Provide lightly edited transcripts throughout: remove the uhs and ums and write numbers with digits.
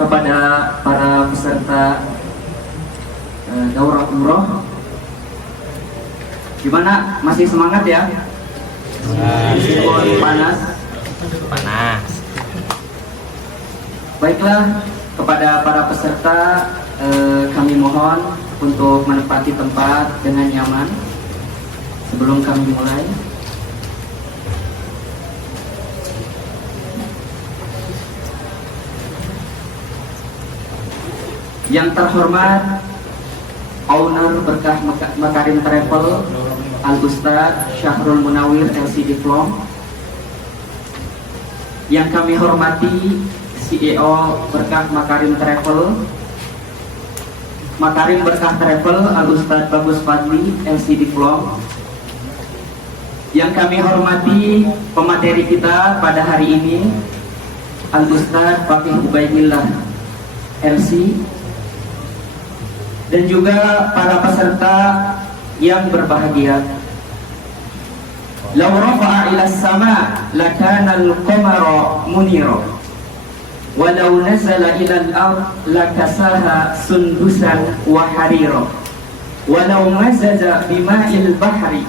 Kepada para peserta daurah umroh, gimana? Masih semangat ya? Meskipun panas. Baiklah, kepada para peserta kami mohon untuk menempati tempat dengan nyaman sebelum kami mulai. Yang terhormat Owner Berkah Makarim Travel Al-Ustadz Syahrul Munawir LC Diplom. Yang kami hormati CEO Berkah Makarim Travel Al-Ustadz Bagus Fadli LC Diplom. Yang kami hormati pemateri kita pada hari ini Al-Ustadz Fakih Ubaidillah LC, dan juga para peserta yang berbahagia. Law rafa'a ila as-sama' lakana al-qamara munira wa law nazala ila al-ard lakasaha sundusan wa harira wa law mazaja bima'il bahri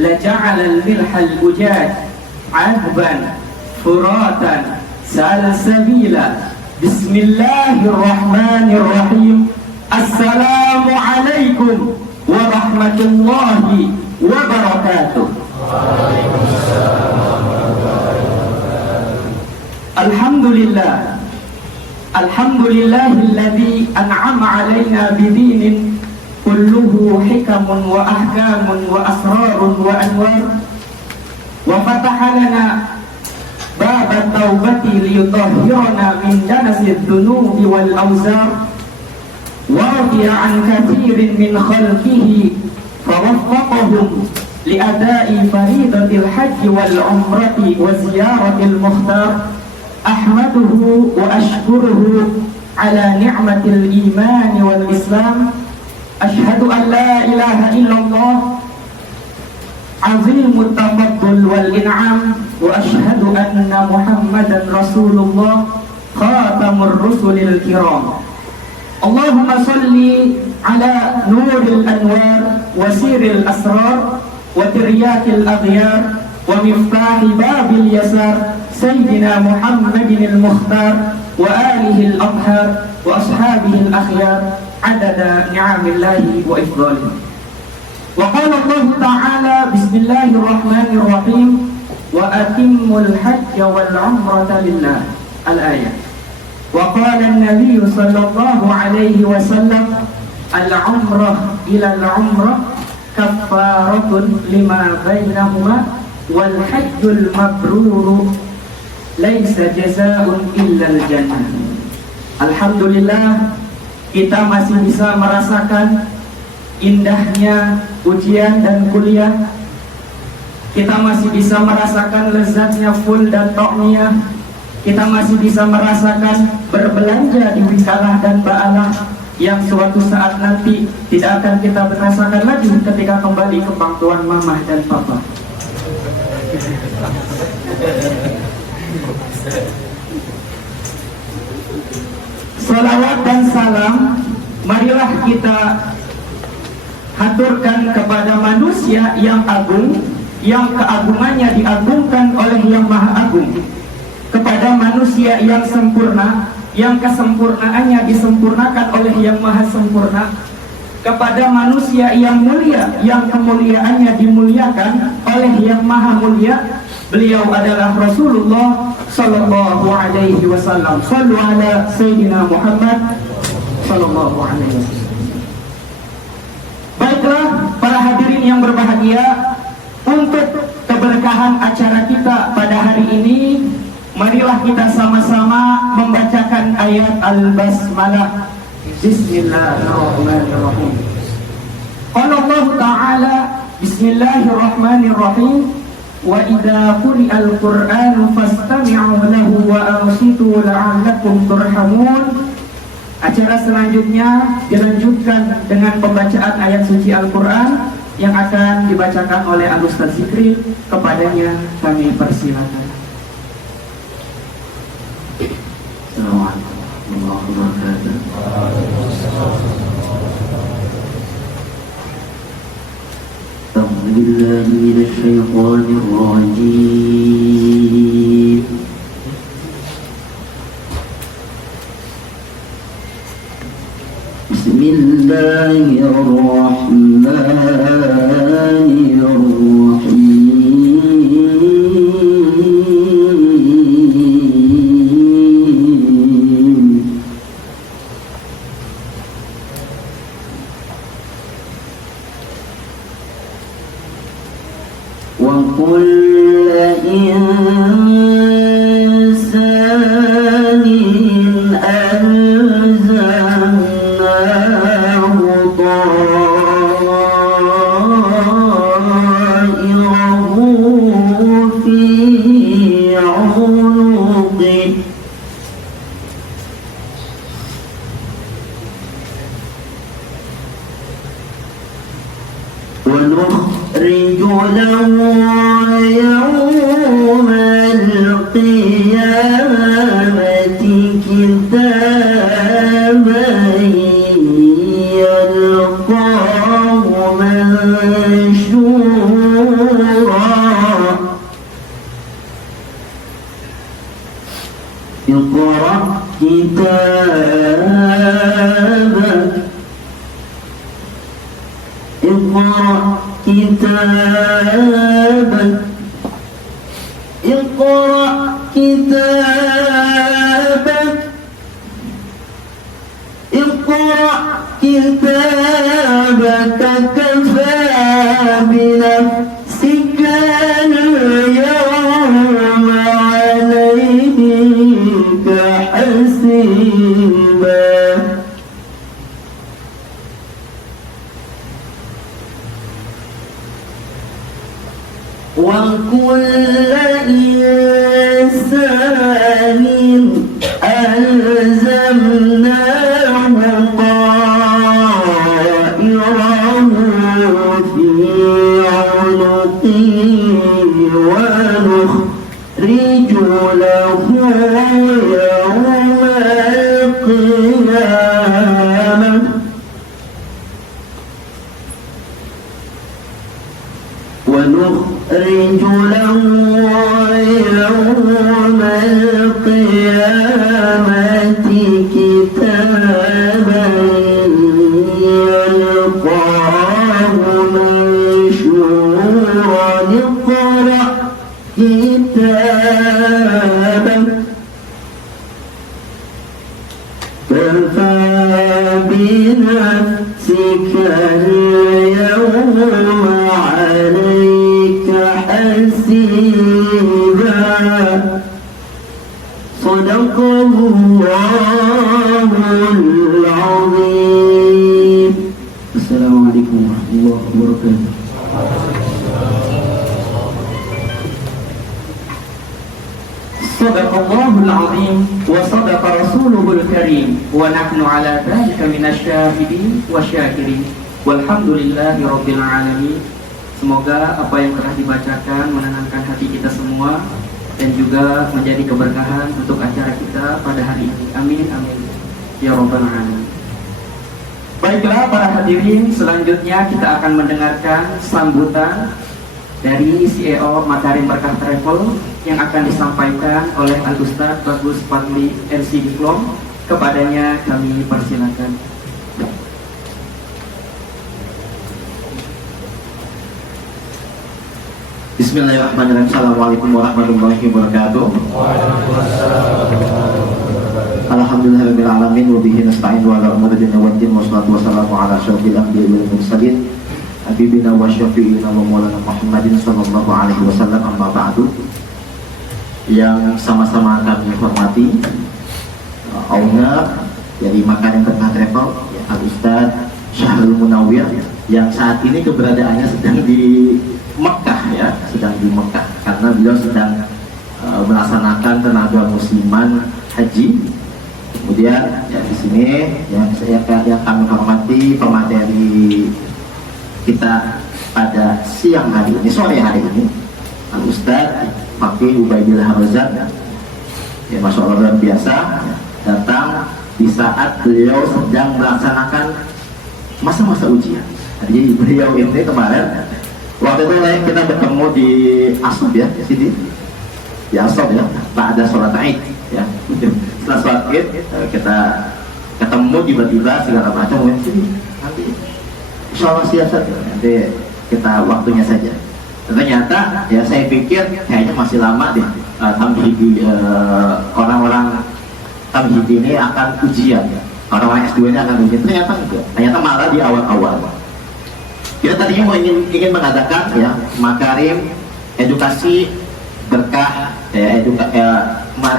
laja'ala al-milha al-ujaj 'adban furatan salsabila. Bismillahirrahmanirrahim. Assalamualaikum warahmatullahi wabarakatuh. Alhamdulillah. Alhamdulillahilladzi an'ama 'alaina bidinin kulluhu hikamun wa ahkamun wa asrarun wa anwar wa fataha lana baba taubati liyutahhirana min danasid dunubi wal awzar ورضي عن كثير من خلقه فوفقهم لأداء فريضة الحج والعمرة وزيارة المختار. أحمده وأشكره على نعمة الإيمان والإسلام. أشهد أن لا إله إلا الله عظيم التفضل والإنعام. وأشهد أن محمدا رسول الله خاتم الرسل الكرام. اللهم صل على نور الأنوار وسير الأسرار وترياك الأغيار ومفتاح باب اليسار سيدنا محمد المختار وآله الأطهار وأصحابه الأخيار عدد نعم الله وإفضاله. وقال الله تعالى بسم الله الرحمن الرحيم وأتموا الحج والعمرة لله الآية. وقال النبي صلى الله عليه وسلم العمرة إلى العمرة كفارة لما بينهما والحج المبرور ليس جزاء إلا الجنة. Alhamdulillah, kita masih bisa merasakan indahnya ujian dan kuliah. Kita masih bisa merasakan lezatnya full dan tokmiyah. Kita masih bisa merasakan berbelanja di Wikalah dan Ba'alah yang suatu saat nanti tidak akan kita merasakan lagi ketika kembali ke pangkuan mamah dan papa. Salawat dan salam marilah kita haturkan kepada manusia yang agung, yang keagungannya diagungkan oleh Yang Maha Agung, kepada manusia yang sempurna, yang kesempurnaannya disempurnakan oleh Yang Maha Sempurna, kepada manusia yang mulia, yang kemuliaannya dimuliakan oleh Yang Maha Mulia. Beliau adalah Rasulullah Sallallahu Alaihi Wasallam. Sallu ala Sayyidina Muhammad Sallallahu Alaihi Wasallam. Baiklah para hadirin yang berbahagia, untuk keberkahan acara kita pada hari ini, marilah kita sama-sama membacakan ayat Al-Basmalah. Bismillahirrahmanirrahim. Qala Allah Ta'ala Bismillahirrahmanirrahim. Wa idza quri'al Qur'anu fastami'u lahu wa ansitu la'allakum turhamun. Acara selanjutnya dilanjutkan dengan pembacaan ayat suci Al-Qur'an yang akan dibacakan oleh Al-Ustaz Zikri. Kepadanya kami persilakan. Assalamualaikum. warahmatullahi wabarakatuh. أعوذ بالله من الشيطان الرجيم. بسم الله الرحمن الرحيم. وكل إنسان ألزمناه طائره في عنقه ونخرج له يوم القيامة كتابا يلقاه منشورا اقرأ كتابك اقرأ كتابك اقرأ كتابك اقرأ كتابك كفى بنفسك اليوم عليك حسيبا. وكل إنسان ألزمناه طائره في عنقه ونخرج له يوم القيامة ونخرج له يوم القيامة كتابا يلقاه منشورا اقرأ كتابك كفى بنفسك اليوم عليك حسيبا. صدق الله العظيم. السلام عليكم ورحمة الله وبركاته. صدق الله العظيم وصدق رسوله الكريم ونحن على ذلك من الشاهدين والشاكرين walhamdulillahi rabbil alamin. Semoga apa yang telah dibacakan menenangkan hati kita semua dan juga menjadi keberkahan untuk acara kita pada hari ini. Amin amin ya rabbal alamin. Baiklah para hadirin, selanjutnya kita akan mendengarkan sambutan dari CEO Makarim Berkah Travel yang akan disampaikan oleh Al-Ustaz Bagus Fadli LC Diplom. Kepadanya kami persilakan. Bismillahirrahmanirrahim. Assalamualaikum warahmatullahi wabarakatuh. Alhamdulillahirabbil alamin wa bihi nasta'in wa ala umuri dunya waddin wassalatu wassalamu ala asyrofil anbiya'i wal mursalin habibina wa syafi'ina wa maulana Muhammadin sallallahu alaihi wasallam. Amma ba'du. Yang sama-sama kami hormati owner dari Makarim Berkah Travel, Al-Ustaz Syahrul Munawwir, yang saat ini keberadaannya sedang di Mekah, ya, sedang di Mekah karena beliau sedang melaksanakan tenaga musiman haji. Kemudian ya di sini yang kami hormati pemateri kita pada siang hari ini, sore hari ini, Al-Ustaz Fakih Ubaidillah Hamzah, ya, Masya Allah luar biasa, datang saat beliau sedang melaksanakan masa-masa ujian. Jadi beliau ini kemarin waktu itu kita bertemu di Asob ya, di sini di Asob ya, pada sholat Id ya. Setelah sholat Id kita ketemu tiba-tiba segala macam, nanti insya Allah siap saja, nanti kita waktunya saja. Ternyata ya saya pikir kayaknya masih lama deh, tamhidi orang-orang tamhidi ini akan ujian ya. Orang-orang S2 ini akan ujian, ternyata enggak, ternyata malah di awal-awal. Kita tadinya ingin mengadakan ya makarim edukasi berkah ya,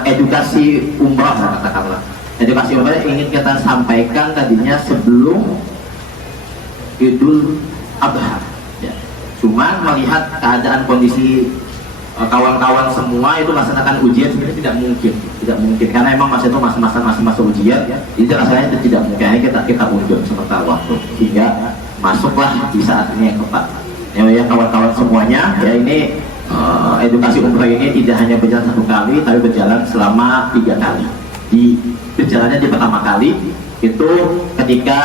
edukasi umrah katakanlah. Edukasi umrah ingin kita sampaikan tadinya sebelum Idul Adha ya. Cuman melihat keadaan kondisi kawan-kawan semua itu melaksanakan ujian sebenarnya tidak mungkin karena emang masa itu masa ujian ya. Itu rasanya itu tidak mungkin, akhirnya kita undur sementara waktu hingga masuklah di saat ini yang tepat ya kawan-kawan semuanya ya. Ini edukasi umrah ini tidak hanya berjalan satu kali tapi berjalan selama 3 kali. Berjalannya di pertama kali itu ketika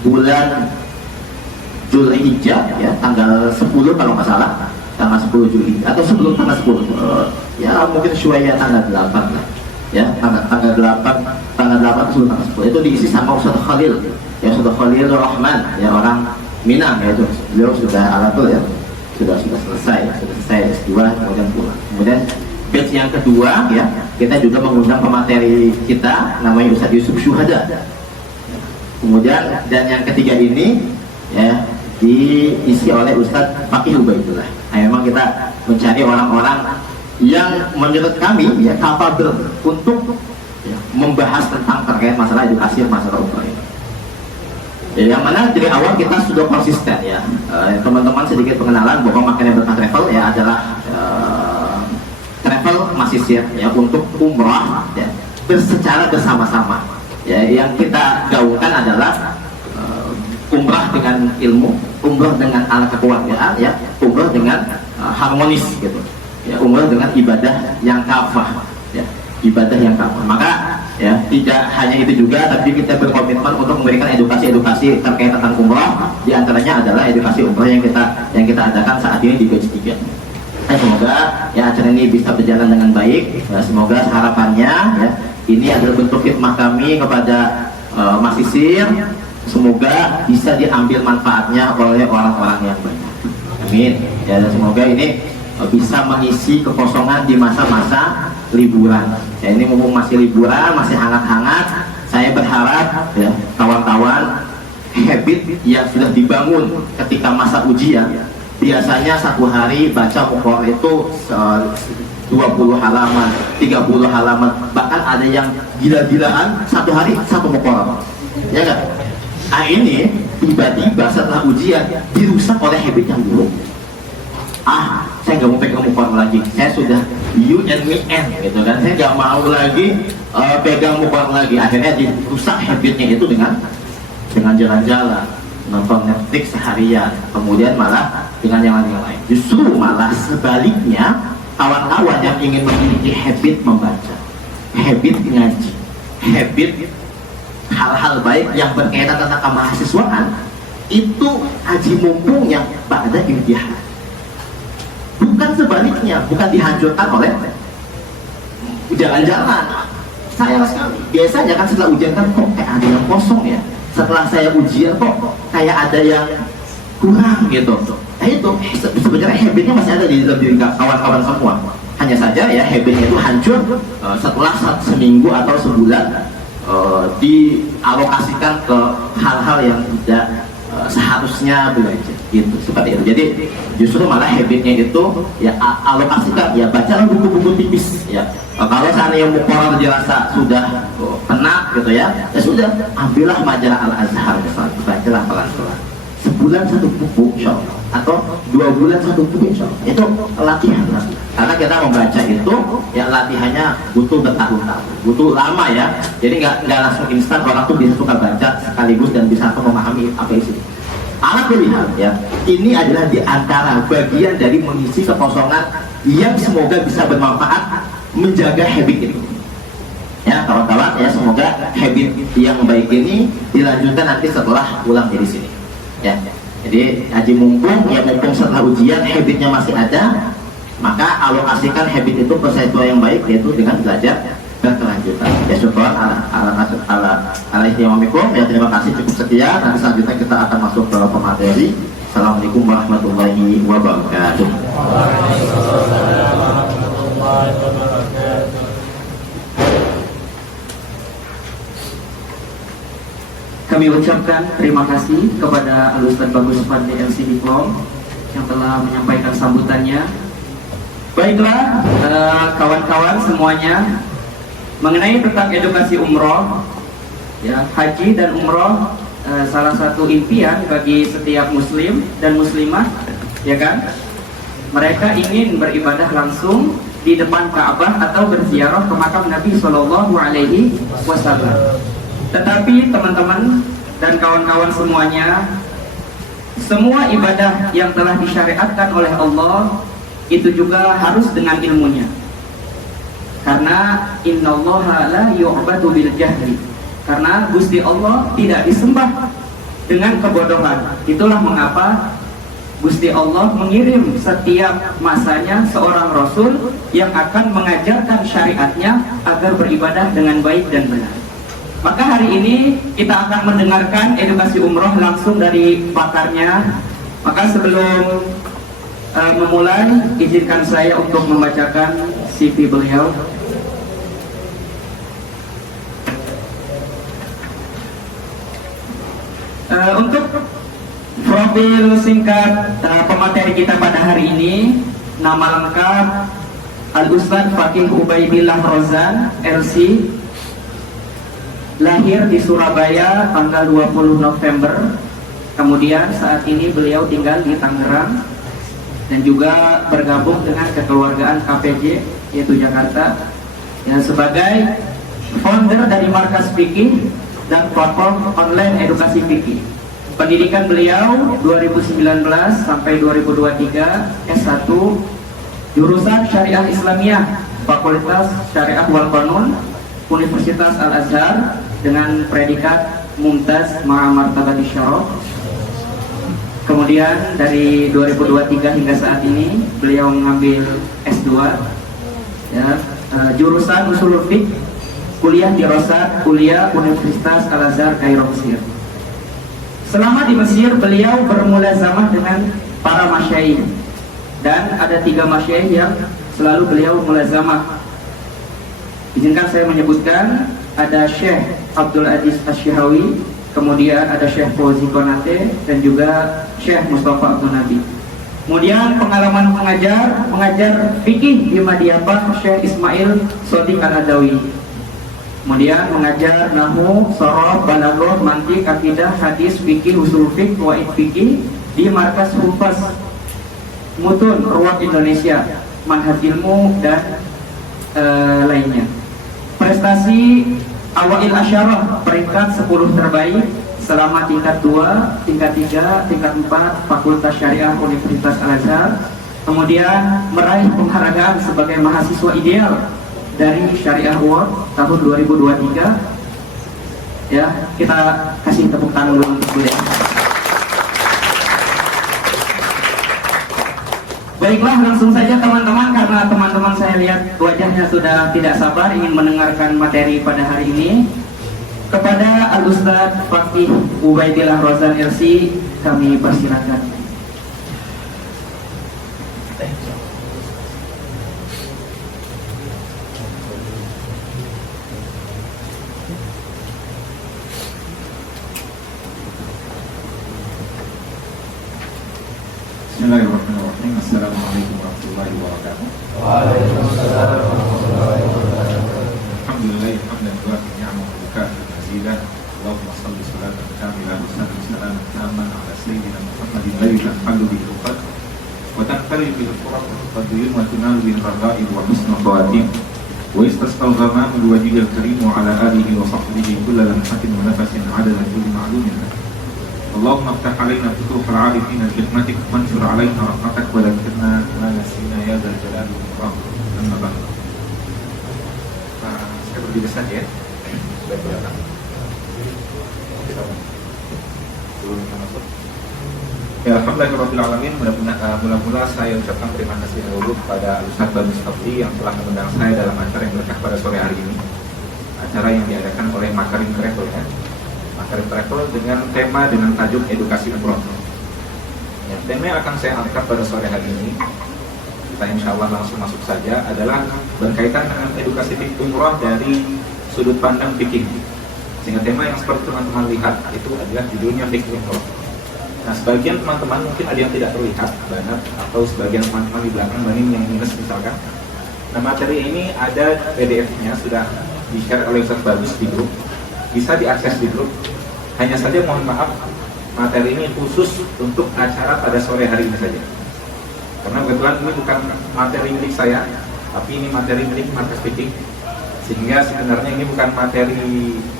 bulan Zulhijjah ya, tanggal 10 kalau nggak salah, tanggal 10 Juli atau sebelum tanggal 10 ya mungkin suaya tanggal 8 lah ya, tanggal 8 sebelum tanggal 10 itu diisi sama Ustaz Khalil ya, Ustaz Khalil Rahman ya, orang Minang ya, itu beliau sudah alatul ya, sudah selesai S2 kemudian pulang. Kemudian batch yang kedua ya, kita juga mengundang pemateri kita namanya Ustaz Yusuf Syuhada. Kemudian dan yang ketiga ini ya diisi oleh Ustadz Fakih Ubaidullah. Nah, memang kita mencari orang-orang yang menurut kami ya kapabel untuk ya, membahas tentang terkait masalah edukasi masalah umrah ini. Ya, yang mana dari awal kita sudah konsisten ya. Teman-teman sedikit pengenalan bahwa Makarim Berkah Travel ya adalah travel masisir ya untuk umrah ya, secara bersama-sama. Ya, yang kita gaungkan adalah umrah dengan ilmu, umrah dengan ala kekeluargaan, ya, umrah dengan harmonis gitu, ya, umrah dengan ibadah yang kafah, ya, ibadah yang kafah. Maka ya tidak hanya itu juga, tapi kita berkomitmen untuk memberikan edukasi terkait tentang umrah. Di antaranya adalah edukasi umrah yang kita adakan saat ini di batch 3. Semoga ya acara ini bisa berjalan dengan baik. Ya, semoga harapannya ya ini adalah bentuk khidmah kami kepada mahasiswa. Semoga bisa diambil manfaatnya oleh orang-orang yang banyak. Amin. Ya, dan semoga ini bisa mengisi kekosongan di masa-masa liburan. Ya, ini mumpung masih liburan, masih hangat-hangat. Saya berharap ya kawan-kawan habit yang sudah dibangun ketika masa ujian. Biasanya satu hari baca Al-Quran itu 20 halaman, 30 halaman, bahkan ada yang gila-gilaan satu hari satu Al-Quran. Ya kan? Nah ini tiba-tiba setelah ujian dirusak oleh habit yang buruk. Saya nggak mau pegang Al-Quran lagi. Saya sudah you and me and gitu kan. Saya nggak mau lagi pegang Al-Quran lagi. Akhirnya dirusak habitnya itu dengan jalan-jalan, nonton Netflix seharian, kemudian malah dengan yang lain. Justru malah sebaliknya, kawan-kawan yang ingin memiliki habit membaca, habit ngaji, habit hal-hal baik yang berkaitan tentang kemahasiswaan, itu aji mumpung yang pada imtihan. Bukan sebaliknya, bukan dihancurkan oleh jalan-jalan. Sayang sekali. Biasanya kan setelah ujian kan kok kayak ada yang kosong ya. Setelah saya ujian kok kayak ada yang kurang gitu. Nah itu sebenarnya habitnya masih ada di dalam diri kawan-kawan semua. Hanya saja ya habitnya itu hancur setelah seminggu atau sebulan dialokasikan ke hal-hal yang tidak seharusnya belajar gitu, seperti itu. Jadi justru malah habitnya itu ya alokasikan ya baca buku-buku tipis ya. Kalau seandainya Al-Quran dirasa sudah penat gitu ya sudah ambillah majalah Al-Azhar misalnya, bacalah pelan-pelan sebulan satu buku insya Allah, atau 2 bulan satu buku insya Allah. Itu latihan karena kita membaca itu ya latihannya butuh bertahun-tahun, butuh lama ya. Jadi nggak langsung instan orang tuh bisa suka baca sekaligus dan bisa memahami apa isi. Alat pilihan ya, ini adalah di antara bagian dari mengisi kekosongan yang semoga bisa bermanfaat menjaga habit ini. Ya kawan-kawan ya, semoga habit yang baik ini dilanjutkan nanti setelah pulang dari sini ya. Jadi haji mumpung setelah ujian habitnya masih ada, maka alokasikan habit itu ke sesuatu yang baik, yaitu dengan belajar berkelanjutan. Ya syukur ala istimewakum. Ya terima kasih, cukup sekian. Nanti selanjutnya kita akan masuk ke pemateri. Assalamualaikum warahmatullahi wabarakatuh. Kami ucapkan terima kasih kepada Al-Ustaz Bagus Fadli MC Diplom yang telah menyampaikan sambutannya. Baiklah, kawan-kawan semuanya, mengenai tentang edukasi umroh, ya, haji dan umroh salah satu impian bagi setiap muslim dan muslimah, ya kan? Mereka ingin beribadah langsung di depan Ka'bah atau berziarah ke makam Nabi Shallallahu Alaihi Wasallam. Tetapi teman-teman dan kawan-kawan semuanya, semua ibadah yang telah disyariatkan oleh Allah itu juga harus dengan ilmunya. Karena innallaha la yu'badu bil jahli. Karena Gusti Allah tidak disembah dengan kebodohan. Itulah mengapa Gusti Allah mengirim setiap masanya seorang Rasul yang akan mengajarkan syariatnya agar beribadah dengan baik dan benar. Maka hari ini kita akan mendengarkan edukasi umroh langsung dari pakarnya. Maka sebelum memulai, izinkan saya untuk membacakan CV beliau. Untuk profil singkat pemateri kita pada hari ini, nama lengkap Al-Ustaz Fakih Ubaidillah Rozan LC, lahir di Surabaya tanggal 20 November. Kemudian saat ini beliau tinggal di Tangerang dan juga bergabung dengan kekeluargaan KPJ yaitu Jakarta, ya, sebagai founder dari Markas Fikih dan platform online edukasi fikih. Pendidikan beliau 2019 sampai 2023 S1 jurusan Syariah Islamiyah, Fakultas Syariah wal Qanun, Universitas Al-Azhar dengan predikat Mumtaz Ma'a Martabati Syaraf. Kemudian dari 2023 hingga saat ini beliau mengambil S2, ya, jurusan Ushulul Fiqh, kuliah di Rosat, kuliah Universitas Al-Azhar Kairo, Mesir. Selama di Mesir beliau bermulazamah dengan para masyaikh, dan ada 3 masyaikh yang selalu beliau mulazamah. Izinkan saya menyebutkan, ada Syekh Abdul Aziz Asy-Syihawi, kemudian ada Syekh Fauzi Konate, dan juga Syekh Mustafa Abdul Nabi. Kemudian pengalaman mengajar fikih di Madiabah Syekh Ismail Sodiq Al-Adawi. Kemudian mengajar nahwu, sorof, balaghah, mantiq, akidah, hadis, fikih, usul fiqh, qawaid fikih di Markas Hufaz Mutun Ruwaq Indonesia, Manhaj Ilmu dan lainnya. Prestasi Awail Asyarah, peringkat 10 terbaik selama tingkat 2, tingkat 3, tingkat 4 Fakultas Syariah Universitas Al-Azhar. Kemudian meraih penghargaan sebagai mahasiswa ideal dari Syariah Award tahun 2023. Ya, kita kasih tepuk tangan dulu untuk beliau. Baiklah, langsung saja teman-teman, karena teman-teman saya lihat wajahnya sudah tidak sabar ingin mendengarkan materi pada hari ini. Kepada Al-Ustaz Fakih Ubaidillah Rozan LC kami persilakan. Bismillahirrahmanirrahim. Assalamualaikum warahmatullahi wabarakatuh. Waalaikumsalam warahmatullahi wabarakatuh. Alhamdulillah, hamdan wa ni'mah wa kafiran mazidah. Allahumma shalli salatan kamilah wa sallim salaman tamman ala sayyidina Muhammadin la yuhaddu bihi al-uqad wa tanqali bihi al-furaq wa tuqaddir wa tunalu bihi al-raghaib wa husnul khawatim wa istasqal ghamamu bi wajhil karim wa ala alihi wa sahbihi kullu lamhatin wa nafasin adada kulli ma'lumin. Allahumma aftah alaina futuh al-arifin al-hikmatik wansur alaina rahmatak wa lakirna ma nasina ya dzal jalali wal ikram. Amma ba'd. Saya berdiri saja. Baik, silakan. Sebelum kita masuk. Ya, alhamdulillahirrahmanirrahim. Mula-mula saya ucapkan terima kasih dahulu kepada Ustaz Bagus Abdi yang telah mengundang saya dalam acara yang berkah pada sore hari ini. Acara yang diadakan oleh Makarim Travel ya. Makarim Travel dengan tajuk edukasi umroh. Ya, tema yang akan saya angkat pada sore hari ini, kita insya Allah langsung masuk saja, adalah berkaitan dengan edukasi umroh dari sudut pandang fikih. Sehingga tema yang seperti teman-teman lihat itu adalah judulnya fikih umroh. Nah, sebagian teman-teman mungkin ada yang tidak terlihat banget, atau sebagian teman-teman di belakang banin yang minus misalkan. Nah, materi ini ada PDF-nya, sudah di-share oleh Ustaz Bagus di grup, bisa diakses di grup. Hanya saja mohon maaf, materi ini khusus untuk acara pada sore hari ini saja. Karena kebetulan ini bukan materi milik saya, tapi ini materi milik Markas Fikih. Sehingga sebenarnya ini bukan materi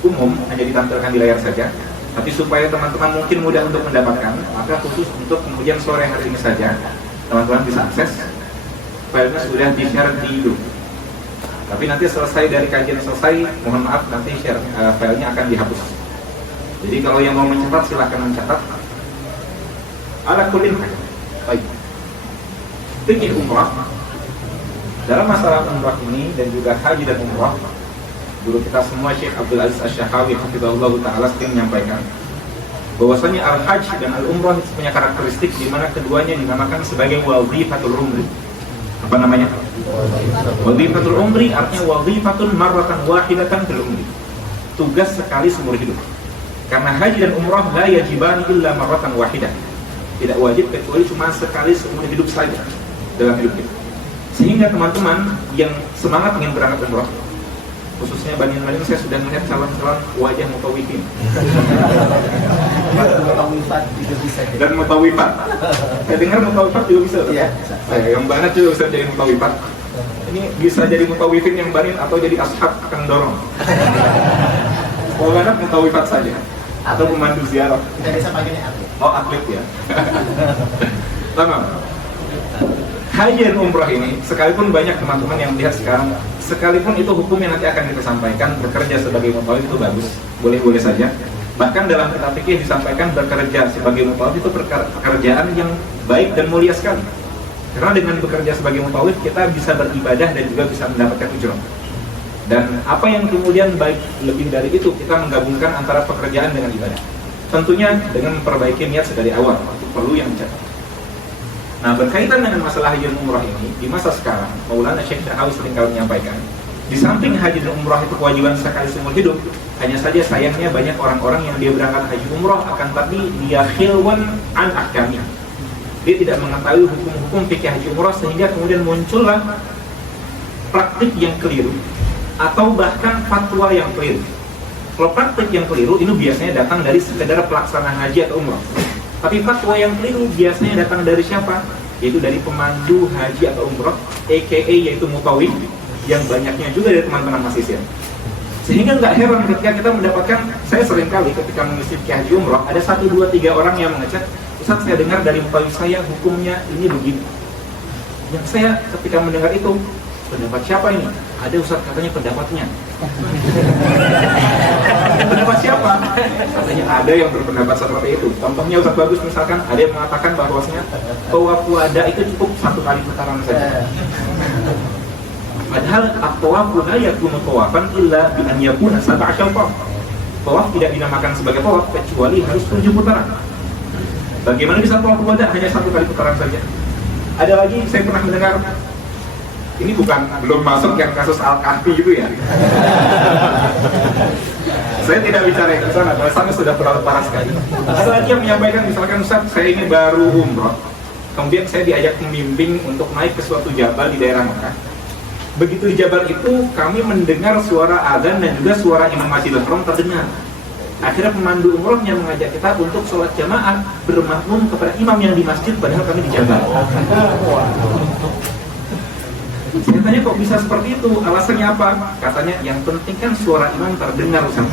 umum, hanya ditampilkan di layar saja. Tapi supaya teman-teman mungkin mudah untuk mendapatkan, maka khusus untuk kemudian sore hari ini saja teman-teman bisa akses. Filenya sudah di-share di grup. Tapi nanti selesai dari kajian selesai, mohon maaf nanti filenya akan dihapus. Jadi kalau yang mau mencatat silahkan mencatat. Ala kullin hal. Baik. Fikih umrah. Dalam masalah umrah ini dan juga haji dan umrah, guru kita semua Syekh Abdul Aziz Asy-Syahawi hafizahullah taala sering menyampaikan bahwasanya al-hajj dan al-umrah punya karakteristik di mana keduanya dinamakan sebagai wazifatul umri. Apa namanya? Wazifatul umri artinya wazifatun marratan wahidatan fil umri. Tugas sekali seumur hidup. Karena haji dan umrah la yajibani illa marratan wahidah. Tidak wajib kecuali cuma sekali seumur hidup saja dalam hidup kita. Sehingga teman-teman yang semangat ingin berangkat umrah, khususnya banin-banin, saya sudah melihat calon-calon wajah mutawifin dan mutawifat. Saya dengar mutawifat juga bisa. Iya. Yang banat juga bisa jadi mutawifat. Ini bisa jadi mutawifin yang banin atau jadi ashab akan dorong. Kalau banat mutawifat saja atau pemandu ziarah. Kita bisa panggilnya atlet. Oh, atlet ya. Tamam. Haji dan umrah ini, sekalipun banyak teman-teman yang melihat sekarang, sekalipun itu hukum yang nanti akan kita sampaikan, bekerja sebagai mutawif itu bagus, boleh-boleh saja. Bahkan dalam kitab fikih disampaikan bekerja sebagai mutawif itu pekerjaan yang baik dan mulia sekali. Karena dengan bekerja sebagai mutawif kita bisa beribadah dan juga bisa mendapatkan ujrah. Dan apa yang kemudian baik lebih dari itu, kita menggabungkan antara pekerjaan dengan ibadah. Tentunya dengan memperbaiki niat sedari awal, itu perlu yang dicatat. Nah, berkaitan dengan masalah haji dan umrah ini, di masa sekarang, Maulana Syekh Syahawi seringkali menyampaikan, di samping haji dan umrah itu kewajiban sekali seumur hidup, hanya saja sayangnya banyak orang-orang yang dia berangkat haji umrah, akan tapi dia khilwan an ahkamnya. Dia tidak mengetahui hukum-hukum fikih haji umrah, sehingga kemudian muncullah praktik yang keliru, atau bahkan fatwa yang keliru. Kalau praktik yang keliru, ini biasanya datang dari sekedar pelaksanaan haji atau umrah. Tapi fatwa yang keliru biasanya datang dari siapa? Yaitu dari pemandu haji atau umrah, a.k.a. yaitu mutawif, yang banyaknya juga dari teman-teman mahasiswa. Sehingga nggak heran ketika kita mendapatkan, saya sering kali ketika mengisi haji umrah, ada 1, 2, 3 orang yang mengecek, Ustaz, saya dengar dari mutawif saya hukumnya ini begini. Yang saya ketika mendengar itu, pendapat siapa ini? Ada Ustaz katanya pendapatnya. Pendapat siapa? Katanya ada yang berpendapat seperti itu. Contohnya Ustaz Bagus misalkan, ada yang mengatakan bahwasanya tawaf wada itu cukup 1 kali putaran saja. Padahal at-tawafu la yakunu tawafan illa bi an yakuna 17 tawaf. Tawaf tidak dinamakan sebagai tawaf kecuali harus 7 putaran. Bagaimana bisa tawaf wada hanya 1 kali putaran saja? Ada lagi saya pernah mendengar, ini belum masuk yang kasus Al-Kahfi itu ya. Saya tidak bicara ke sana, karena sana sudah terlalu parah sekali. Ada lagi yang menyampaikan, misalkan Ustaz, saya ini baru umroh, kemudian saya diajak membimbing untuk naik ke suatu jabal di daerah Mekah. Begitu di jabal itu, kami mendengar suara azan dan juga suara imam Masjidil Haram terdengar. Akhirnya pemandu umrohnya mengajak kita untuk sholat jamaah bermakmum kepada imam yang di masjid, padahal kami di jabal. Saya tanya kok bisa seperti itu, alasannya apa? Katanya yang penting kan suara imam terdengar Ustaz.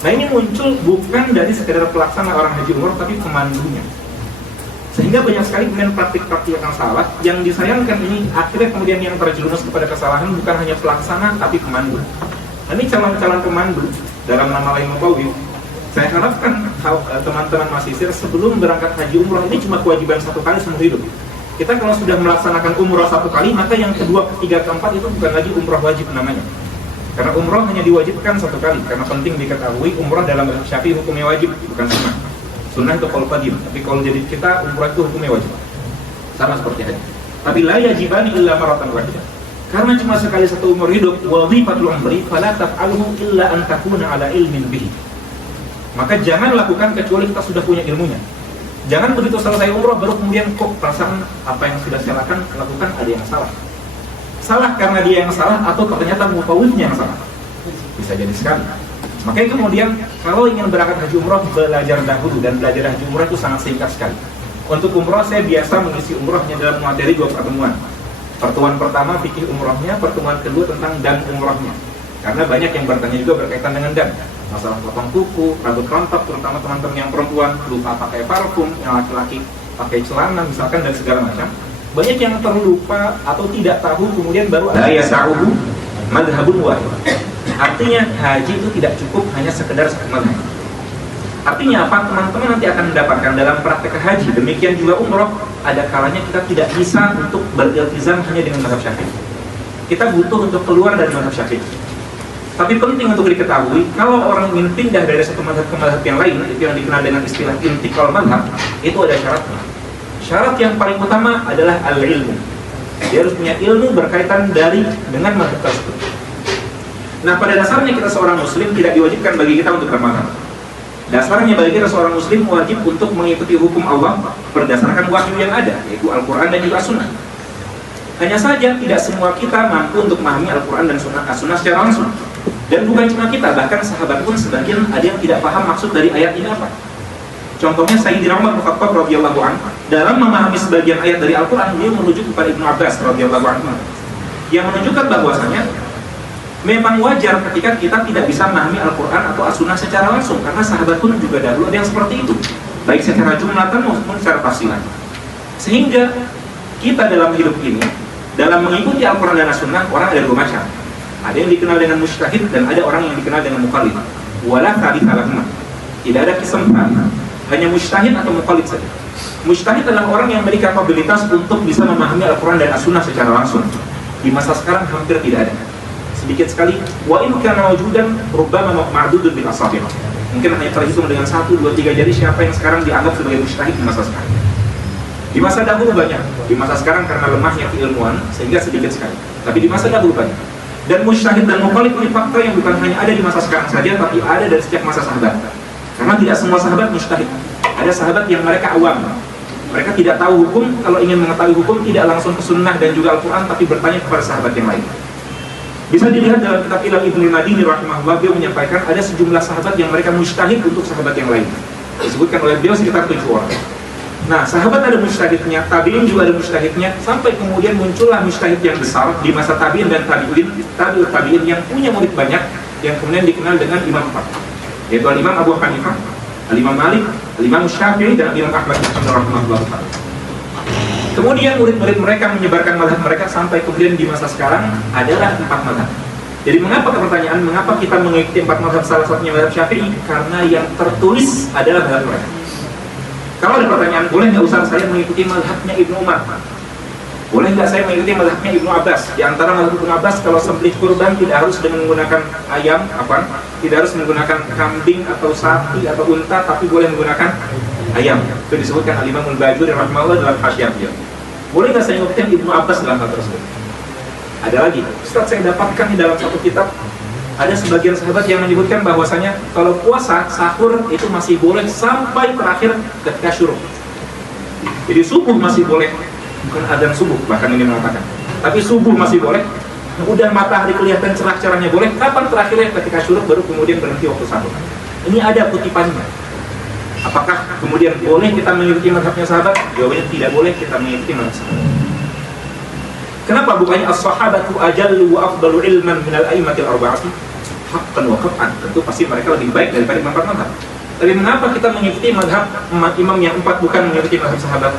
Nah, ini muncul bukan dari sekedar pelaksana orang haji umroh, tapi pemandunya. Sehingga banyak sekali kemudian praktik-praktik yang salah. Yang disayangkan ini akhirnya kemudian yang terjerumus kepada kesalahan bukan hanya pelaksana tapi pemandu. Ini calon-calon pemandu dalam nama lain mubawwib. Saya harapkan teman-teman mahasiswa sebelum berangkat haji umroh ini cuma kewajiban 1 kali seumur hidup. Kita kalau sudah melaksanakan umroh 1 kali, maka yang kedua, ketiga, keempat itu bukan lagi umroh wajib namanya. Karena umroh hanya diwajibkan 1 kali. Karena penting diketahui umroh dalam mazhab Syafi'i hukumnya wajib, bukan sunnah. Sunnah itu qaul qadim, tapi kalau jadi kita umroh itu hukumnya wajib. Sama seperti haji. Tapi la yajibani illa maratan wahidah. Karena cuma sekali 1 umur hidup, wadhifatul umri fala taf'alhu illa an takuna ala ilmin bihi. Maka jangan lakukan kecuali kita sudah punya ilmunya. Jangan begitu selesai umroh baru kemudian kok perasaan apa yang sudah saya lakukan ada yang salah. Salah karena dia yang salah atau ternyata mufawwidnya yang salah. Bisa jadi sekali. Makanya kemudian kalau ingin berangkat haji umroh, belajar dahulu, dan belajar haji umroh itu sangat singkat sekali. Untuk umroh saya biasa mengisi umrohnya dalam materi 2 pertemuan. Pertemuan pertama fikih umrohnya, pertemuan kedua tentang dan umrohnya. Karena banyak yang bertanya juga berkaitan dengan dan. Masalah potong kuku, rambut rontok, terutama teman-teman yang perempuan lupa pakai parfum, yang laki-laki pakai celana misalkan dan segala macam. Banyak yang terlupa atau tidak tahu, kemudian baru ada yasa'uhu madhabun wahid. Artinya haji itu tidak cukup hanya sekedar madhab. Artinya apa? Teman-teman nanti akan mendapatkan dalam praktek haji, demikian juga umroh, ada kalanya kita tidak bisa untuk beriltizam hanya dengan mazhab Syafi'i. Kita butuh untuk keluar dari mazhab Syafi'i. Tapi penting untuk diketahui, kalau orang ingin pindah dari satu mazhab ke mazhab yang lain, itu yang dikenal dengan istilah intikal mazhab, itu ada syaratnya. Syarat yang paling utama adalah al-ilmu. Dia harus punya ilmu berkaitan dengan mazhab tersebut. Nah, pada dasarnya kita seorang muslim tidak diwajibkan bagi kita untuk bermazhab. Dasarnya bagi kita seorang muslim wajib untuk mengikuti hukum Allah berdasarkan wahyu yang ada, yaitu Al-Quran dan juga Sunnah. Hanya saja tidak semua kita mampu untuk memahami Al-Quran dan Sunnah secara langsung. Dan bukan cuma kita, bahkan sahabat pun sebagian ada yang tidak paham maksud dari ayat ini apa. Contohnya Sayyidina Umar bin Khattab radhiyallahu anhu dalam memahami sebagian ayat dari Al-Quran, dia merujuk kepada Ibnu Abbas radhiyallahu anhu yang menunjukkan bahwasanya memang wajar ketika kita tidak bisa memahami Al-Quran atau As-Sunnah secara langsung, karena sahabat pun juga dahulu ada yang seperti itu, baik secara jumlatan maupun secara tafsilan. Sehingga kita dalam hidup ini, dalam mengikuti Al-Quran dan As-Sunnah, orang ada 2 macam. Ada yang dikenal dengan mujtahid dan ada orang yang dikenal dengan muqallid. Wala thalitha lahuma. Tidak ada kesempatan. Hanya mujtahid atau muqallid saja. Mujtahid adalah orang yang memiliki kapabilitas untuk bisa memahami Al-Quran dan As-Sunnah secara langsung. Di masa sekarang hampir tidak ada. Sedikit sekali. Wa in kana mawjudan rubbama ma'dudun bil asabi'. Mungkin hanya terhitung dengan 1, 2, 3 jari siapa yang sekarang dianggap sebagai mujtahid di masa sekarang. Di masa dahulu banyak. Di masa sekarang karena lemahnya keilmuan sehingga sedikit sekali. Tapi di masa dahulu banyak. Dan mujtahid dan muqallid ini fakta yang bukan hanya ada di masa sekarang saja, tapi ada dari sejak masa sahabat. Karena tidak semua sahabat mujtahid. Ada sahabat yang mereka awam. Mereka tidak tahu hukum, kalau ingin mengetahui hukum tidak langsung ke sunnah dan juga Al-Quran, tapi bertanya kepada sahabat yang lain. Bisa dilihat dalam kitab Ilal Ibnu Madini rahimahullah, beliau menyampaikan ada sejumlah sahabat yang mereka mujtahid untuk sahabat yang lain. Disebutkan oleh beliau sekitar 7 orang. Nah, sahabat ada mujtahidnya, tabi'in juga ada mujtahidnya, sampai kemudian muncullah mujtahid yang besar di masa tabi'in dan tabi'in yang punya murid banyak, yang kemudian dikenal dengan Imam 4, yaitu Imam Abu Hanifah, Imam Malik, Imam Syafi'i, dan Imam Ahmad bin Hanbal rahimahullah. Kemudian murid-murid mereka menyebarkan mazhab mereka sampai kemudian di masa sekarang adalah 4 mazhab. Jadi pertanyaan, mengapa kita mengikuti 4 mazhab, salah satunya mazhab Syafi'i? Karena yang tertulis adalah mazhab mereka. Kalau ada pertanyaan, boleh nggak Ustaz saya mengikuti mazhabnya Ibnu Umar? Boleh nggak saya mengikuti mazhabnya Ibnu Abbas? Di antara mazhab Ibnu Abbas, kalau sembelih kurban tidak harus dengan menggunakan ayam, tidak harus menggunakan kambing atau sapi atau unta, tapi boleh menggunakan ayam. Itu disebutkan Al-Imam Al-Bajuri rahimahullah dalam Hasyiyah beliau. Boleh nggak saya mengikuti Ibnu Abbas dalam hal tersebut? Ada lagi, Ustaz saya dapatkan di dalam satu kitab, ada sebagian sahabat yang menyebutkan bahwasanya kalau puasa, sahur itu masih boleh sampai terakhir ketika syuruk. Jadi subuh masih boleh, bukan adzan subuh bahkan ini mengatakan, tapi subuh masih boleh. Udah matahari kelihatan cerah-cerahnya boleh. Kapan terakhirnya? Ketika syuruk, baru kemudian berhenti waktu sahur. Ini ada kutipannya. Apakah kemudian boleh kita mengikuti mazhabnya sahabat? Jawabannya tidak boleh kita mengikuti mazhab sahabat. Kenapa? Bukannya as-sahabatu ajallu wa afdalu ilman minal a'immatil arba'ati? Haqqan wa qat'an. Tentu pasti mereka lebih baik daripada 4 mazhab. Tapi mengapa kita mengikuti mazhab imam yang 4 bukan mengikuti mazhab sahabat?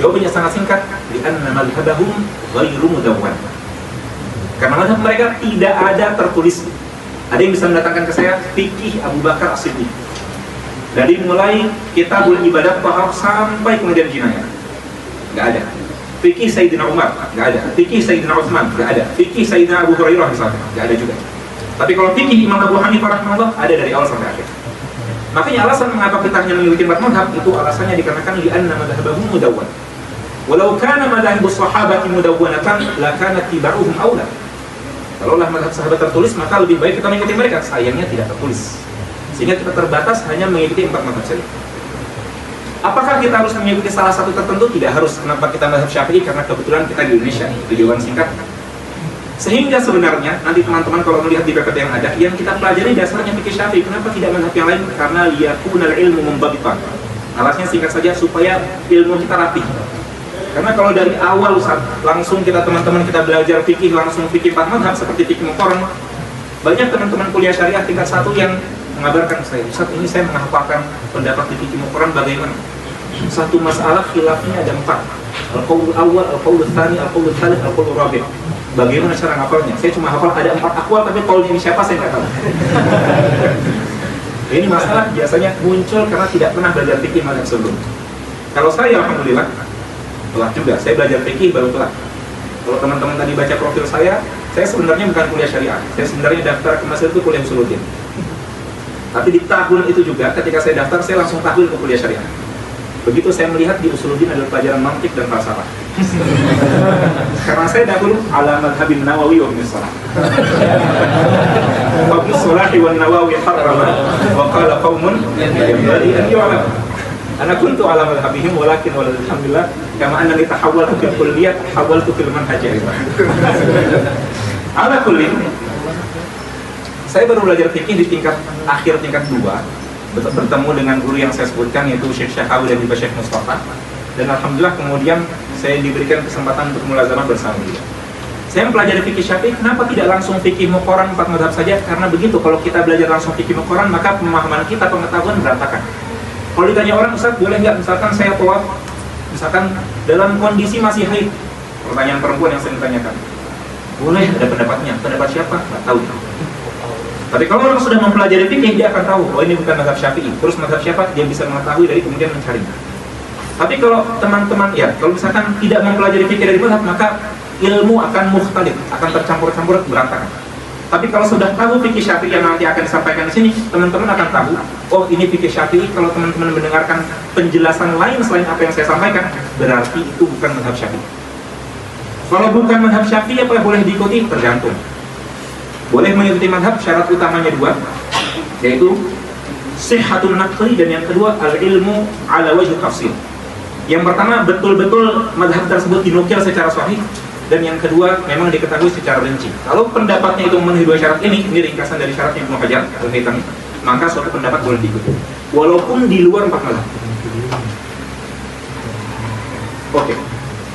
Jawabannya sangat singkat, li'anna madhhabahum ghairu mudawwan. Karena mazhab mereka tidak ada tertulis. Ada yang bisa mendatangkan ke saya fikih Abu Bakar As-Siddiq. Dari mulai kitabul ibadat tahar sampai kemudian jinayah, nggak ada. Fikih Sayyidina Umar, nggak ada. Fikih Sayyidina Utsman, nggak ada. Fikih Sayyidina Abu Hurairah misalnya, nggak ada juga. Tapi kalau fikih Imam Abu Hanifah rahimahullah ada dari awal sampai akhir. Makanya alasan mengapa kita hanya memiliki 4 madhab itu alasannya dikarenakan li'anna madhabahu mudawwan. Walau kana madhabus sahabati mudawwanatan lakana tibaruhum aula. Kalaulah madhab sahabat tertulis maka lebih baik kita mengikuti mereka. Sayangnya tidak tertulis. Sehingga kita terbatas hanya mengikuti 4 madhab saja. Apakah kita harus mengikuti salah satu tertentu? Tidak harus. Kenapa kita madhab Syafi'i? Karena kebetulan kita di Indonesia. Itu jawaban singkat. Sehingga sebenarnya nanti teman-teman kalau melihat di PPT yang ada, yang kita pelajari dasarnya fikih Syafi'i. Kenapa tidak madhab yang lain? Karena liyakunal ilmu membabitan. Alasnya singkat saja supaya ilmu kita rapi. Karena kalau dari awal Ustaz, langsung teman-teman kita belajar fikih langsung fikih 4 madhab seperti fikih muqarran, banyak teman-teman kuliah syariah tingkat 1 yang mengabarkan saya, Ustaz ini saya menghafalkan pendapat di fikih muqarran bagaimana? Satu masalah khilafnya ada 4. Al-qaulul awal, al-qaulul tsani, al-qaulul tsalits, al-qaulul rabi'. Bagaimana cara ngapalnya? Saya cuma hafal ada 4 aqwal tapi qaulnya ini siapa saya nggak tahu. Ini masalah biasanya muncul karena tidak pernah belajar fikih madhab sebelum. Kalau saya alhamdulillah telah juga, saya belajar fikih baru telah. Kalau teman-teman tadi baca profil saya sebenarnya bukan kuliah syariah. Saya sebenarnya daftar ke Mesir itu kuliah usuluddin. Tapi di tahun itu juga ketika saya daftar saya langsung tahun ke kuliah syariah. Begitu saya melihat di usuluddin adalah pelajaran mantik dan falsafah. Karena saya dahulu ala madhabin Nawawi wa Ibnu Salah. Wa Ibnu Salah wa Nawawi harrama wa qala qaumun yanbaghi an yu'lam. Ana kuntu ala madhabihim walakin walhamdulillah kama annani tahawwaltu fil kulliyah tahawwaltu fil manhaj. Ala kulli saya baru belajar fikih di tingkat akhir tingkat 2, bertemu dengan guru yang saya sebutkan yaitu Syekh Syakhawi dan juga Syekh Mustafa. Dan alhamdulillah kemudian saya diberikan kesempatan untuk mulazamah bersama dia. Saya mempelajari fikih Syafi'i, kenapa tidak langsung fikih muqarran 4 madhab saja? Karena begitu, kalau kita belajar langsung fikih muqarran maka pemahaman kita, pengetahuan berantakan. Kalau ditanya orang, Ustaz boleh nggak misalkan saya tawaf, misalkan dalam kondisi masih haid? Pertanyaan perempuan yang saya ditanyakan. Boleh, ada pendapatnya. Pendapat siapa? Nggak tahu. Tapi kalau orang sudah mempelajari fikih, dia akan tahu, oh ini bukan mazhab Syafi'i. Terus mazhab siapa? Dia bisa mengetahui dari kemudian mencari. Tapi kalau teman-teman, ya, kalau misalkan tidak mempelajari fikih dari mazhab, maka ilmu akan mukhtalif, akan tercampur-campur, berantakan. Tapi kalau sudah tahu fikih Syafi'i yang nanti akan disampaikan di sini, teman-teman akan tahu, oh ini fikih Syafi'i. Kalau teman-teman mendengarkan penjelasan lain selain apa yang saya sampaikan, berarti itu bukan mazhab Syafi'i. Kalau bukan mazhab Syafi'i, apa yang boleh diikuti? Tergantung. Boleh mengikuti mazhab, syarat utamanya 2, yaitu sihhatun naqli, dan yang kedua al-ilmu ala wajhi tafsir. Yang pertama betul-betul mazhab tersebut dinukil secara sahih, dan yang kedua memang diketahui secara rinci. Kalau pendapatnya itu memenuhi 2 syarat ini ringkasan dari syaratnya Ibnu Hajar Al-Haytami, maka suatu pendapat boleh diikuti walaupun di luar 4 mazhab. Oke.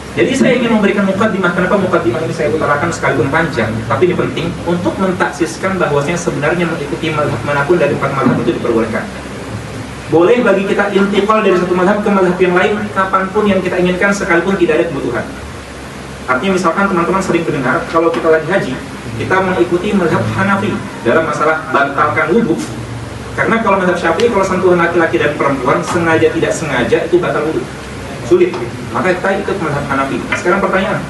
Jadi saya ingin memberikan mukaddimah. Kenapa mukaddimah ini saya utarakan sekalipun panjang, tapi ini penting untuk mentaksiskan bahwasanya sebenarnya mengikuti mazhab manapun dari 4 mazhab itu diperbolehkan. Boleh bagi kita intiqal dari satu mazhab ke mazhab yang lain kapanpun yang kita inginkan, sekalipun tidak ada kebutuhan. Artinya misalkan teman-teman sering mendengar kalau kita lagi haji, kita mengikuti mazhab Hanafi dalam masalah batalkan wudu. Karena kalau mazhab Syafi'i, kalau sentuhan laki-laki dan perempuan sengaja tidak sengaja itu batal wudu. Sulit. Maka kita ikut mazhab Hanafi. Nah, sekarang pertanyaan,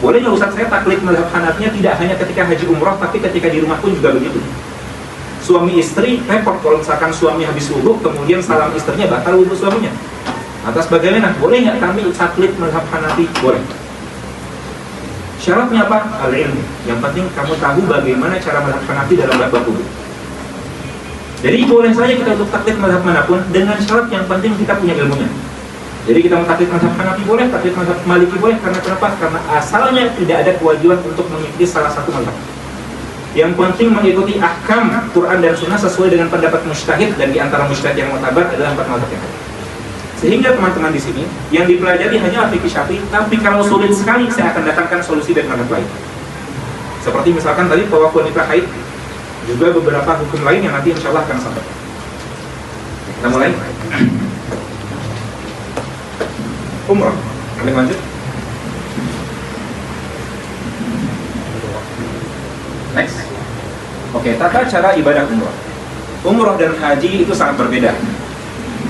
boleh nggak Ustaz saya taklid mazhab Hanafinya tidak hanya ketika haji umrah, tapi ketika di rumah pun juga begitu? Suami istri repot kalau misalkan suami habis wudu kemudian salam istrinya, batal wudu suaminya. Atas bagaimana? Boleh nggak kami taklid mazhab Hanafi? Boleh. Syaratnya apa? Al-ilmu. Yang penting kamu tahu bagaimana cara mazhab Hanafi dalam bab wudu. Jadi boleh saja kita untuk taklid mazhab manapun dengan syarat yang penting kita punya ilmunya. Jadi kita mau taklid mazhab Hanafi boleh, taklid mazhab Maliki boleh. Karena kenapa? Karena asalnya tidak ada kewajiban untuk mengikuti salah satu mazhab. Yang penting mengikuti ahkam Quran dan Sunnah sesuai dengan pendapat mujtahid, dan di antara mujtahid yang mutabar adalah 4 mazhab yang ada. Sehingga teman-teman di sini yang dipelajari hanya fikih Syafi'i, tapi kalau sulit sekali saya akan datangkan solusi dari mazhab lain. Seperti misalkan tadi tawaf wanita haid, juga beberapa hukum lain yang nanti insya Allah akan sampai. Kita mulai. Umrah. Kita lanjut. Next. Oke, tata cara ibadah umroh. Umroh dan haji itu sangat berbeda.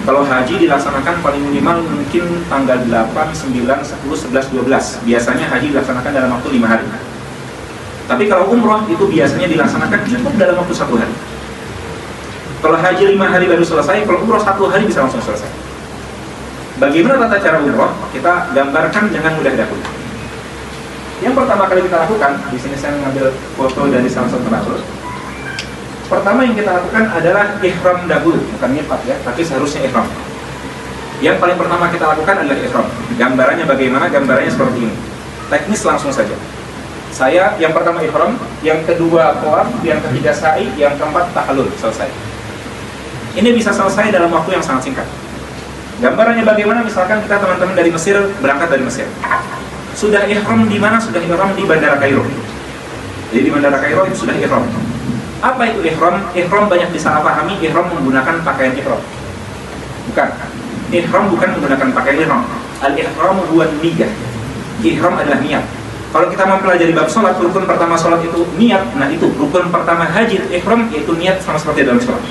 Kalau haji dilaksanakan paling minimal mungkin tanggal 8, 9, 10, 11, 12. Biasanya haji dilaksanakan dalam waktu 5 hari. Tapi kalau umroh itu biasanya dilaksanakan cukup dalam waktu 1 hari. Kalau haji 5 hari baru selesai, kalau umroh 1 hari bisa langsung selesai. Bagaimana tata cara umroh? Kita gambarkan dengan mudah dahulu. Yang pertama kali kita lakukan, di sini saya mengambil foto dari salah satu rasul. Pertama yang kita lakukan adalah ihram dahulu, bukan miqat ya, tapi seharusnya ihram. Yang paling pertama kita lakukan adalah ihram. Gambarannya bagaimana? Gambarannya seperti ini. Teknis langsung saja. Saya yang pertama ihram, yang kedua tawaf, yang ketiga sa'i, yang keempat tahallul, selesai. Ini bisa selesai dalam waktu yang sangat singkat. Gambarannya bagaimana? Misalkan kita teman-teman dari Mesir berangkat dari Mesir. Sudah ihram di mana? Sudah ihram di Bandara Kairo. Jadi di Bandara Kairo itu sudah ihram. Apa itu ihram? Ihram banyak disalahpahami, ihram menggunakan pakaian ihram. Bukan. Ihram bukan menggunakan pakaian ihram. Al-ihram huwa niyah. Ihram adalah niat. Kalau kita mempelajari bab sholat, rukun pertama sholat itu niat. Nah itu, rukun pertama haji ihram yaitu niat, sama seperti dalam sholat.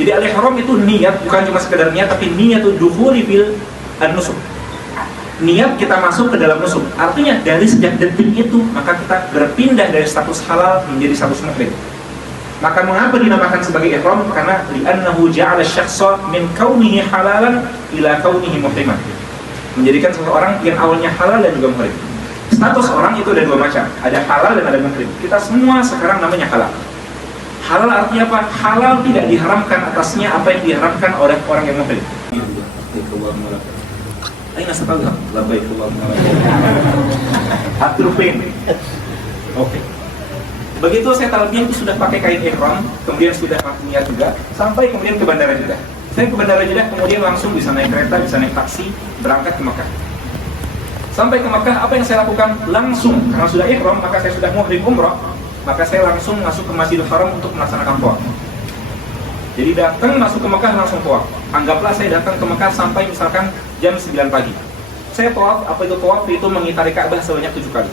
Jadi al-ihram itu niat, bukan cuma sekedar niat, tapi niatu dukhuli fil an-nusuk. Niat kita masuk ke dalam nusuk. Artinya dari sejak detik itu maka kita berpindah dari status halal menjadi status muhrim. Maka mengapa dinamakan sebagai ihram? Karena li'annahu ja'ala syakhsa min kaunihi halalan ila kaunihi muhriman. Menjadikan seseorang yang awalnya halal dan juga muhrim. Status orang itu ada 2 macam, ada halal dan ada muhrim. Kita semua sekarang namanya halal. Halal artinya apa? Halal tidak diharamkan atasnya apa yang diharamkan oleh orang yang muhrim. Aina satallah labbaik Allahumma labbaik. Oke. Begitu saya talbiyah itu sudah pakai kain ihram, kemudian sudah niat juga, sampai kemudian ke bandara Jeddah. Saya ke bandara Jeddah kemudian langsung bisa naik kereta, bisa naik taksi, berangkat ke Makkah. Sampai ke Makkah, apa yang saya lakukan? Langsung, karena sudah ihram, maka saya sudah muhrim umrah, maka saya langsung masuk ke Masjidil Haram untuk melaksanakan tawaf. Jadi datang masuk ke Mekah langsung tawaf. Anggaplah saya datang ke Mekah sampai misalkan jam 9 pagi. Saya tawaf, apa itu tawaf? Itu mengitari Ka'bah sebanyak 7 kali.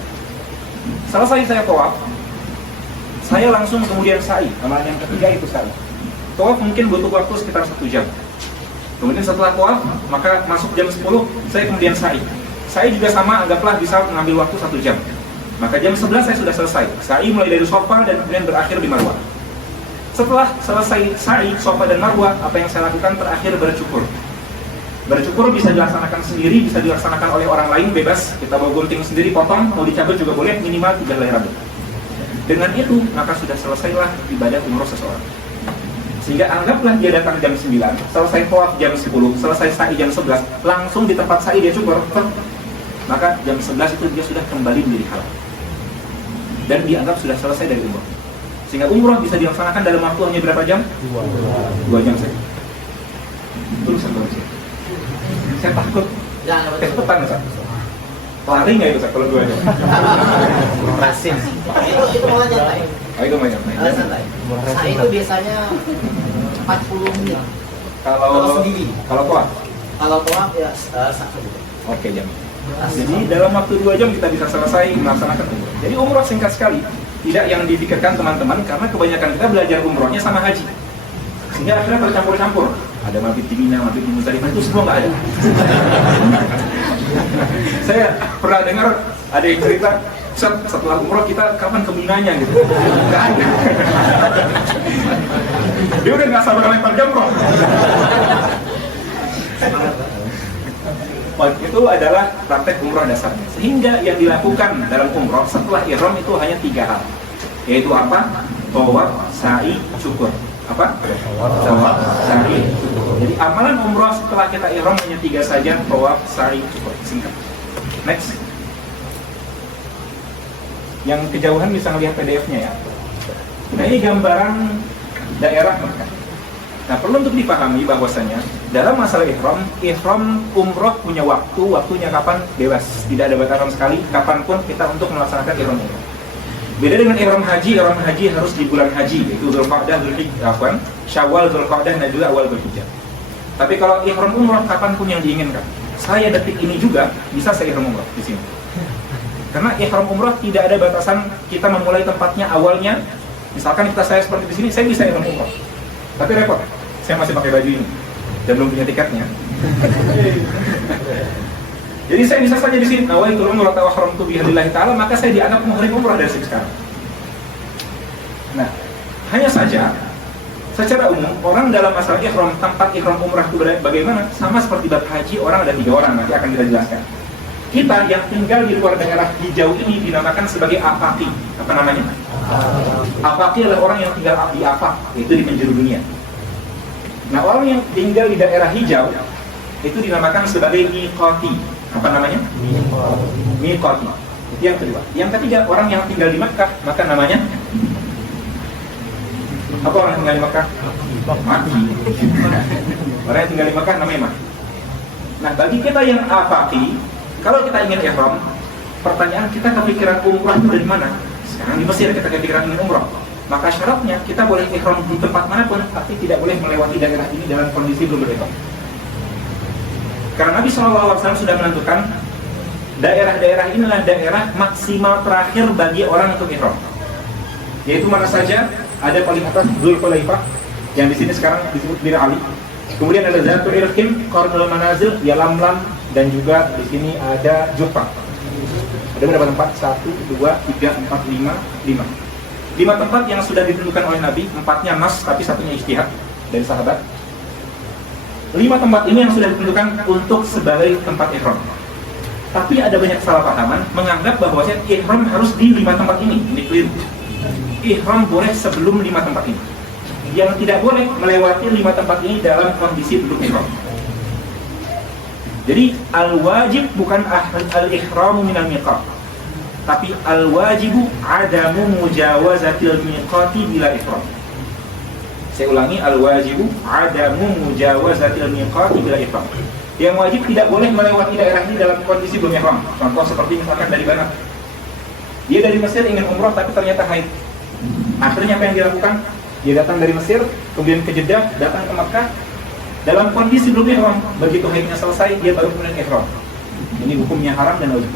Selesai saya tawaf, saya langsung kemudian sa'i. Amalan yang ketiga itu sa'i. Tawaf mungkin butuh waktu sekitar 1 jam. Kemudian setelah tawaf, maka masuk jam 10, saya kemudian sa'i. Sa'i juga sama, anggaplah bisa mengambil waktu 1 jam. Maka jam 11 saya sudah selesai. Sa'i mulai dari Safa dan kemudian berakhir di Marwah. Setelah selesai sa'i, Safa dan Marwah, apa yang saya lakukan terakhir bercukur. Bercukur bisa dilaksanakan sendiri, bisa dilaksanakan oleh orang lain, bebas. Kita bawa gunting sendiri, potong, mau dicabut juga boleh, minimal 3 helai rambut. Dengan itu, maka sudah selesailah ibadah umroh seseorang. Sehingga anggaplah dia datang jam 9, selesai tawaf jam 10, selesai sa'i jam 11, langsung di tempat sa'i dia cukur, maka jam 11 itu dia sudah kembali menjadi halal. Dan dianggap sudah selesai dari umroh. Sehingga umroh bisa dilaksanakan dalam waktu hanya berapa jam? 2 jam saja. Tulisan bagus. Saya takut kecepatan Ustaz. Lari nggak itu Ustaz kalau 2 jam? Rasin. Itu malah santai. Oh itu banyak. Santai. Nah itu biasanya 40 menit. Kalau sendiri. Kalau tawaf? Kalau tawaf ya 1 jam. Oke jam. Jadi dalam waktu 2 jam kita bisa selesai melaksanakan umroh. Jadi umroh singkat sekali. Tidak yang dipikirkan teman-teman, karena kebanyakan kita belajar umrohnya sama haji, sehingga akhirnya tercampur-campur. Ada mabit di Mina, mabit di Muzdalifah, itu semua nggak ada. Saya pernah dengar ada yang cerita, setelah umroh kita kapan ke Minanya gitu. Nggak ada. Dia udah nggak sabar lempar jamroh. Itu adalah praktek umroh dasarnya. Sehingga yang dilakukan dalam umroh setelah ihram itu hanya 3 hal. Yaitu apa? Tawaf, sa'i, cukur. Apa? Tawaf, sa'i, cukur. Jadi amalan umroh setelah kita ihram hanya 3 saja, tawaf, sa'i, cukur. Singkat. Next. Yang kejauhan bisa melihat PDF-nya ya. Nah ini gambaran daerah Mekah. Nah perlu untuk dipahami bahwasanya dalam masalah ihram umroh punya waktunya kapan bebas, tidak ada batasan sekali, kapanpun kita untuk melaksanakan ihram umroh. Beda dengan ihram haji harus di bulan haji, yaitu Dzulqa'dah, Dzulhijjah, Syawal, Dzulqa'dah dan juga awal Dzulhijjah. Tapi kalau ihram umroh kapanpun yang diinginkan, saya detik ini juga bisa saya ihram umroh di sini. Karena ihram umroh tidak ada batasan, kita memulai tempatnya awalnya Misalkan saya seperti di sini, saya bisa ihram umroh. Tapi repot, saya masih pakai baju ini dan belum punya tiketnya. Jadi saya bisa saja di sini, nawaitul umrah wa haramtu biha lillahi ta'ala, maka saya dianggap muhrim umrah dari sekarang. Nah, hanya saja secara umum orang dalam masalah ihram, tempat ihram umrah itu bagaimana? Sama seperti bab haji, orang ada 3 orang, nanti akan kita jelaskan. Kita yang tinggal di luar daerah hijau ini dinamakan sebagai afaqi. Apa namanya? Afaqi adalah orang yang tinggal di afaq, yaitu di penjuru dunia. Nah, orang yang tinggal di daerah hijau itu dinamakan sebagai miqati. Apa namanya? Miqati. Itu yang kedua. Yang ketiga, orang yang tinggal di Makkah, maka namanya apa? Orang yang tinggal di Makkah? Maki. Orang yang tinggal di Makkah namanya Maki. Nah, bagi kita yang afaqi, kalau kita ingin ihram, pertanyaan kita kepikiran umrah itu dari mana? Sekarang di Mesir kita kepikiran ingin umrah. Maka syaratnya kita boleh ihram di tempat manapun, tapi tidak boleh melewati daerah ini dalam kondisi belum berihram. Karena Nabi SAW sudah menentukan daerah-daerah inilah daerah maksimal terakhir bagi orang untuk ihram. Yaitu mana saja? Ada paling atas Dzulhulaifah yang di sini sekarang disebut Bir Ali. Kemudian ada Zatul Irqim, Qarnul Manazil, Yalamlam, dan juga di sini ada Juhfah. Ada beberapa tempat? 1, 2, 3, 4, 5. 5 tempat yang sudah ditentukan oleh Nabi. 4-nya nas, tapi 1-nya ijtihad dari sahabat. 5 tempat ini yang sudah ditentukan untuk sebagai tempat ihram. Tapi ada banyak kesalahpahaman menganggap bahwa ihram harus di 5 tempat ini. Ini keliru. Ihram boleh sebelum 5 tempat ini. Yang tidak boleh melewati 5 tempat ini dalam kondisi belum ihram. Jadi al-wajib bukan al-ihramu minal miqat, tapi al-wajibu adamu mujawazatil miqati bila ihram. Saya ulangi, al-wajibu adamu mujawazatil miqati bila ihram. Yang wajib tidak boleh melewati daerah ini dalam kondisi belum ihram. Contoh seperti misalkan dari mana? Dia dari Mesir ingin umrah tapi ternyata haid. Akhirnya apa yang dilakukan? Dia datang dari Mesir, kemudian ke Jeddah, datang ke Makkah dalam kondisi belum ihram. Begitu haidnya selesai, dia baru kemudian ihram. Ini hukumnya haram dan wajib.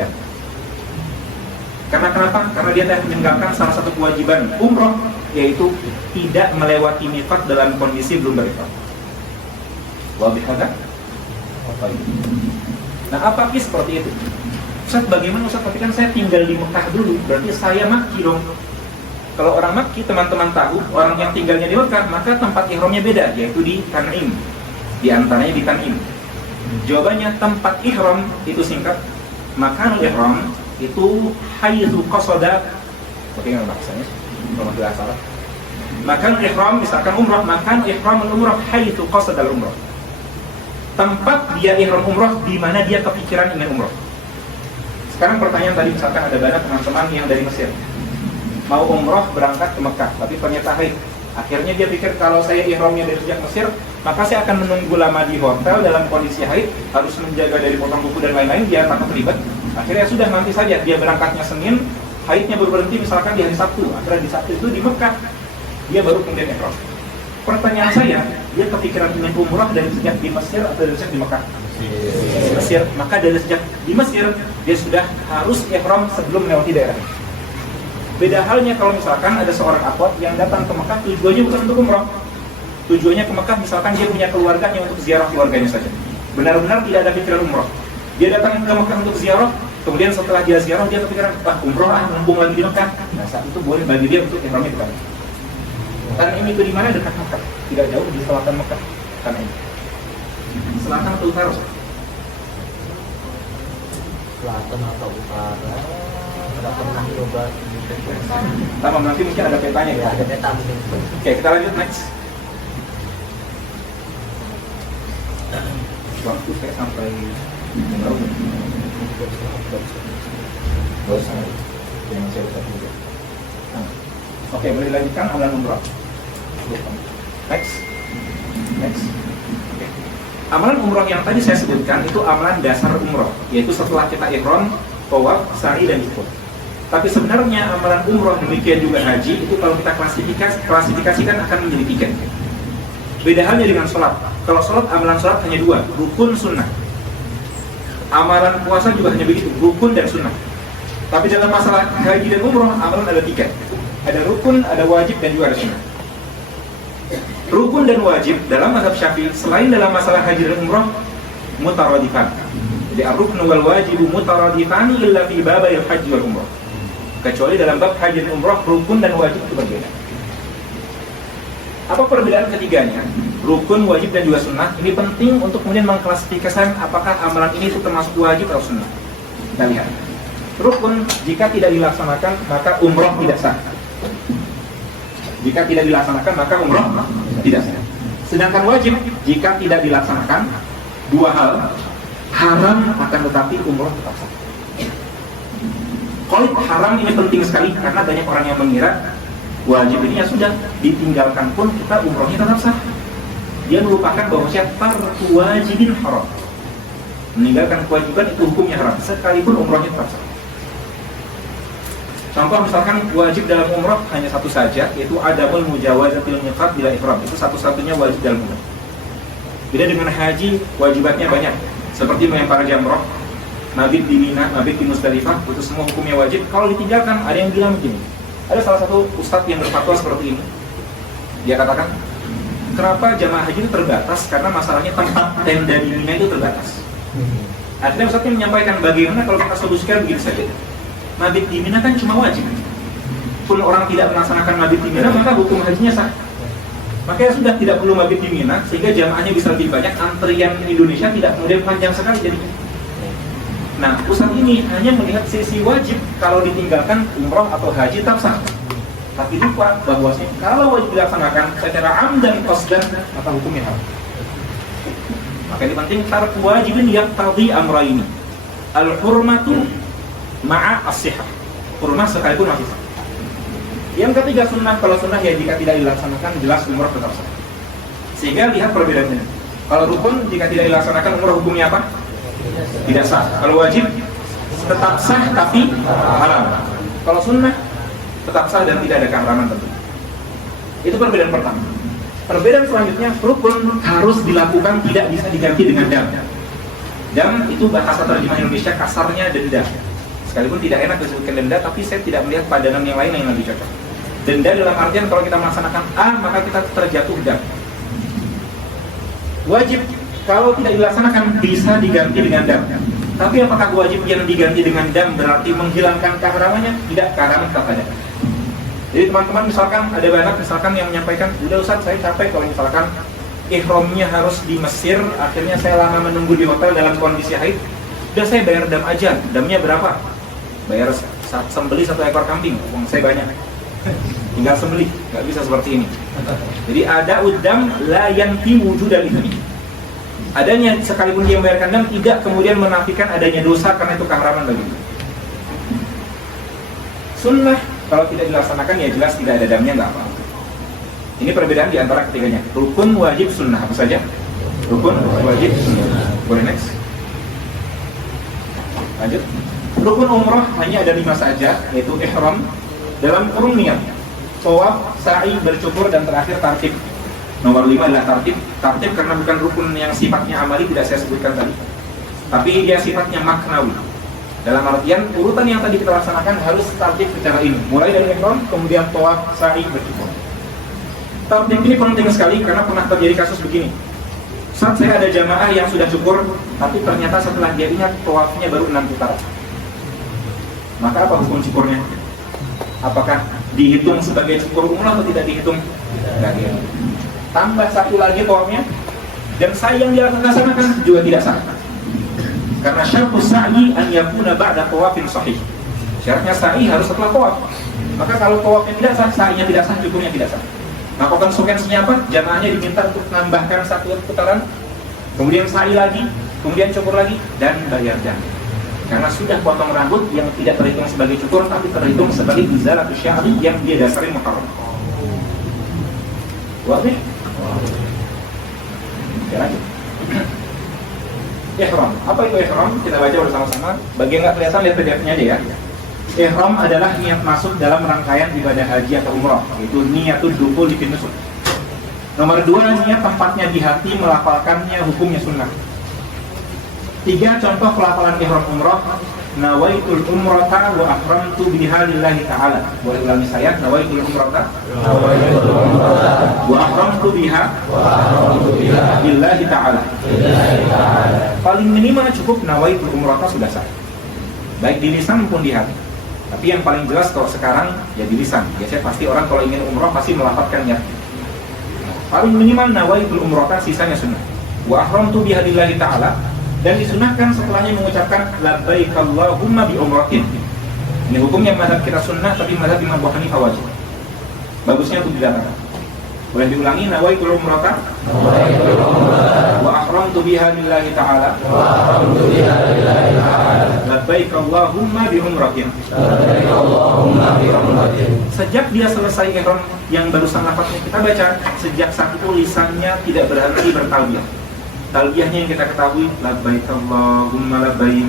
Karena kenapa? Karena dia telah meninggalkan salah satu kewajiban umrah, yaitu tidak melewati miqat dalam kondisi belum berihram. Wadih hadza? Nah, apakah seperti itu? Ustaz, bagaimana Ustaz? Tapi kan saya tinggal di Mekah dulu, berarti saya Makki dong. Kalau orang Makki, teman-teman tahu, orang yang tinggalnya di Mekah, maka tempat ihramnya beda, yaitu di Tan'im. Di antaranya di Tan'im. Jawabannya, tempat ihram itu singkat, makanul ihram itu haitsu qasada. Bagaimana bahasanya? Kalau tidak salah. Makanul ihram, misalkan umrah, makan ihramul umrah haitsu qasada al-umrah. Tempat dia ihram umrah di mana dia kepikiran ingin umrah. Sekarang pertanyaan tadi, misalkan ada banyak teman-teman yang dari Mesir mau umrah berangkat ke Mekah, tapi ternyata haid. Akhirnya dia pikir kalau saya ihramnya dari sejak Mesir, maka saya akan menunggu lama di hotel dalam kondisi haid, harus menjaga dari potong kuku dan lain-lain, dia takut terlibat. Akhirnya sudah, nanti saja dia berangkatnya Senin, haidnya baru berhenti misalkan di hari Sabtu. Akhirnya di Sabtu itu di Mekah dia baru kemudian ihram. Pertanyaan saya, dia kepikiran ingin umrah dari sejak di Mesir atau dari sejak di Mekah? Mesir. Maka dari sejak di Mesir dia sudah harus ihram sebelum melewati daerah. Beda halnya kalau misalkan ada seorang akhwat yang datang ke Mekah, tujuannya bukan untuk umrah. Tujuannya ke Mekah, misalkan dia punya keluarganya untuk ziarah keluarganya saja. Benar-benar tidak ada pikiran umrah. Dia datang ke Mekah untuk ziarah, kemudian setelah dia ziarah dia kepikiran, umrah mumpung lagi di Mekah. Nah, saat itu boleh bagi dia untuk ihramnya di Mekah. Karena ini itu di mana? Dekat Mekah, tidak jauh di selatan Mekah. Karena ini selatan atau utara? Selatan atau utara? Tidak pernah coba. Tamam, nanti mungkin ada petanya ya. Ada peta mungkin. Oke, kita lanjut next. Waktu saya sampai berapa? Bosan. Yang saya bisa juga. Oke, boleh dilanjutkan amalan umrah. Next. Okay. Amalan umrah yang tadi saya sebutkan itu amalan dasar umrah, yaitu setelah kita ihram, tawaf, sa'i dan ifad. Tapi sebenarnya amalan umrah demikian juga haji itu kalau kita klasifikasikan akan menjadi 3. Beda halnya dengan sholat. Kalau sholat, amalan sholat hanya 2, rukun, sunnah. Amalan puasa juga hanya begitu, rukun dan sunnah. Tapi dalam masalah haji dan umrah, amalan ada 3. Ada rukun, ada wajib, dan juga ada sunnah. Rukun dan wajib dalam mazhab Syafi'i selain dalam masalah haji dan umrah mutaradifan. Jadi ar-ruknu wal wajibu mutaradifan illa fi babil haji wal umrah. Kecuali dalam bab haji dan umrah rukun dan wajib itu berbeda. Apa perbedaan ketiganya? Rukun, wajib, dan juga sunnah. Ini penting untuk kemudian mengklasifikasikan apakah amalan ini itu termasuk wajib atau sunnah. Kita lihat. Rukun jika tidak dilaksanakan maka umrah tidak sah. Jika tidak dilaksanakan maka umrah tidak sah. Sedangkan wajib jika tidak dilaksanakan dua hal, haram akan tetapi umrah tetap sah. Qaid haram ini penting sekali karena banyak orang yang mengira wajib ini ya sudah ditinggalkan pun kita umrahnya tetap sah. Dia melupakan bahwa tarku wajibin haram. Meninggalkan kewajiban itu hukumnya haram sekalipun umrahnya tetap sah. Contoh misalkan wajib dalam umrah hanya satu saja, yaitu adamul mujawazatil miqat bila ihram. Itu satu-satunya wajib dalam umrah. Beda dengan haji, wajibatnya banyak. Seperti melempar jamrah, mabit di Mina, mabit di Musdalifah, itu semua hukumnya wajib. Kalau ditinggalkan, ada yang bilang begini. Ada salah satu ustadz yang berfatwa seperti ini. Dia katakan, kenapa jamaah haji itu terbatas? Karena masalahnya tempat tenda di Mina itu terbatas. Akhirnya ustadznya menyampaikan bagaimana kalau kita solusikan begitu saja. Mabit di Mina kan cuma wajib. Pun orang tidak melaksanakan mabit di Mina, maka hukum hajinya sah. Makanya sudah tidak perlu mabit di Mina, sehingga jamaahnya bisa lebih banyak. Antrian Indonesia tidak kemudian panjang sekali jadinya. Nah, ustaz ini hanya melihat sisi wajib kalau ditinggalkan umrah atau haji tetap sah. Tapi lupa bahwasanya kalau wajib dilaksanakan secara amdan qasdan maka hukumnya haram. Maka ini penting tarku wajibin yaqtadi amrayni. Al-hurmatu ma'a as-sihah. Hurmah sekalipun masih sah. Yang ketiga sunnah. Kalau sunnah ya jika tidak dilaksanakan jelas umrah tetap sah. Sehingga lihat perbedaannya. Kalau rukun jika tidak dilaksanakan umrah hukumnya apa? Tidak sah. Kalau wajib tetap sah tapi haram. Kalau sunnah tetap sah dan tidak ada keharaman tentu. Itu perbedaan pertama. Perbedaan selanjutnya, rukun harus dilakukan, tidak bisa diganti dengan dam. Dam itu bahasa terjemahan Indonesia kasarnya denda. Sekalipun tidak enak disebutkan denda, tapi saya tidak melihat padanan yang lain yang lebih cocok. Denda dalam artian kalau kita melaksanakan A, maka kita terjatuh dam. Wajib kalau tidak dilaksanakan bisa diganti dengan dam. Tapi apakah wajib yang diganti dengan dam berarti menghilangkan keharamannya? Tidak, keharaman tetap ada. Jadi teman-teman misalkan ada banyak misalkan yang menyampaikan, udah Ustaz saya capek kalau misalkan ihramnya harus di Mesir, akhirnya saya lama menunggu di hotel dalam kondisi haid. Udah saya bayar dam aja, damnya berapa? Bayar sembeli 1 ekor kambing, uang saya banyak. Tinggal sembeli, nggak bisa seperti ini. Jadi ada udam la yanfi wujudal itsmi. Adanya sekalipun dia membayarkan dam tidak kemudian menafikan adanya dosa karena itu keharaman baginya. Sunnah kalau tidak dilaksanakan ya jelas tidak ada damnya, nggak apa-apa. Ini perbedaan di antara ketiganya. Rukun, wajib, sunnah apa saja? Rukun, wajib, sunnah. Boleh next? Lanjut. Rukun umrah hanya ada 5 saja, yaitu ihram dalam kurung niat, tawaf, sa'i, bercukur, dan terakhir tartib. Nomor 5 adalah tartib. Tartib karena bukan rukun yang sifatnya amali, tidak saya sebutkan tadi, tapi dia sifatnya maknawi. Dalam artian urutan yang tadi kita laksanakan harus tartib secara ini, mulai dari ihram, kemudian tawaf, sa'i, bercukur. Tartib ini penting sekali karena pernah terjadi kasus begini. Saat saya ada jamaah yang sudah cukur, tapi ternyata setelah dia ingat tawafnya baru 6 putaran. Maka apa hukum cukurnya? Apakah dihitung sebagai cukur umrah atau tidak dihitung? Tidak dihitung. Tambah 1 lagi tawafnya, dan sa'i yang dia laksanakan juga tidak sah. Karena syartus sa'i an yakuna ba'da tawafin sahih. Syaratnya sa'i harus setelah tawaf. Maka kalau tawafnya tidak sah, sa'inya tidak sah, cukurnya tidak sah. Maka konsekuensinya apa? Jamaahnya diminta untuk menambahkan 1 putaran, kemudian sa'i lagi, kemudian cukur lagi, dan bayar dam. Karena sudah potong rambut yang tidak terhitung sebagai cukur, tapi terhitung sebagai izalatus sya'ri yang dia dasari muharram. Wadah? Ya, lanjut. Ihram. Apa itu ihram? Kita baca bersama-sama. Bagi yang nggak kelihatan, lihat PDF-nya aja ya. Ihram adalah niat masuk dalam rangkaian ibadah haji atau umrah, yaitu niatul dukhul fi nusuk. Nomor 2, niat tempatnya di hati, melafalkannya hukumnya sunnah. 3, contoh pelafalan ihram umrah. nawaitul umrata wa ahramtu biha lillahi ta'ala. Boleh ulangi saya? Nawaitul umrata wa ahramtu biha lillahi ta'ala. Paling minimal cukup nawaitul umrata sudah sah, baik di lisan maupun di hati. Tapi yang paling jelas kalau sekarang ya di lisan. Biasanya pasti orang kalau ingin umrah pasti melafadzkan niat. Paling minimal nawaitul umrata, sisanya sunnah. Wa ahramtu biha lillahi ta'ala, dan disunahkan setelahnya mengucapkan labbaik Allahumma bi umratin. Ini hukumnya mazhab kita sunnah, tapi mazhab Imam Abu Hanifah wajib. Bagusnya untuk dilakukan. Boleh diulangi, nawaitul umrata wa ahramtu biha lillahi ta'ala labbaik Allahumma bi umratin. Sejak dia selesai ihram yang barusan lafaznya kita baca, sejak saat itu lisannya tidak berhenti bertalbiyah. Talbiyahnya yang kita ketahui, labbaik Allahumma labbaik,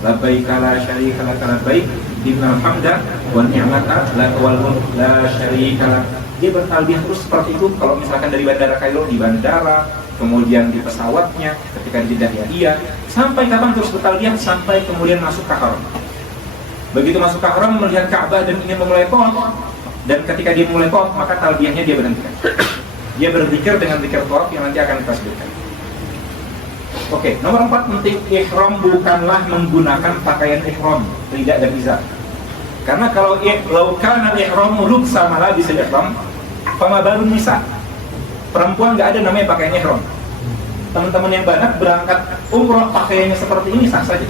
labbaik la syarika lak labbaik, innal hamda wan ni'mata lak wal mulk la syarika lak. Dia bertalbiyah terus seperti itu. Kalau misalkan dari bandara Kairo, di bandara, kemudian di pesawatnya, ketika di Jeddah ya iya. Sampai kapan terus bertalbiyah? Sampai kemudian masuk ke haram. Begitu masuk ke haram, melihat Ka'bah dan ingin memulai tawaf, dan ketika dia mulai tawaf, maka talbiyahnya dia berhentikan. Dia berzikir dengan zikir tawaf yang nanti akan kita sebutkan. Oke, nomor 4 penting, ihram bukanlah menggunakan pakaian ihram, rida dan izar. Karena kalau laukana ihramu lubsa malabis ihram, fama baru nisa. Perempuan nggak ada namanya pakaian ihram. Teman-teman yang banyak berangkat umroh pakaiannya seperti ini sah saja,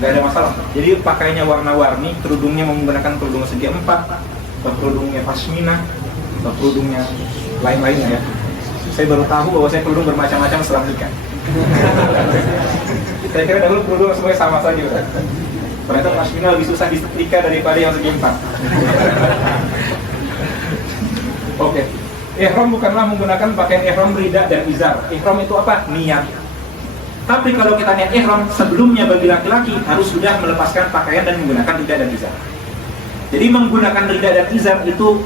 nggak ada masalah. Jadi pakaiannya warna-warni, kerudungnya menggunakan kerudung segi 4, atau kerudungnya pasmina, atau kerudungnya lain-lainnya ya. Saya baru tahu bahwa saya kerudung bermacam-macam setelah menikah. Saya kira dahulu kerudung semuanya sama saja. Ternyata pasmina lebih susah disetrika daripada yang segi 4. Oke. Ihram bukanlah menggunakan pakaian ihram, rida dan izar. Ihram itu apa? Niat. Tapi kalau kita niat ihram, sebelumnya bagi laki-laki harus sudah melepaskan pakaian dan menggunakan rida dan izar. Jadi menggunakan rida dan izar itu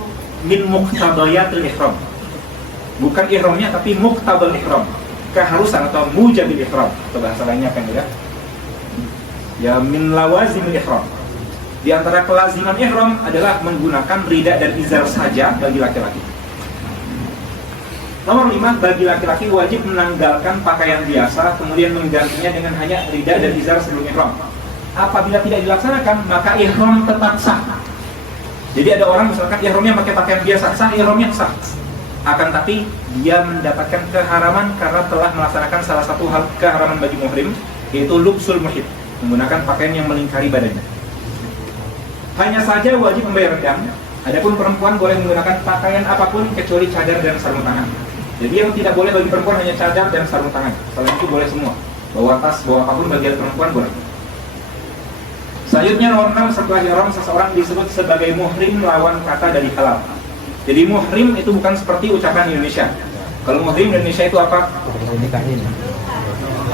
min muqtadayatul ihram. Bukan ihramnya, tapi muqtadal ihram. Keharusan atau mujabil ihram. Atau bahasa lainnya kan ya? Ya min lawazimul ihram. Di antara kelaziman ihram adalah menggunakan rida dan izar saja bagi laki-laki. Nomor 5, bagi laki-laki wajib menanggalkan pakaian biasa, kemudian menggantinya dengan hanya rida dan izar sebelum ihram. Apabila tidak dilaksanakan, maka ihram tetap sah. Jadi ada orang misalkan ihramnya pakai pakaian biasa, sah ihramnya sah. Akan tapi dia mendapatkan keharaman karena telah melaksanakan salah satu hal keharaman bagi muhrim, yaitu lubsul muhid, menggunakan pakaian yang melingkari badannya. Hanya saja wajib membayar dam. Adapun perempuan boleh menggunakan pakaian apapun kecuali cadar dan sarung tangan. Jadi yang tidak boleh bagi perempuan hanya cadar dan sarung tangan. Selain itu boleh semua. Bawa tas, bawa apapun bagi perempuan boleh. Selanjutnya nomor 6, setelah ihram seseorang disebut sebagai muhrim lawan kata dari halal. Jadi muhrim itu bukan seperti ucapan Indonesia. Kalau muhrim Indonesia itu apa?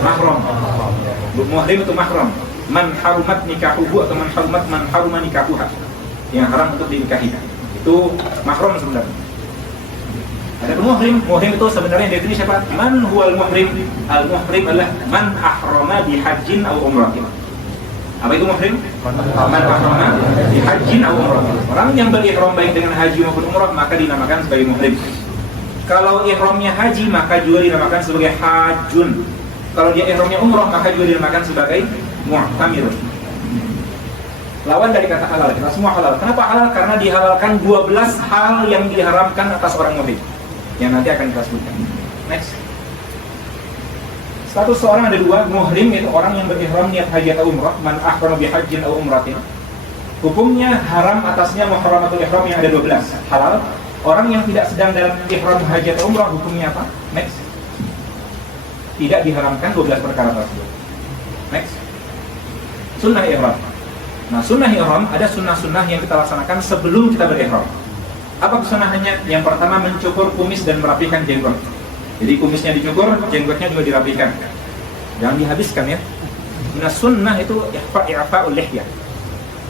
Mahram. Muhrim itu mahram. Man harumat nikahuhu atau man haruma nikahuha. Yang haram untuk dinikahi. Itu mahram sebenarnya. Ada muhrim itu sebenarnya definisi apa? Man huwal muhrim? Al-muhrim adalah man ahrama bi hajjin aw umratin. Apa itu muhrim? Man ahrama bi hajjin aw umratin. Orang yang berihram baik dengan haji maupun umrah maka dinamakan sebagai muhrim. Kalau ihramnya haji maka juga dinamakan sebagai hajjun. Kalau dia ihramnya umrah maka juga dinamakan sebagai mu'tamir. Lawan dari kata halal, kita semua halal. Kenapa halal? Karena dihalalkan 12 hal yang diharamkan atas orang muhrim, yang nanti akan kita sebutkan. Next. Status seorang ada 2, muhrim itu orang yang berihram niat haji atau umrah, man ahrama bi hajjin atau umratin. Hukumnya haram atasnya muharramatul ihram yang ada 12. Halal. Orang yang tidak sedang dalam ihram haji atau umrah hukumnya apa? Next. Tidak diharamkan 12 perkara tersebut. Next. Sunnah ihram. Nah, sunnah ihram ada sunnah-sunnah yang kita laksanakan sebelum kita berihram. Apa kesunahannya? Yang pertama mencukur kumis dan merapikan jenggot. Jadi kumisnya dicukur, jenggotnya juga dirapikan. Jangan dihabiskan ya. Nah, sunnah itu i'fa'ul lihyah.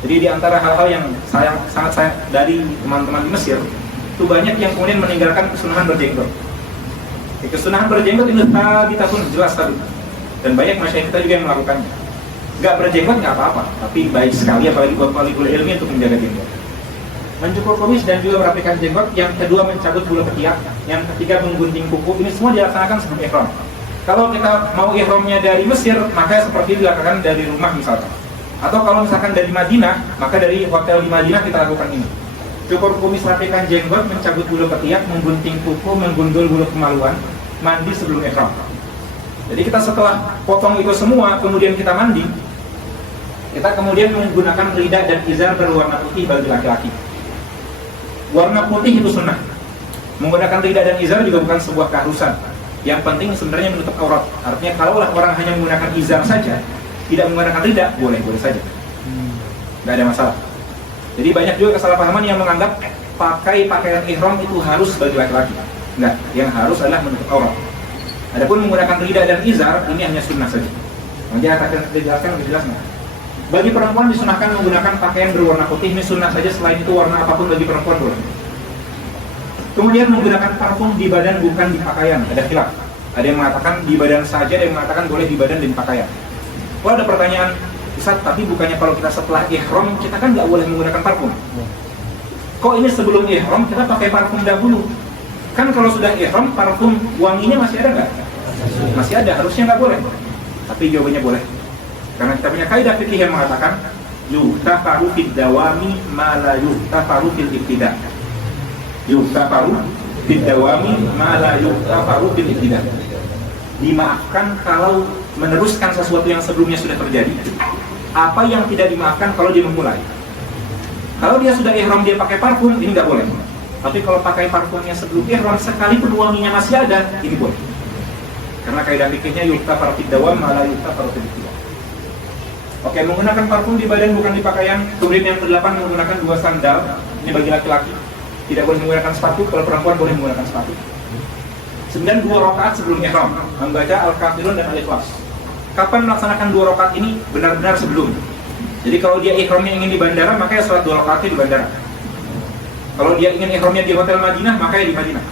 Jadi di antara hal-hal yang sangat sayang dari teman-teman di Mesir, itu banyak yang kemudian meninggalkan kesunahan berjenggot. Kesunahan berjenggot itu tadi jelas tadi. Dan banyak masyarakat kita juga yang melakukannya. Nggak berjenggot nggak apa-apa, tapi baik sekali apalagi buat talibul ilmi untuk menjaga jenggot. Mencukur kumis dan juga merapikan jenggot. Yang kedua mencabut bulu ketiak. Yang ketiga menggunting kuku. Ini semua dilaksanakan sebelum ihram. Kalau kita mau ihramnya dari Mesir, maka seperti dilakukan dari rumah misalkan. Atau kalau misalkan dari Madinah, maka dari hotel di Madinah kita lakukan ini. Cukur kumis, rapikan jenggot, mencabut bulu ketiak, menggunting kuku, menggundul bulu kemaluan, mandi sebelum ihram. Jadi kita setelah potong itu semua, kemudian kita mandi, kita kemudian menggunakan ridha dan izar berwarna putih bagi laki-laki. Warna putih itu sunnah. Menggunakan ridha dan izar juga bukan sebuah keharusan. Yang penting sebenarnya menutup aurat. Artinya kalau orang hanya menggunakan izar saja, tidak menggunakan ridha, boleh saja. Tidak ada masalah. Jadi banyak juga kesalahpahaman yang menganggap pakai pakaian ihram itu harus bagi laki-laki. Enggak, yang harus adalah menutup aurat. Adapun menggunakan ridha dan izar, ini hanya sunnah saja. Nanti akan dijelaskan lebih jelasnya. Bagi perempuan disunahkan menggunakan pakaian berwarna putih, ini sunnah saja. Selain itu warna apapun bagi perempuan boleh. Kemudian menggunakan parfum di badan bukan di pakaian, ada khilaf. Ada yang mengatakan di badan saja, ada yang mengatakan boleh di badan dan di pakaian. Kalau ada pertanyaan, Ustaz, tapi bukannya kalau kita setelah ihram kita kan nggak boleh menggunakan parfum? Kok ini sebelum ihram kita pakai parfum dahulu? Kan kalau sudah ihram parfum wanginya masih ada nggak? Masih ada, harusnya nggak boleh. Tapi jawabannya boleh. Karena kita punya kaidah fikih yang mengatakan yuhtafaru fid dawami ma la yuhtafaru fil ibtida. Yuhtafaru fid dawami ma la yuhtafaru fil ibtida. Dimaafkan kalau meneruskan sesuatu yang sebelumnya sudah terjadi. Apa yang tidak dimaafkan kalau dia memulai. Kalau dia sudah ihram dia pakai parfum, ini nggak boleh. Tapi kalau pakai parfumnya sebelum ihram sekalipun wanginya masih ada, ini boleh. Karena kaidah fikihnya yuhtafaru fid dawam ma la yuhtafaru fil ibtida. Oke, menggunakan parfum di badan bukan di pakaian. Kemudian yang ke-8 menggunakan 2 sandal. Ini bagi laki-laki. Tidak boleh menggunakan sepatu. Kalau perempuan boleh menggunakan sepatu. 9 2 rakaat sebelum ihram, membaca Al-Kafirun dan Al-Ikhlas. Kapan melaksanakan 2 rakaat ini? Benar-benar sebelum. Jadi kalau dia ihramnya ingin di bandara, maka ya sholat 2 rakaatnya di bandara. Kalau dia ingin ihramnya di hotel Madinah, maka ya di Madinah.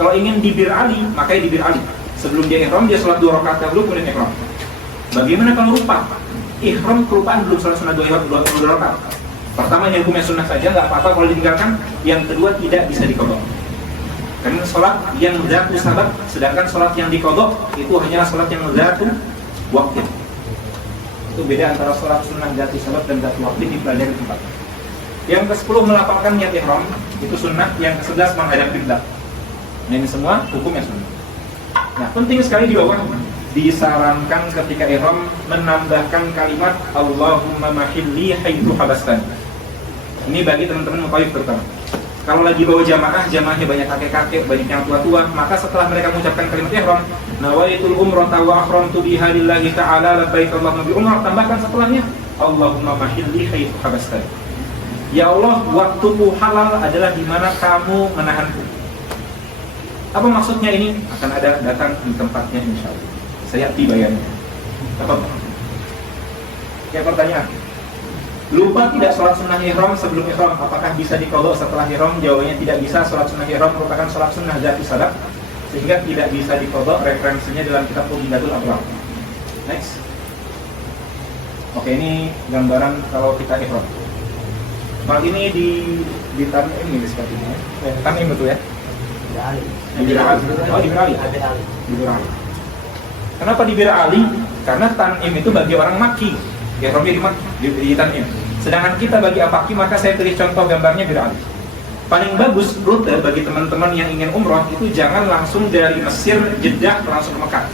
Kalau ingin di Bir Ali, maka ya di Bir Ali. Sebelum dia ihram, dia sholat 2 rakaat dahulu kemudian ihram. Bagaimana kalau lupa? Ihram kelupaan belum sholat sunnah 2 rakaat. Pertama yang hukumnya sunnah saja, nggak apa-apa kalau ditinggalkan. Yang kedua tidak bisa diqadha. Karena sholat yang dzatu sabab, sedangkan sholat yang diqadha itu hanyalah sholat yang dzatu waktu. Itu beda antara sholat sunnah dzatu sabab dan dzatu waktu di pelajaran tempat. Yang ke-10 melafalkan niat ihram, itu sunnah. Yang ke-11 menghadap kiblat. Nah, ini semua hukumnya sunnah. Nah, penting sekali di bawah disarankan ketika ihram menambahkan kalimat Allahumma mahilli haitsu habastani. Ini bagi teman-teman muqayyid terutama. Kalau lagi bawa jamaahnya banyak kakek-kakek, banyak yang tua-tua, maka setelah mereka mengucapkan kalimat ihram, nawaitul umrata wa ahramtu biha lillahi ta'ala labbaik Allahumma bi umrah, tambahkan setelahnya Allahumma mahilli haitsu habastani. Ya Allah, waktuku halal adalah di mana kamu menahanku. Apa maksudnya ini? Akan ada datang di tempatnya insyaallah. Saya bayannya. Apa? Kayak pertanyaan. Lupa tidak sholat sunnah ihram sebelum ihram, apakah bisa diqadha setelah ihram? Jawabannya tidak bisa. Sholat sunnah ihram merupakan sholat sunnah dzatu sabab, sehingga tidak bisa diqadha. Referensinya dalam kitab Umdatul Abrar. Next. Oke, ini gambaran kalau kita ihram. Mal ini di Tanim ini sepertinya. Tanim betul ya? Di Bir Ali. Oh, di Bir Ali. Di Bir Ali. Kenapa di Bir Ali? Karena Tanim itu bagi orang Makki, ihramnya di Tanim. Sedangkan kita bagi Apaki, maka saya pilih contoh gambarnya Bir Ali. Paling bagus rute bagi teman-teman yang ingin umroh itu jangan langsung dari Mesir, Jeddah langsung ke Mekah.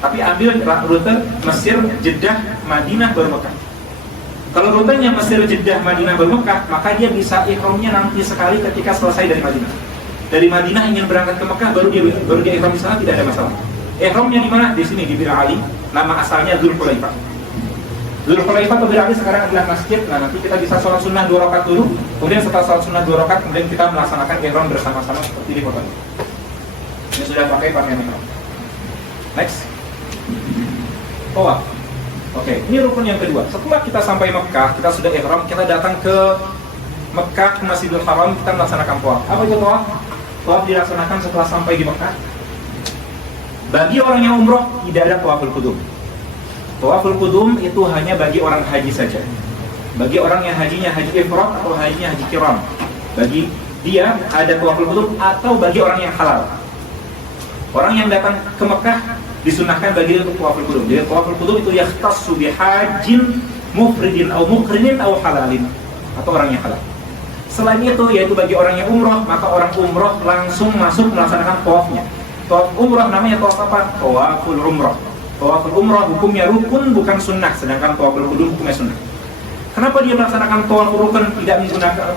Tapi ambil rute Mesir, Jeddah, Madinah baru Mekah. Kalau rutenya Mesir, Jeddah, Madinah baru Mekah, maka dia bisa ihramnya nanti sekali ketika selesai dari Madinah. Dari Madinah ingin berangkat ke Mekah baru dia ihram di sana, tidak ada masalah. Ihramnya di mana? Di sini di Bir Ali. Nama asalnya Dzulhulaifah. Dzulhulaifah atau Bir Ali sekarang adalah masjid. Nah, nanti kita bisa sholat sunnah 2 rakaat dulu. Kemudian setelah sholat sunnah 2 rakaat, kemudian kita melaksanakan ihram bersama-sama seperti di foto ini. Ini sudah pakai pakaian ihram. Next. Tawaf. Oke, ini rukun yang kedua. Setelah kita sampai Mekah, kita sudah ihram, kita datang ke Mekah, ke Masjidil Haram, kita melaksanakan tawaf. Apa itu tawaf? Tawaf dilaksanakan setelah sampai di Mekah. Bagi orang yang umroh tidak ada tawaful qudum. Tawaful qudum itu hanya bagi orang haji saja. Bagi orang yang hajinya haji ifrad atau hajinya haji qiran. Bagi dia ada tawaful qudum atau bagi orang yang halal. Orang yang datang ke Mekah disunahkan bagi untuk tawaful qudum. Jadi tawaful qudum itu yakhtassu bihajin mufridin atau muqrinin atau halalin, atau orang yang halal. Selain itu yaitu bagi orang yang umroh, maka orang umroh langsung masuk melaksanakan tawafnya. Tawaf umroh namanya tawaf apa? Tawaful umroh. Tawaful umroh hukumnya rukun bukan sunnah, sedangkan tawaful qudum hukumnya sunnah. Kenapa dia melaksanakan tawaf rukun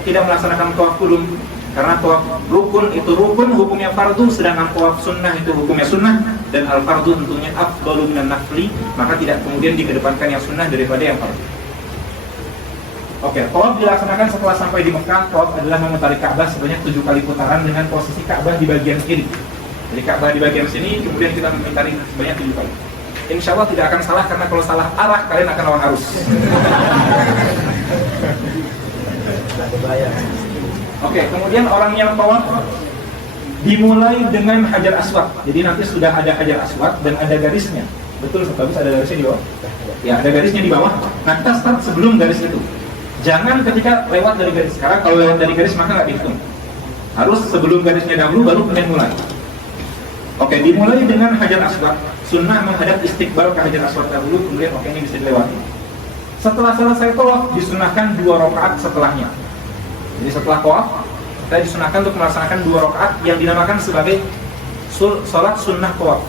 tidak melaksanakan tawaf qudum? Karena tawaf rukun itu rukun hukumnya fardu, sedangkan tawaf sunnah itu hukumnya sunnah, dan al fardu tentunya afdalu minan nafli, maka tidak kemudian dikedepankan yang sunnah daripada yang fardu. Oke, tawaf dilaksanakan setelah sampai di Mekah. Tawaf adalah memutari Ka'bah sebanyak 7 kali putaran dengan posisi Ka'bah di bagian kiri. Jadi Ka'bah di bagian sini, kemudian kita memutari sebanyak 7 kali. Insya Allah tidak akan salah, karena kalau salah arah kalian akan lawan arus. Oke, kemudian orang yang tawaf dimulai dengan Hajar Aswad. Jadi nanti sudah ada Hajar Aswad dan ada garisnya. Betul, bagus, ada garisnya di bawah. Ya, ada garisnya di bawah. Nah, kita start sebelum garis itu. Jangan ketika lewat dari garis. Karena kalau lewat dari garis maka nggak dihitung. Harus sebelum garisnya dahulu baru kemudian mulai. Oke, dimulai dengan Hajar Aswad. Sunnah menghadap istiqbal ke Hajar Aswad dahulu, kemudian ini bisa dilewati. Setelah selesai tawaf disunahkan 2 rakaat setelahnya. Jadi setelah tawaf kita disunahkan untuk melaksanakan 2 rakaat yang dinamakan sebagai sholat sunnah tawaf.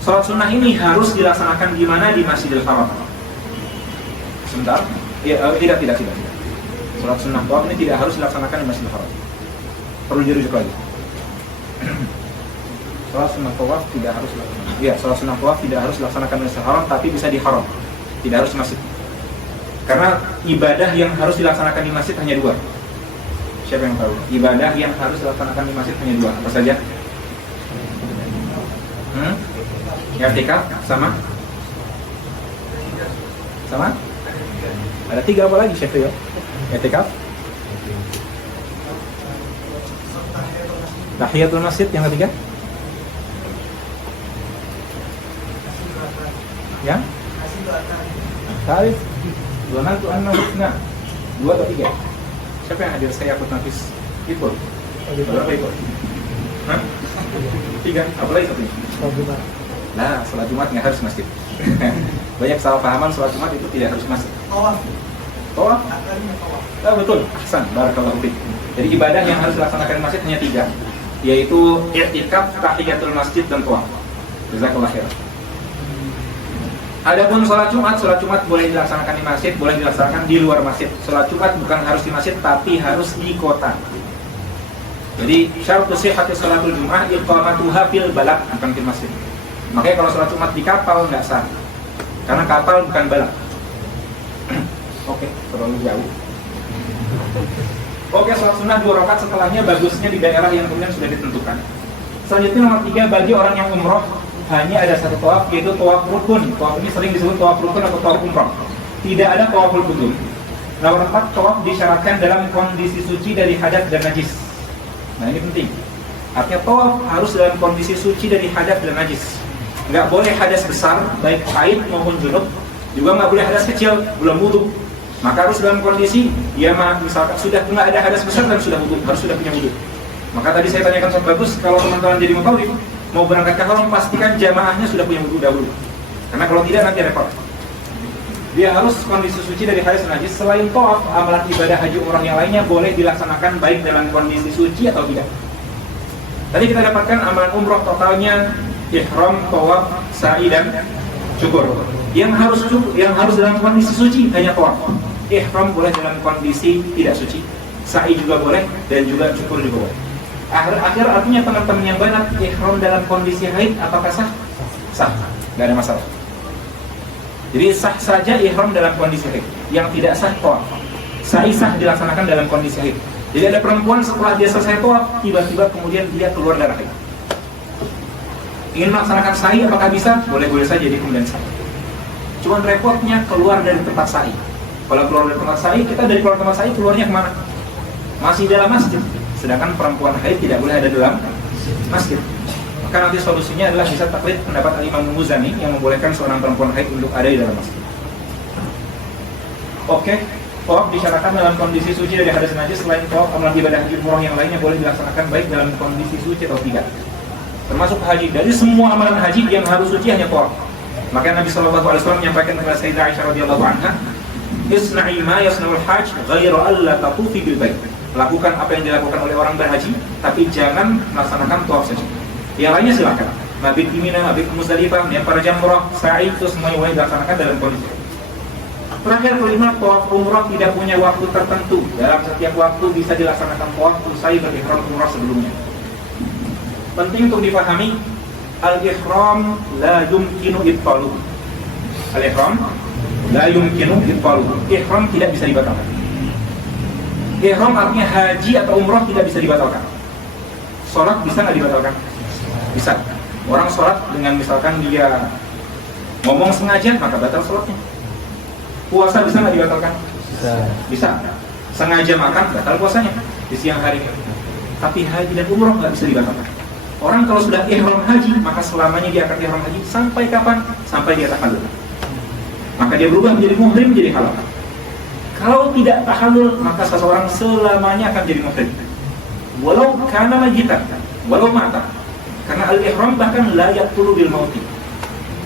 Sholat sunnah ini harus dilaksanakan di mana? Di Masjidil Haram. Sebentar. Ya, tidak. Sholat sunnah tawaf ini tidak harus dilaksanakan di Masjidil Haram. Perlu dirujuk lagi. Sholat sunnah tawaf tidak harus dilaksanakan. Ya, sholat sunnah tawaf tidak harus dilaksanakan di Masjidil Haram, tapi bisa di Haram. Tidak harus di masjid. Karena ibadah yang harus dilaksanakan di masjid hanya 2. Siapa yang tahu? Ibadah yang harus dilaksanakan di masjid hanya 2. Apa saja? I'tikaf sama? Ada 3 apa lagi, Chef? I'tikaf, tahiyatul masjid, yang ketiga? Ya? Tarif Zonantu anna husna. 2 atau 3? Siapa yang hadir? Saya akut nafis Ikut? Berapa ikut? 3? Apalagi satunya? Nah, sholat Jumat nggak harus masjid. Banyak salah pahaman sholat Jumat itu tidak harus masjid. Tawaf? Ah, betul. Ahsan, barakallahu fiik. Jadi ibadah yang harus dilaksanakan di masjid hanya 3, yaitu i'tikaf, tahiyatul masjid, dan tawaf. Jazakallahu khairan. Adapun sholat Jumat boleh dilaksanakan di masjid, boleh dilaksanakan di luar masjid. Sholat Jumat bukan harus di masjid, tapi harus di kota. Jadi syarat sihhati sholatul Jum'ah iqamatuha fil balad, bukan di masjid. Makanya kalau sholat Jumat di kapal nggak sah, karena kapal bukan balad. Oke, terlalu jauh. Oke, sholat sunnah 2 rakaat setelahnya bagusnya di daerah yang kemudian sudah ditentukan. Selanjutnya nomor 3, bagi orang yang umroh hanya ada 1 tawaf, yaitu tawaf rukun. Tawaf ini sering disebut tawaf rukun atau tawaf umroh. Tidak ada tawaful qudum. Nomor 4, tawaf disyaratkan dalam kondisi suci dari hadas dan najis. Nah, ini penting. Artinya tawaf harus dalam kondisi suci dari hadas dan najis. Nggak boleh hadas besar, baik haid maupun junub. Juga nggak boleh hadas kecil, belum wudu. Maka harus dalam kondisi dia misalkan sudah nggak ada hadas besar dan sudah wudu, harus sudah punya wudu. Maka tadi saya tanyakan soal bagus, kalau teman-teman jadi mutawif mau berangkat ke haram, pastikan jamaahnya sudah punya wudu dahulu. Karena kalau tidak nanti repot. Dia harus kondisi suci dari hadas dan najis. Selain tawaf, amalan ibadah haji umrah yang lainnya boleh dilaksanakan baik dalam kondisi suci atau tidak. Tadi kita dapatkan amalan umroh totalnya ihram, tawaf, sa'i, dan syukur. Yang harus dalam kondisi suci hanya tawaf. Ihram boleh dalam kondisi tidak suci, sa'i juga boleh, dan juga syukur juga boleh. Akhir artinya teman-teman yang banyak ihram dalam kondisi haid, apakah sah? Sah, nggak ada masalah. Jadi sah saja ihram dalam kondisi haid. Yang tidak sah tawaf. Sa'i sah dilaksanakan dalam kondisi haid. Jadi ada perempuan setelah dia selesai tawaf, tiba-tiba kemudian dia keluar darah haid. Ingin melaksanakan sa'i, apakah bisa? Boleh-boleh saja, jadi kemudian sah. Cuman repotnya keluar dari tempat sa'i. Kalau keluar dari tempat sa'i, kita dari keluar tempat sa'i keluarnya kemana? Masih dalam masjid. Sedangkan perempuan haid tidak boleh ada dalam masjid. Maka maka nanti solusinya adalah bisa taklid pendapat Imam Muzani yang membolehkan seorang perempuan haid untuk ada di dalam masjid. Oke, tawaf disyaratkan dalam kondisi suci dari hadas najis. Selain tawaf, amalan ibadah haji umroh yang lainnya boleh dilaksanakan baik dalam kondisi suci atau tidak. Termasuk haji. Dari semua amalan haji yang harus suci hanya tawaf. Maka Nabi SAW menyampaikan kepada Sayyidah Aisyah radhiyallahu anha, "Isna'i ma yasna'ul hajj ghairu alla tatufi bil bait." Lakukan apa yang dilakukan oleh orang berhaji, tapi jangan melaksanakan tawaf saja. Yang lainnya silakan. Mabit di Mina, mabit di Muzdalifah, melempar jamrah, sa'i, itu semuanya boleh dilaksanakan dalam kondisi. Terakhir kelima, tawaf umrah tidak punya waktu tertentu. Dalam setiap waktu bisa dilaksanakan tawaf usai berihram umrah sebelumnya. Penting untuk dipahami, al-ihram la yumkinu ibtaluhu. Al-ihram la yumkinu ibtaluhu. Ihram tidak bisa dibatalkan. Ihram artinya haji atau umrah tidak bisa dibatalkan. Sholat bisa nggak dibatalkan? Bisa. Orang sholat dengan misalkan dia ngomong sengaja, maka batal sholatnya. Puasa bisa nggak dibatalkan? Bisa. Sengaja makan, batal puasanya di siang hari. Tapi haji dan umrah nggak bisa dibatalkan. Orang kalau sudah ihram haji, maka selamanya dia akan ihram haji sampai kapan? Sampai dia tahallul. Maka dia berubah menjadi muhrim, menjadi halal. Kalau tidak tahallul, maka seseorang selamanya akan jadi muhrim. Walau kana majitan, walau mata. Karena al-ihram bahkan la yaqtulu bil mauti.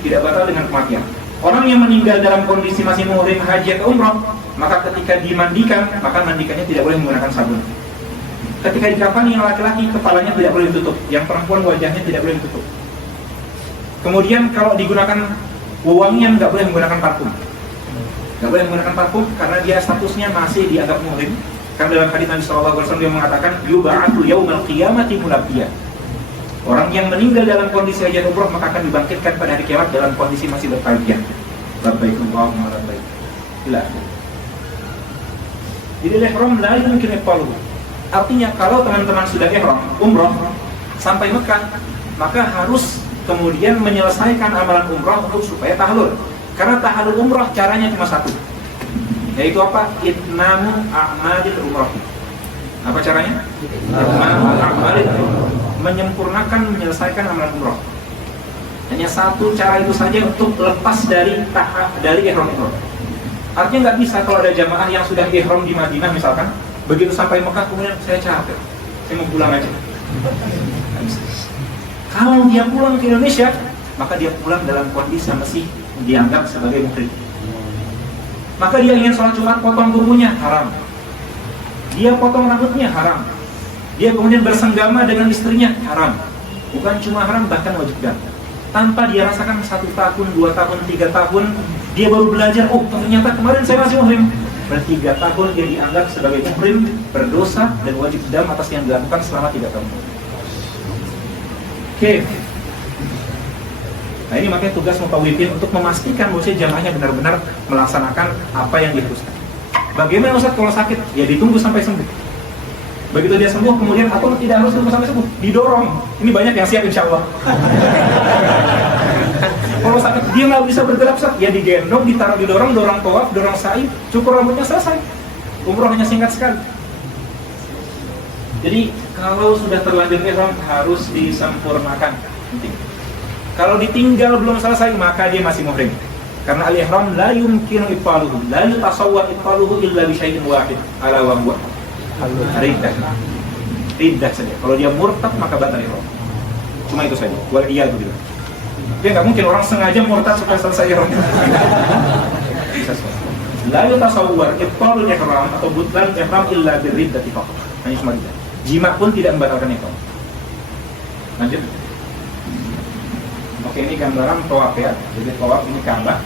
Tidak batal dengan kematian. Orang yang meninggal dalam kondisi masih muhrim haji atau umrah, maka ketika dimandikan, maka mandikannya tidak boleh menggunakan sabun. Ketika dikafani yang laki-laki, kepalanya tidak boleh ditutup. Yang perempuan wajahnya tidak boleh ditutup. Kemudian kalau digunakan wewangian, nggak boleh menggunakan parfum. Nggak boleh menggunakan parfum karena dia statusnya masih dianggap muhrim. Karena dalam hadis Nabi SAW dia mengatakan, yub'atu yaumal qiyamati mulabbiyan. Orang yang meninggal dalam kondisi haji dan umrah maka akan dibangkitkan pada hari kiamat dalam kondisi masih bertalbiyah. Labbaik Allahumma labbaik. Ila. Jadi ihram la yumkin ibtaluhu. Artinya kalau teman-teman sudah ihram umrah sampai Mekah, maka harus kemudian menyelesaikan amalan umrah untuk supaya tahallul. Karena tahallul umrah caranya cuma satu. Yaitu apa? Itmamu a'malil umrah. Apa caranya? Itmamu a'malil umrah. Menyempurnakan, menyelesaikan amalan umrah. Hanya satu cara itu saja untuk lepas dari ihram umrah. Artinya nggak bisa kalau ada jamaah yang sudah ihram di Madinah misalkan, begitu sampai Mekah kemudian saya capek, saya mau pulang aja. Kalau dia pulang ke Indonesia, maka dia pulang dalam kondisi masih dianggap sebagai muhrim. Maka dia ingin sholat Jumat potong kukunya, haram. Dia potong rambutnya, haram. Dia kemudian bersenggama dengan istrinya, haram. Bukan cuma haram, bahkan wajib dam. Tanpa dia rasakan 1 tahun, 2 tahun, 3 tahun, dia baru belajar, oh ternyata kemarin saya masih muhrim. Berarti 3 tahun dia dianggap sebagai muhrim, berdosa, dan wajib dam atas yang dilakukan selama 3 tahun. Oke. Nah ini makanya tugas mutawifin untuk memastikan bahwa jamaahnya benar-benar melaksanakan apa yang diharuskan. Bagaimana Ustaz kalau sakit? Ya ditunggu sampai sembuh. Begitu dia sembuh, kemudian atau tidak harus tunggu sampai sembuh, didorong. Ini banyak yang siap insya Allah. Kalau sakit dia nggak bisa bergerak, ya digendong, ditaruh, didorong, dorong tawaf, dorong sa'i, cukur rambutnya, selesai. Umroh hanya singkat sekali. Jadi kalau sudah terlanjur ihram harus disempurnakan. Penting. Kalau ditinggal belum selesai, maka dia masih muhrim. Karena al-ihram la yumkinu ibtaluhu, la yutasawwar ibtaluhu illa bi syai'in wahid, ala wa huwa riddah saja. Kalau dia murtad maka batal ihram. Cuma itu saja. Wal iyadu billah. Dia nggak mungkin orang sengaja murtad supaya selesai ihram. La yutasawwar ibtalul ihram atau butlan ihram illa bi riddati faqat. Hanya cuma riddah. Jima pun tidak membatalkan ihram. Lanjut. Oke, ini gambaran tawaf ya. Jadi tawaf ini Ka'bah.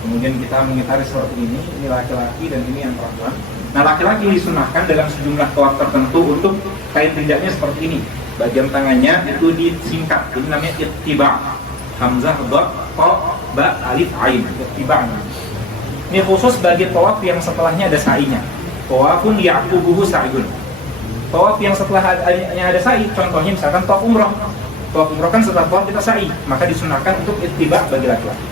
Kemudian kita mengitari seperti ini laki-laki dan ini yang perempuan. Nah, laki-laki disunahkan dalam sejumlah tawaf tertentu untuk kain tinjaknya seperti ini. Bagian tangannya itu disingkat, ini namanya ittiba'. Hamzah, dha, ta, ba, alif, ain. Ittiba'. Ini khusus bagi tawaf yang setelahnya ada sa'inya. Tawafun ya'qubuhu sa'yun. Tawaf yang setelahnya ada sa'i, contohnya misalkan tawaf umrah. Tawaf umrah kan setelah tawaf kita sa'i, maka disunahkan untuk ittiba' bagi laki-laki.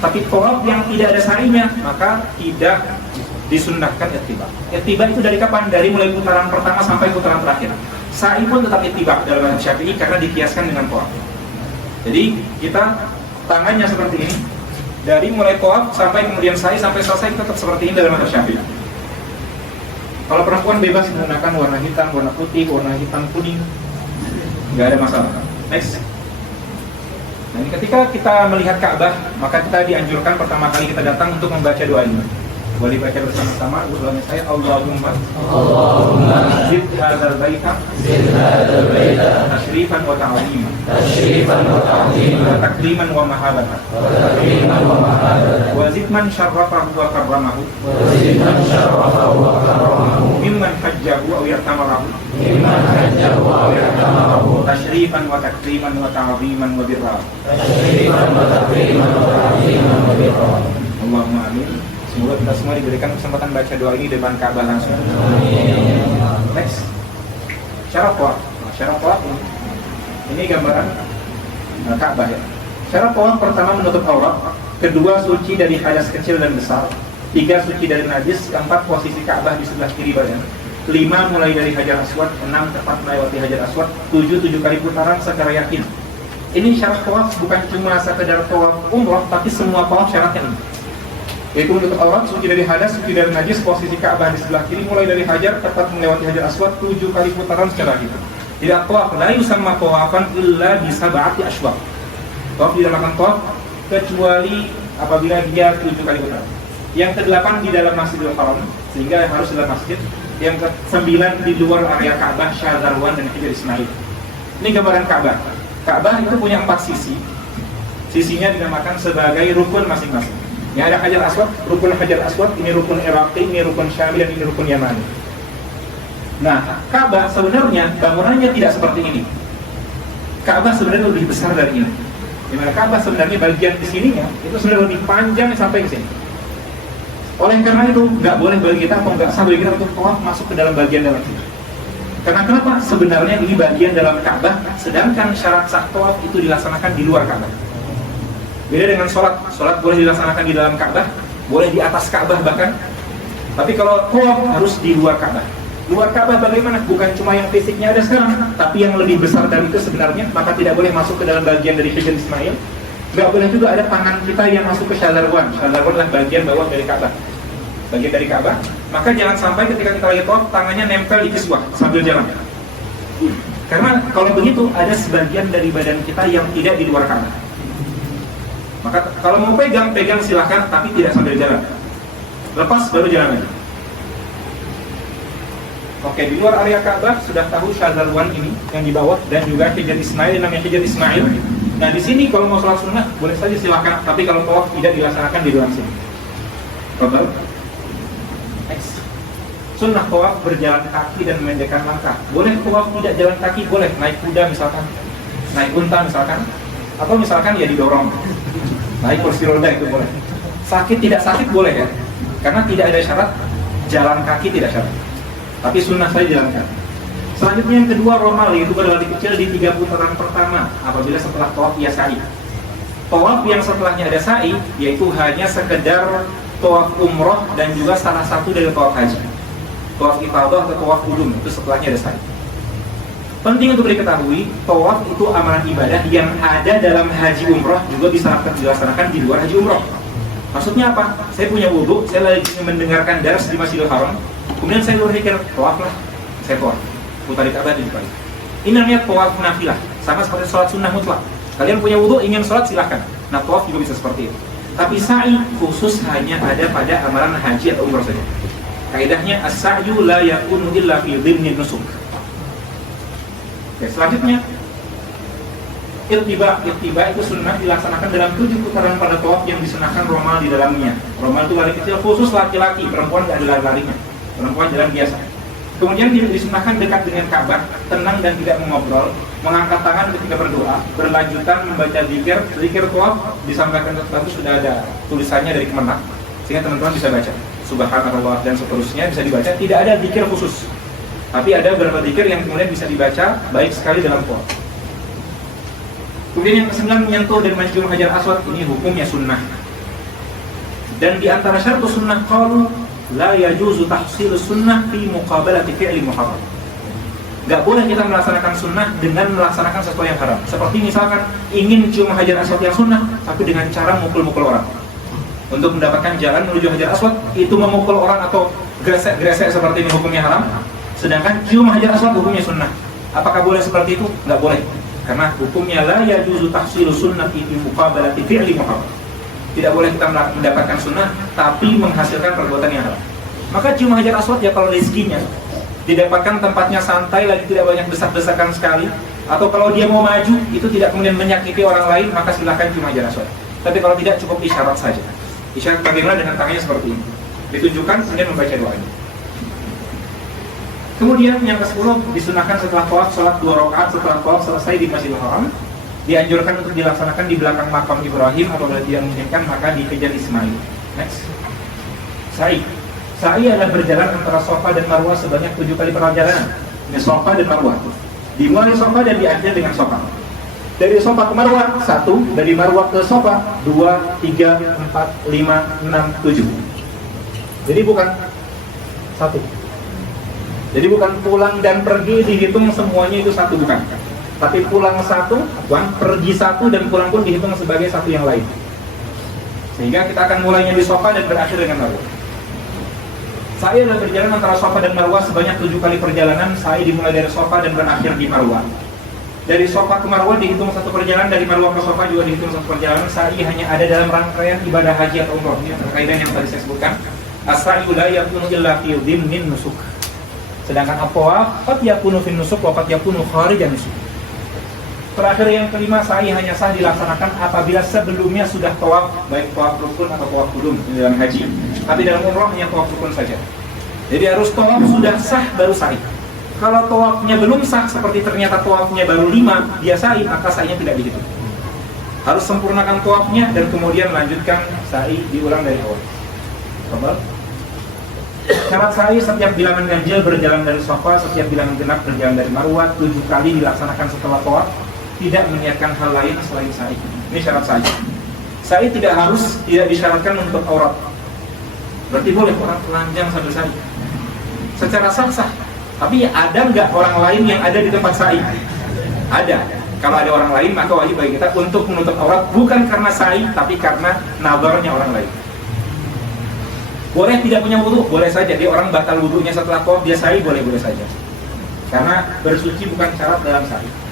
Tapi tawaf yang tidak ada sa'inya, maka tidak disunnahkan ittiba'. Ittiba' itu dari kapan? Dari mulai putaran pertama sampai putaran terakhir. Sa'i pun tetap ittiba dalam mazhab Syafi'i karena dikiaskan dengan tawaf. Jadi kita tangannya seperti ini, dari mulai tawaf sampai kemudian sa'i sampai selesai tetap seperti ini dalam mazhab Syafi'i. Kalau perempuan bebas menggunakan warna hitam, warna putih, warna hitam kuning, nggak ada masalah. Next. Nah, ketika kita melihat Ka'bah, maka kita dianjurkan pertama kali kita datang untuk membaca doa ini. Boleh baca bersama-sama ulangan saya, Allahumma zid hadzal baita tashrifan wa ta'ziman wa takriman wa mahabatan wa zid man syarrafahu wa karramahu mimman hajjahu aw yatamarahu tashrifan wa takriman wa ta'ziman wa birra. Allahumma amin. Semoga kita semua diberikan kesempatan baca doa ini di depan Ka'bah langsung. Next. Syarat tawaf. Syarat tawaf ini gambaran Ka'bah ya. Syarat tawaf pertama menutup aurat, kedua suci dari hadas kecil dan besar, tiga suci dari najis, keempat posisi Ka'bah di sebelah kiri badan, lima mulai dari Hajar Aswad, enam tepat melewati Hajar Aswad, tujuh kali putaran secara yakin. Ini syarat tawaf bukan cuma sekedar tawaf umrah, tapi semua tawaf syaratnya ini. Yaitu menutup aurat, suci dari hadas, suci dari najis, posisi Ka'bah di sebelah kiri, mulai dari Hajar, tepat melewati Hajar Aswad, 7 kali putaran secara gitu. Tidak tawaf, la yusamma tawafan illa bi sab'ati ashwaq. Tawaf dinamakan tawaf kecuali apabila dia 7 kali putaran. Yang ke-8 di dalam Masjidil Haram, sehingga harus dalam masjid. Yang ke-9 di luar area Ka'bah, Syadzarwan dan Hajar Ismail. Ini gambaran Ka'bah. Ka'bah itu punya 4 sisi. Sisinya dinamakan sebagai rukun masing-masing. Yang ada Hajar Aswad, rukun Hajar Aswad, ini rukun Iraqi, ini rukun Syami, dan ini rukun Yamani. Nah, Ka'bah sebenarnya bangunannya tidak seperti ini. Ka'bah sebenarnya lebih besar dari ini. Dimana Ka'bah sebenarnya bagian di sininya itu sebenarnya lebih panjang sampai ke sini. Oleh karena itu nggak boleh bagi kita atau nggak sah bagi kita untuk tawaf masuk ke dalam bagian dalam sini. Karena kenapa? Sebenarnya ini bagian dalam Ka'bah, sedangkan syarat sah tawaf itu dilaksanakan di luar Ka'bah. Beda dengan sholat boleh dilaksanakan di dalam Ka'bah, boleh di atas Ka'bah bahkan. Tapi kalau tawaf harus di luar Ka'bah. Luar Ka'bah bagaimana? Bukan cuma yang fisiknya ada sekarang, tapi yang lebih besar dari itu sebenarnya, maka tidak boleh masuk ke dalam bagian dari Hajar Ismail. Nggak boleh juga ada tangan kita yang masuk ke Syadzarwan. Syadzarwan adalah bagian bawah dari Ka'bah. Bagian dari Ka'bah. Maka jangan sampai ketika kita lagi tawaf, tangannya nempel di kiswah sambil jalan. Karena kalau begitu, ada sebagian dari badan kita yang tidak di luar Ka'bah. Maka kalau mau pegang silahkan, tapi tidak sambil jalan. Lepas baru jalan lagi. Oke, di luar area Ka'bah sudah tahu Syadzarwan ini yang di bawah, dan juga Hajar Ismail yang namanya Hajar Ismail. Nah di sini kalau mau sholat sunnah boleh saja silahkan, tapi kalau tawaf tidak dilaksanakan di dalam sini. Total. Next. Sunnah tawaf berjalan kaki dan memendekkan langkah. Boleh tawaf tidak jalan kaki, boleh naik kuda misalkan, naik unta misalkan, atau misalkan ya didorong. Naik kursi roda itu boleh. Sakit tidak sakit boleh ya, karena tidak ada syarat jalan kaki, tidak syarat. Tapi sunnah saya jalan kaki. Selanjutnya yang kedua romal, yaitu berlari kecil di 3 putaran pertama apabila setelah tawaf ia sa'i. Tawaf yang setelahnya ada sa'i yaitu hanya sekedar tawaf umroh dan juga salah satu dari tawaf haji. Tawaf ifadah atau tawaf qudum itu setelahnya ada sa'i. Penting untuk diketahui, tawaf itu amalan ibadah yang ada dalam haji umroh juga bisa dilaksanakan di luar haji umroh. Maksudnya apa? Saya punya wudhu, saya lagi mendengarkan dars di Masjidil Haram, kemudian saya berpikir, tawaf lah, saya tawaf, putar di Ka'bah balik. Ini namanya tawaf nafilah, sama seperti sholat sunnah mutlak. Kalian punya wudhu, ingin sholat silahkan. Nah tawaf juga bisa seperti itu. Tapi sa'i khusus hanya ada pada amalan haji atau umroh saja. Kaidahnya as-sa'yu la yakunu illa fi dhimni nusuk. Oke, selanjutnya Iltiba itu sunnah dilaksanakan dalam 7 putaran pada tawaf yang disunahkan romal di dalamnya. Romal itu lari kecil khusus laki-laki, perempuan tidak ada lari-larinya. Perempuan jalan biasa. Kemudian disunahkan dekat dengan Ka'bah, tenang dan tidak mengobrol, mengangkat tangan ketika berdoa, berlanjutan membaca zikir tawaf disampaikan ke batu sudah ada tulisannya dari Kemenak, sehingga teman-teman bisa baca. Subhanallah dan seterusnya bisa dibaca. Tidak ada zikir khusus, tapi ada beberapa zikir yang kemudian bisa dibaca baik sekali dalam tawaf. Kemudian yang ke-9 menyentuh dan mencium Hajar Aswad, ini hukumnya sunnah. Dan di antara syarat sunnah qalu la yajuzu tahsil sunnah fi muqabalati fi'li muharram. Nggak boleh kita melaksanakan sunnah dengan melaksanakan sesuatu yang haram. Seperti misalkan ingin cium hajar aswad yang sunnah, tapi dengan cara mukul-mukul orang. Untuk mendapatkan jalan menuju hajar aswad, itu memukul orang atau gresek-gresek seperti ini hukumnya haram. Sedangkan cium hajar aswad hukumnya sunnah. Apakah boleh seperti itu? Nggak boleh. Karena hukumnya la yajuzu tahsilu sunnati fi muqabalati fi'li muharram. Tidak boleh kita mendapatkan sunnah tapi menghasilkan perbuatan yang haram. Maka cium hajar aswad ya kalau rezekinya didapatkan tempatnya santai, lagi tidak banyak desak-desakan sekali, atau kalau dia mau maju itu tidak kemudian menyakiti orang lain, maka silahkan cium hajar aswad. Tapi kalau tidak, cukup isyarat saja. Isyarat bagaimana dengan tangannya seperti ini, ditunjukkan kemudian membaca doanya. Kemudian yang ke-10 disunahkan setelah tawaf salat 2 rakaat setelah tawaf selesai di Masjidil Haram. Dianjurkan untuk dilaksanakan di belakang makam Ibrahim, apabila tidak memungkinkan maka di Kejar Ismail. Next. Sa'i adalah berjalan antara Safa dan Marwah sebanyak 7 kali perjalanan. Ini Safa dan Marwah. Dimulai Safa dan diakhiri dengan Safa. Dari Safa ke Marwah 1, dari Marwah ke Safa 2, 3, 4, 5, 6, 7. Jadi bukan 1. Jadi bukan pulang dan pergi dihitung semuanya itu 1, bukan. Tapi pulang 1, pergi 1 dan pulang pun dihitung sebagai 1 yang lain. Sehingga kita akan mulainya di Safa dan berakhir dengan Marwah. Sa'i adalah berjalan antara Safa dan Marwah sebanyak 7 kali perjalanan. Sa'i dimulai dari Safa dan berakhir di Marwah. Dari Safa ke Marwah dihitung 1 perjalanan, dari Marwah ke Safa juga dihitung 1 perjalanan. Sa'i hanya ada dalam rangkaian ibadah haji atau umroh. Ini kaidah yang tadi saya sebutkan. As-sa'i la yakunu illa fi dhimmin nusuk. Sedangkan at-tawaf qad yakunu fin nusuk wa qad yakunu kharijan nusuk. Terakhir yang kelima, sa'i hanya sah dilaksanakan apabila sebelumnya sudah tawaf, baik tawaf rukun atau tawaf qudum dalam haji. Tapi dalam umroh hanya tawaf rukun saja. Jadi harus tawaf sudah sah baru sa'i. Kalau tawafnya belum sah, seperti ternyata tawafnya baru 5, dia sa'i, maka sa'inya tidak dihitung. Harus sempurnakan tawafnya dan kemudian lanjutkan sa'i, diulang dari awal. Coba. Syarat sa'i setiap bilangan ganjil berjalan dari Safa, setiap bilangan genap berjalan dari Marwah, 7 kali dilaksanakan setelah tawaf. Tidak meniatkan hal lain selain sa'i. Ini syarat sa'i. Sa'i tidak disyaratkan untuk aurat. Berarti boleh orang telanjang sambil sa'i. Secara sah. Tapi ada nggak orang lain yang ada di tempat sa'i? Ada. Kalau ada orang lain, maka wajib bagi kita untuk menutup aurat, bukan karena sa'i, tapi karena nazarnya orang lain. Boleh tidak punya wudu, boleh saja. Dia orang batal wudunya setelah tawaf, dia sa'i, boleh saja. Karena bersuci bukan syarat dalam sa'i.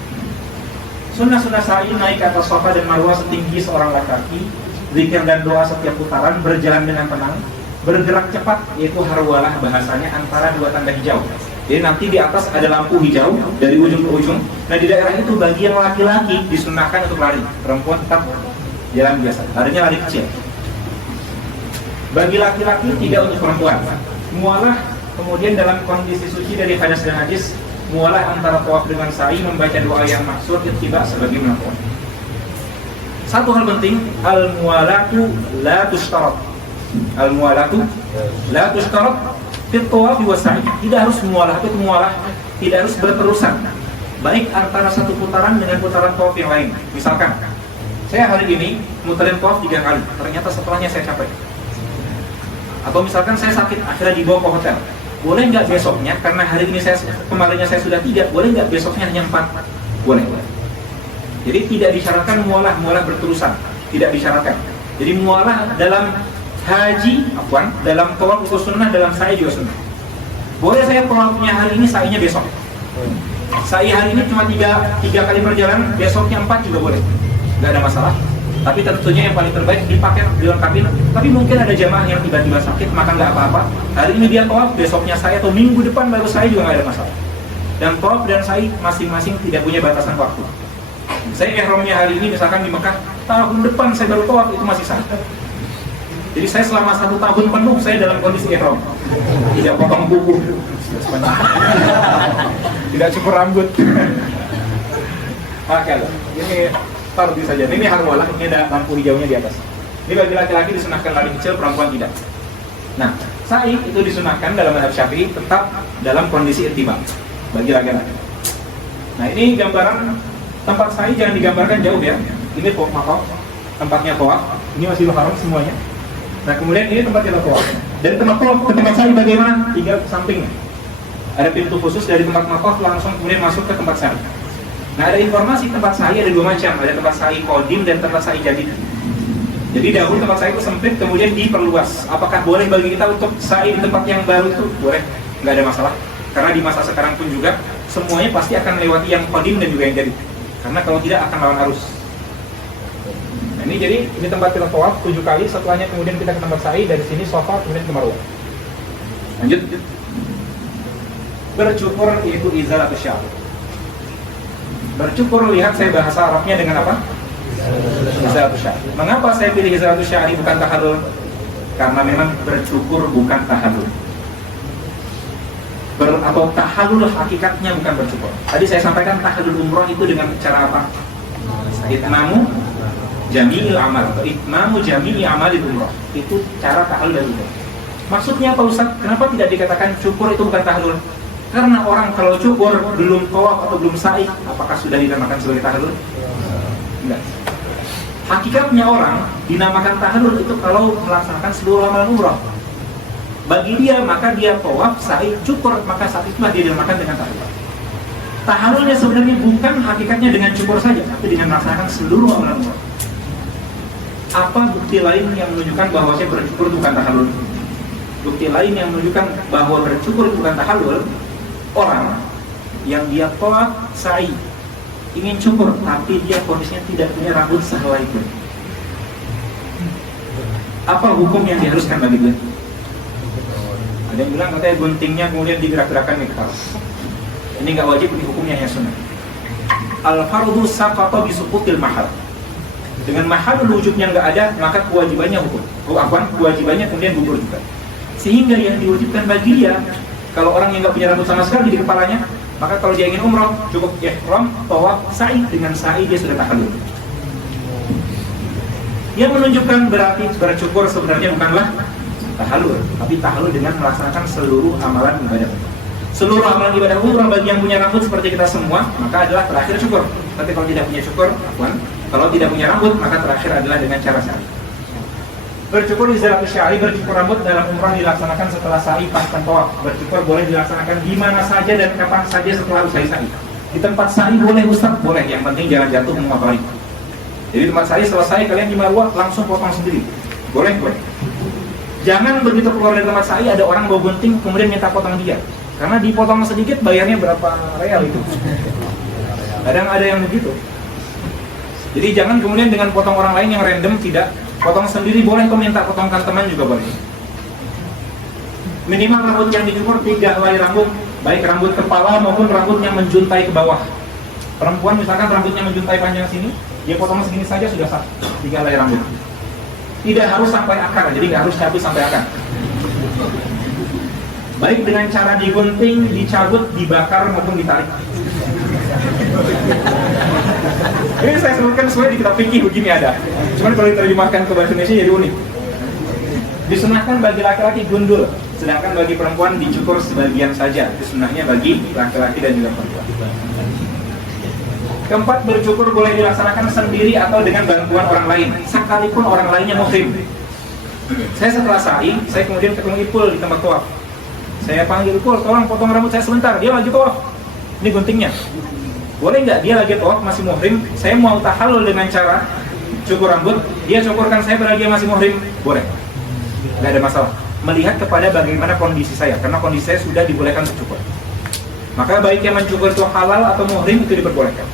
Sunnah-sunnah sa'i naik ke atas Safa dan Marwah setinggi seorang laki-laki, zikir dan doa setiap putaran, berjalan dengan tenang, bergerak cepat, yaitu harwalah bahasanya antara 2 tanda hijau. Jadi nanti di atas ada lampu hijau dari ujung ke ujung. Nah di daerah itu bagi yang laki-laki disunnahkan untuk lari, perempuan tetap jalan biasa, larinya lari kecil. Bagi laki-laki tidak untuk perempuan. Mualah kemudian dalam kondisi suci dari hadas dan najis, mualah antara tawaf dengan sa'i, membaca doa yang maksud ittiba sebagaimana tawaf. Satu hal penting, al-mualatu la tushtarat. Al-mualatu la tushtarat fi tawaf wa sa'i. Tidak harus mualah, itu mualah tidak harus berterusan. Baik antara satu putaran dengan putaran tawaf yang lain. Misalkan, saya hari ini muterin tawaf 3 kali, ternyata setelahnya saya capek. Atau misalkan saya sakit, akhirnya dibawa ke hotel. Boleh nggak besoknya, karena hari ini kemarinnya saya sudah 3, boleh nggak besoknya hanya 4? Boleh. Jadi tidak disyaratkan mualah berterusan, tidak disyaratkan. Jadi mualah dalam haji, dalam tawaf itu sunnah, dalam sa'i juga sunnah. Boleh saya tawafnya hari ini, sa'inya besok. Sa'i hari ini cuma 3 kali perjalanan, besoknya 4 juga boleh, nggak ada masalah. Tapi tentunya yang paling terbaik dipakai, dilengkapi. Tapi mungkin ada jamaah yang tiba-tiba sakit, maka nggak apa-apa. Hari ini dia tawaf, besoknya saya atau minggu depan baru saya juga nggak ada masalah. Dan tawaf dan sa'i masing-masing tidak punya batasan waktu. Saya ihramnya hari ini misalkan di Mekah, tahun depan saya baru tawaf, itu masih sah. Jadi saya selama 1 tahun penuh saya dalam kondisi ihram, tidak potong kuku, tidak cukur rambut. Oke, ini tardi saja. Ini harwalah, ini ada lampu hijaunya di atas. Ini bagi laki-laki disunahkan lari kecil, perempuan tidak. Nah, sa'i itu disunahkan dalam mazhab Syafi'i tetap dalam kondisi ittiba bagi laki-laki. Nah, ini gambaran tempat sa'i jangan digambarkan jauh ya. Ini makam tempatnya tawaf. Ini Masjidil Haram semuanya. Nah, kemudian ini tempat kita tawaf. Dan tempat tawaf ke tempat sa'i bagaimana? 3 sampingnya. Ada pintu khusus dari tempat maqaf langsung kemudian masuk ke tempat sa'i. Nah, ada informasi tempat sa'i ada dua macam, ada tempat sa'i qadim dan tempat sa'i jadid. Jadi dahulu tempat sa'i itu sempit, kemudian diperluas. Apakah boleh bagi kita untuk sa'i di tempat yang baru itu? Boleh, nggak ada masalah. Karena di masa sekarang pun juga semuanya pasti akan melewati yang qadim dan juga yang jadid. Karena kalau tidak akan lawan arus. Nah, ini jadi ini tempat kita tawaf 7 kali, setelahnya kemudian kita ke tempat sa'i, dari sini Shafa kemudian ke Marwah. Lanjut. Bercukur yaitu izalatus sya'ar. Bercukur, lihat saya bahasa Arabnya dengan apa? Izalatus sya'ar. Mengapa saya pilih izalatus sya'ar bukan tahallul? Karena memang bercukur bukan tahallul. Atau tahallul hakikatnya bukan bercukur. Tadi saya sampaikan tahallul umroh itu dengan cara apa? Itmamu jami'il amal atau itmamu jami'i amalil umroh. Itu cara tahallul dari umroh. Maksudnya apa Ustaz? Kenapa tidak dikatakan cukur itu bukan tahallul? Karena orang kalau cukur belum tawaf atau belum sa'i, apakah sudah dinamakan sebagai tahallul? Enggak. Hakikatnya orang dinamakan tahallul itu kalau melaksanakan seluruh amalan umrah. Bagi dia maka dia tawaf, sa'i, cukur, maka saat itulah dia dinamakan dengan tahallul. Tahallulnya sebenarnya bukan hakikatnya dengan cukur saja, tapi dengan melaksanakan seluruh amalan umrah. Apa bukti lain yang menunjukkan bahwa saya bercukur bukan tahallul? Bukti lain yang menunjukkan bahwa bercukur bukan tahallul, orang yang dia tawaf, sa'i, ingin cukur, tapi dia kondisinya tidak punya rambut sehelai pun. Apa hukum yang diharuskan bagi dia? Ada yang bilang katanya guntingnya kemudian digerak-gerakan ke kepala. Ini nggak wajib, ini hukumnya hanya sunnah. Al-fardu saqata bi suqutil mahal. Dengan mahal wujubnya nggak ada, maka kewajibannya hukum. Kewajibannya kemudian gugur juga. Sehingga yang diwajibkan bagi dia, kalau orang yang nggak punya rambut sama sekali di kepalanya, maka kalau dia ingin umroh, cukup ihram, tawaf, sa'i. Dengan sa'i dia sudah tahallul. Yang menunjukkan berarti bercukur sebenarnya bukanlah tahallul, tapi tahallul dengan melaksanakan seluruh amalan ibadah. Seluruh amalan ibadah umrah bagi yang punya rambut seperti kita semua, maka adalah terakhir cukur. Tapi kalau tidak punya cukur, kalau tidak punya rambut, maka terakhir adalah dengan cara sa'i. Bercukur izalatus sya'ri, bercukur rambut dalam umrah dilaksanakan setelah sa'i pasca tawaf. Bercukur boleh dilaksanakan di mana saja dan kapan saja setelah usai sa'i. Di tempat sa'i boleh Ustaz, boleh, yang penting jangan jatuh mengotori. Jadi tempat sa'i selesai kalian di Marwah langsung potong sendiri. Boleh. Jangan begitu keluar dari tempat sa'i ada orang bawa gunting kemudian minta potong dia. Karena dipotong sedikit bayarnya berapa real itu. Kadang ada yang begitu. Jadi jangan kemudian dengan potong orang lain yang random, tidak. Potong sendiri boleh, kau minta potongkan teman juga boleh. Minimal rambut yang dicukur 3 helai rambut, baik rambut kepala maupun rambut yang menjuntai ke bawah. Perempuan misalkan rambutnya menjuntai panjang sini, dia potong segini saja sudah sah, 3 helai rambut. Tidak harus sampai akar, jadi nggak harus cabut sampai akar. Baik dengan cara digunting, dicabut, dibakar maupun ditarik. Ini saya sebutkan sesuai di kitab fikih begini ada. Cuman kalau diterjemahkan ke bahasa Indonesia jadi unik. Disunahkan bagi laki-laki gundul, sedangkan bagi perempuan dicukur sebagian saja. Itu sunnahnya bagi laki-laki dan juga perempuan. Keempat, bercukur boleh dilaksanakan sendiri atau dengan bantuan orang lain, sekalipun orang lainnya muhrim. Saya setelah sa'i, saya kemudian ketemu Ipul di tempat tawaf. Saya panggil Ipul, tolong potong rambut saya sebentar. Dia lagi tawaf. Ini guntingnya. Boleh nggak? Dia lagi tawaf, masih muhrim. Saya mau tahallul dengan cara cukur rambut. Dia cukurkan saya pada dia masih muhrim. Boleh. Nggak ada masalah. Melihat kepada bagaimana kondisi saya, karena kondisi saya sudah dibolehkan untuk cukur. Maka baik yang mencukur itu halal atau muhrim itu diperbolehkan.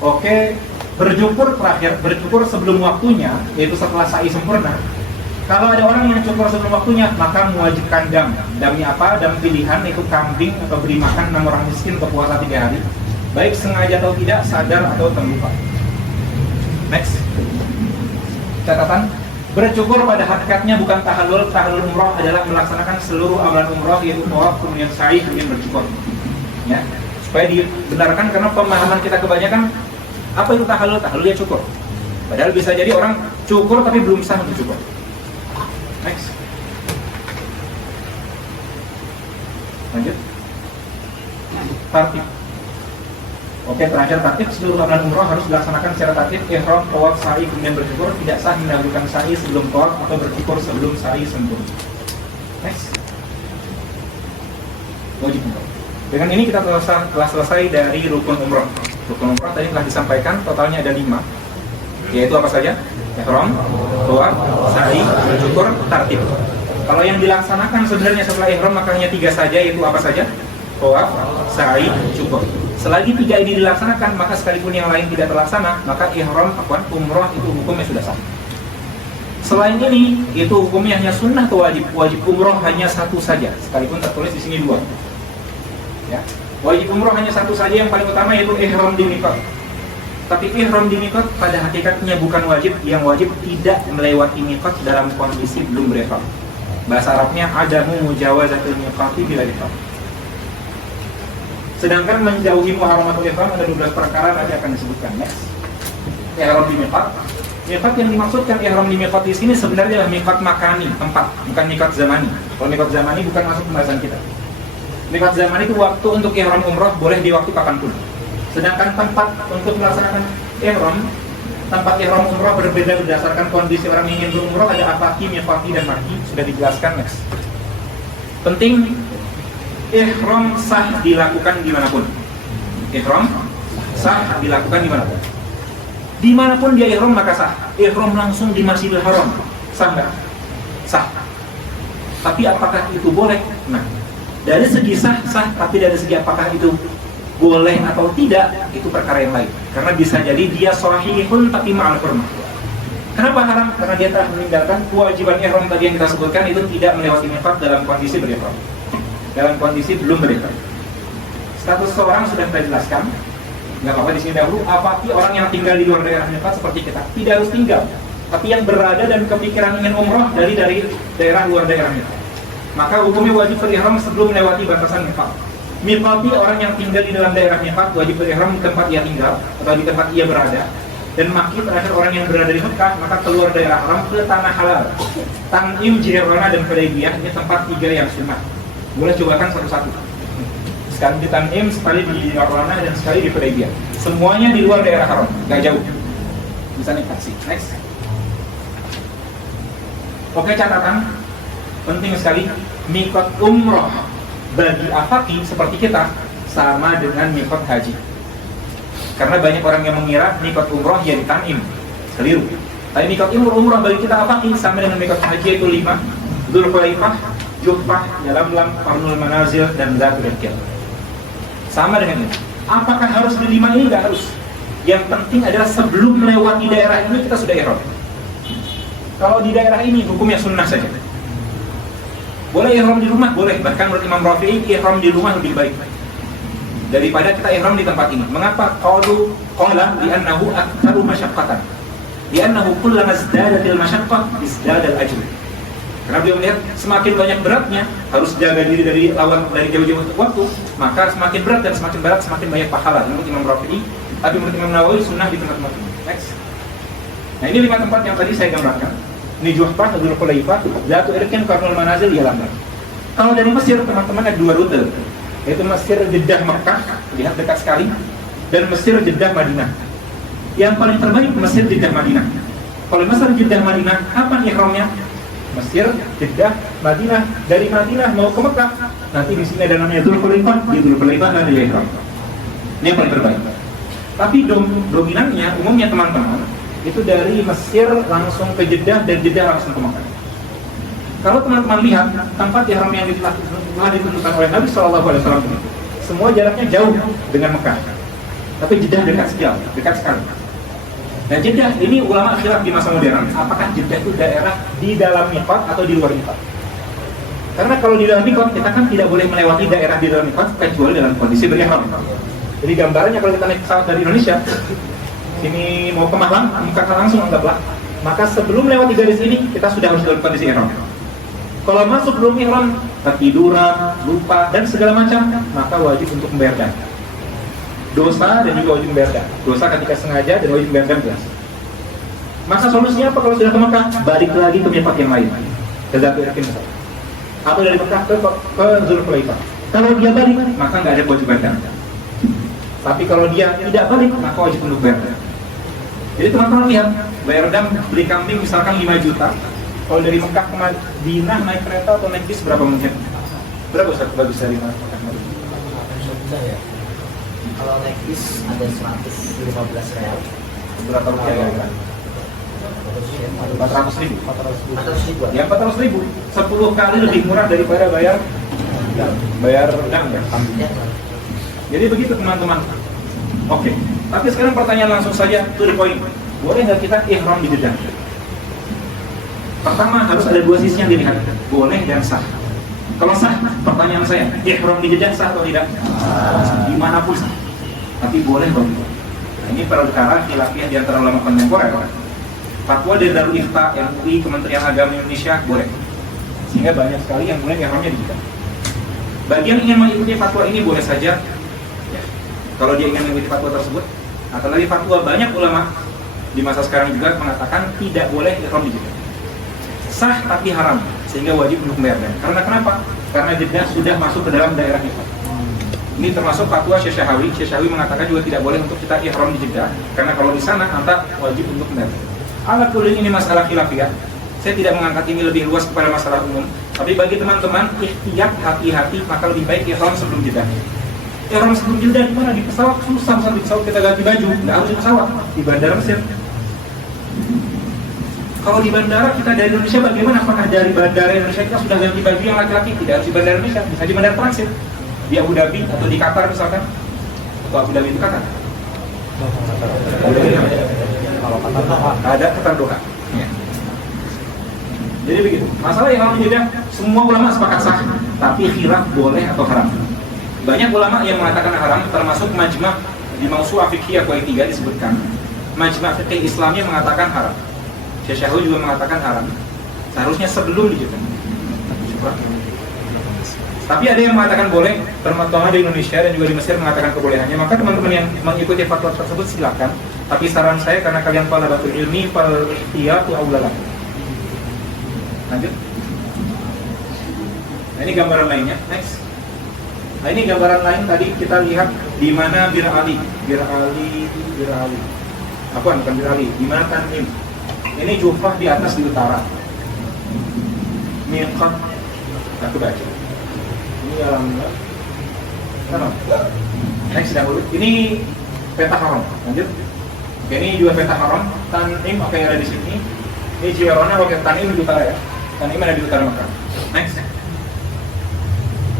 Oke, bercukur terakhir, bercukur sebelum waktunya, yaitu setelah sa'i sempurna. Kalau ada orang yang cukur sebelum waktunya, maka mewajibkan dam. Damnya apa? Dam pilihan, yaitu kambing atau beri makan 6 orang miskin untuk puasa 3 hari. Baik sengaja atau tidak, sadar atau terlupa. Next. Catatan, bercukur pada hakikatnya bukan tahallul. Tahallul umrah adalah melaksanakan seluruh amalan umrah, yaitu tawaf, kemudian sa'i, kemudian bercukur. Ya, supaya dibenarkan, karena pemahaman kita kebanyakan apa itu tahallul? Tahallul dia cukur. Padahal bisa jadi orang cukur tapi belum sah untuk cukur. Next. Lanjut. Tartib. Oke, terakhir tartib, seluruh amalan umrah harus dilaksanakan secara tartib. Ihram, tawaf, sa'i, kemudian bercukur. Tidak sah mendahulukan sa'i sebelum tawaf atau bercukur sebelum sa'i sempurna. Next. wajib umroh. Dengan ini kita telah selesai dari rukun umroh. Rukun umroh tadi telah disampaikan, totalnya ada 5, yaitu apa saja? Ihram, tawaf, sa'i, syukur, tartib. Kalau yang dilaksanakan sebenarnya setelah ihram maka hanya 3 saja, yaitu apa saja? Tawaf, sa'i, syukur. Selagi 3 ini dilaksanakan, maka sekalipun yang lain tidak terlaksana, maka ihram, umroh itu hukumnya sudah sah. Selain ini, itu hukumnya hanya sunnah atau wajib. Wajib umroh hanya 1 saja, sekalipun tertulis di sini 2. Ya. Wajib umroh hanya 1 saja, yang paling utama yaitu ihram di miqat. Tapi ihram di miqat pada hakikatnya bukan wajib. Yang wajib tidak melewati miqat dalam kondisi belum berihram. Bahasa Arabnya adamu mujawazatul miqati bila ihram. Sedangkan menjauhi muharramatul ihram ada 12 perkara, nanti akan disebutkan next. Ihram di miqat. Miqat yang dimaksudkan ihram di miqat di sini sebenarnya adalah miqat makani, tempat, bukan miqat zamani. Kalau miqat zamani bukan masuk pembahasan kita. Miqat zamani itu waktu untuk ihram umrah boleh di waktu kapanpun. Sedangkan tempat untuk melaksanakan ihram, tempat ihram umrah berbeda berdasarkan kondisi orang yang ingin berumrah. Ada afaki, miqati, dan marki, sudah dijelaskan next. Penting, ihram sah dilakukan dimanapun. Ihram sah dilakukan dimanapun. Dimanapun dia ihram maka sah. Ihram langsung di Masjidil Haram, sah nggak? Sah. Tapi apakah itu boleh? Nah, dari segi sah, tapi dari segi apakah itu boleh atau tidak, itu perkara yang lain. Karena bisa jadi dia sahihun tapi ma'al hurmah. Kenapa haram? Karena dia telah meninggalkan kewajiban ihram tadi yang kita sebutkan, itu tidak melewati miqat dalam kondisi berihram. Dalam kondisi belum berihram. Status seorang sudah kita jelaskan. Nggak apa-apa di sini dahulu. Apalagi orang yang tinggal di luar daerah miqat seperti kita, tidak harus tinggal, tapi yang berada dan kepikiran ingin umroh dari daerah luar daerah miqat, maka hukumnya wajib berihram sebelum melewati batasan miqat. Miqati orang yang tinggal di dalam daerah miqat wajib berihram di tempat ia tinggal atau di tempat ia berada. Dan maki terakhir orang yang berada di Mekah, maka keluar daerah haram ke tanah halal. Tan'im, Jirana, dan Hudaybiyah ini tempat 3 yang sunnah. Boleh cobakan satu-satu. Sekali di Tan'im, sekali di Jirana, dan sekali di Hudaybiyah. Semuanya di luar daerah haram, gak jauh. Bisa naik taksi. Next. Oke, catatan penting sekali. Miqat umroh bagi afaki seperti kita sama dengan miqat haji. Karena banyak orang yang mengira miqat umroh ya di Tan'im, keliru. Tapi miqat umroh bagi kita afaki sama dengan miqat haji, itu 5: Dzulhulaifah, Juhfah, Yalamlam, Qarnul Manazil, dan Dzatul Irqin. Sama dengan ini. Apakah harus di 5 ini? Nggak harus. Yang penting adalah sebelum melewati daerah ini kita sudah ihram. Kalau di daerah ini hukumnya sunnah saja. Boleh ihram di rumah? Boleh. Bahkan menurut Imam Rafi'i, ihram di rumah lebih baik daripada kita ihram di tempat ini. Mengapa? Qala li'annahu aktsaru masyaqqatan. Li'annahu kullama izdadatil masyaqqah izdadal ajr. Karena beliau melihat semakin banyak beratnya, harus jaga diri dari lawan dari jauh-jauh waktu, maka semakin berat dan semakin berat semakin banyak pahala. Menurut Imam Rafi'i, tapi menurut Imam Nawawi sunnah di tempat-tempat ini. Next. Nah, ini 5 tempat yang tadi saya gambarkan. Ini Juhfah, Dzulhulaifah, Dzatul Irqin, Qarnul Manazil, Yalamlam. Kalau dari Mesir, teman-teman ada 2 rute, yaitu Mesir Jeddah Mekah, lihat dekat sekali, dan Mesir Jeddah Madinah. Yang paling terbaik Mesir Jeddah Madinah. Kalau Mesir Jeddah Madinah, kapan ihramnya? Mesir Jeddah Madinah. Dari Madinah mau ke Mekah, nanti di sini ada namanya Dzulhulaifah, di Dzulhulaifah nanti ihram. Ini yang paling terbaik. Tapi dominannya, umumnya teman-teman, itu dari Mesir langsung ke Jeddah dan Jeddah langsung ke Mekah. Kalau teman-teman lihat tempat ihram yang telah ditentukan oleh Nabi SAW, semua jaraknya jauh dengan Mekah, tapi Jeddah dekat sekali. Nah, Jeddah ini ulama khilaf di masa modern, apakah Jeddah itu daerah di dalam miqat atau di luar miqat? Karena kalau di dalam miqat kita kan tidak boleh melewati daerah di dalam miqat kecuali dalam kondisi berihram. Jadi gambarannya kalau kita naik pesawat dari Indonesia, ini mau ke Malang, Mekah langsung anggaplah, maka sebelum melewati garis ini kita sudah harus dalam kondisi ihram. Kalau masuk belum ihram, ketiduran, lupa, dan segala macam, maka wajib untuk membayar dana. Dosa dan juga wajib membayar dana. Dosa ketika sengaja dan wajib membayar dana jelas. Masa solusinya apa kalau sudah ke Mekah? Balik lagi ke miqat yang lain, ke Dzatul Irqin misalnya, atau dari Mekah ke Dzulhulaifah. Kalau dia balik, maka nggak ada kewajiban dana. Tapi kalau dia tidak balik, maka wajib untuk bayar dana. Jadi teman-teman lihat, bayar dam beli kambing misalkan 5 juta. Kalau dari Mekah ke Madinah naik kereta atau naik bis berapa mungkin? Berapa Ustaz bagus dari Mekah? Udah ya. Kalau naik bis ada 115 real. Berapa rupiah ya kan? 400 ribu. 400 ribu. Ya 400 ribu, 10 kali lebih murah daripada bayar dam ya. Jadi begitu teman-teman. Oke, tapi sekarang pertanyaan langsung saja to the point. Boleh nggak kita ihram di Jeddah? Pertama harus ada dua sisi yang dilihat, boleh dan sah. Kalau sah, pertanyaan saya, ihram di Jeddah sah atau tidak? Dimanapun sah. Tapi boleh dong. Ini perkara khilafiyah di antara ulama kontemporer. Fatwa dari Darul Ifta, MUI, Kementerian Agama Indonesia boleh. Sehingga banyak sekali yang boleh ihramnya di Jeddah. Bagi yang ingin mengikuti fatwa ini boleh saja. Ya. Kalau dia ingin mengikuti fatwa tersebut, atau lagi fatwa banyak ulama di masa sekarang juga mengatakan tidak boleh ihram di Jeddah. Sah tapi haram, sehingga wajib untuk membayar. Karena kenapa? Karena Jeddah sudah masuk ke dalam daerah Ifat. Ini termasuk fatwa Syekh Syahawi. Syekh Syahawi mengatakan juga tidak boleh untuk kita ihram di Jeddah, karena kalau di sana anta wajib untuk membayar. Ala kulli ini masalah khilafiyah. Saya tidak mengangkat ini lebih luas kepada masalah umum, tapi bagi teman-teman ihtiyat, hati-hati, maka lebih baik ihram sebelum Jeddah. Ihram sebelum Jeddah di mana? Di pesawat susah, di pesawat kita ganti baju, nggak harus di pesawat, di bandara Mesir. Kalau di bandara kita dari Indonesia bagaimana? Apakah dari bandara Indonesia kita sudah ganti baju yang laki-laki? Tidak harus di bandara Indonesia, bisa di bandara transit di Abu Dhabi atau di Qatar misalkan. Atau Abu Dhabi itu Qatar. Ada Qatar Doha. Ya. Jadi begitu. Masalah yang Jeddah semua ulama sepakat sah, tapi khilaf boleh atau haram. Banyak ulama yang mengatakan haram, termasuk Majma' di Mausu'ah Fiqhiyah Kuwaitiyah disebutkan. Majma' Fiqh Islamnya mengatakan haram. Syekh Syahawi juga mengatakan haram. Seharusnya sebelum di Jeddah. Tapi ada yang mengatakan boleh, terutama di Indonesia dan juga di Mesir mengatakan kebolehannya. Maka teman-teman yang mengikuti fatwa tersebut silakan. Tapi saran saya karena kalian thalabatul ilmi fal ihtiyatu aula lakum. Lanjut. Nah, ini gambaran lainnya. Next. Nah, ini gambaran lain tadi kita lihat di mana Bir Ali. Apa bukan Bir Ali? Di mana Tanim? Ini Jufah di atas di utara. Miqat. Aku baca. Ini alhamdulillah. Next dahulu. Ini peta haram. Lanjut. Oke, ini juga peta haram. Tanim apa yang ada di sini? Ini Jirona, oke, Tanim di utara ya. Tanim ada di utara Mekah. Next.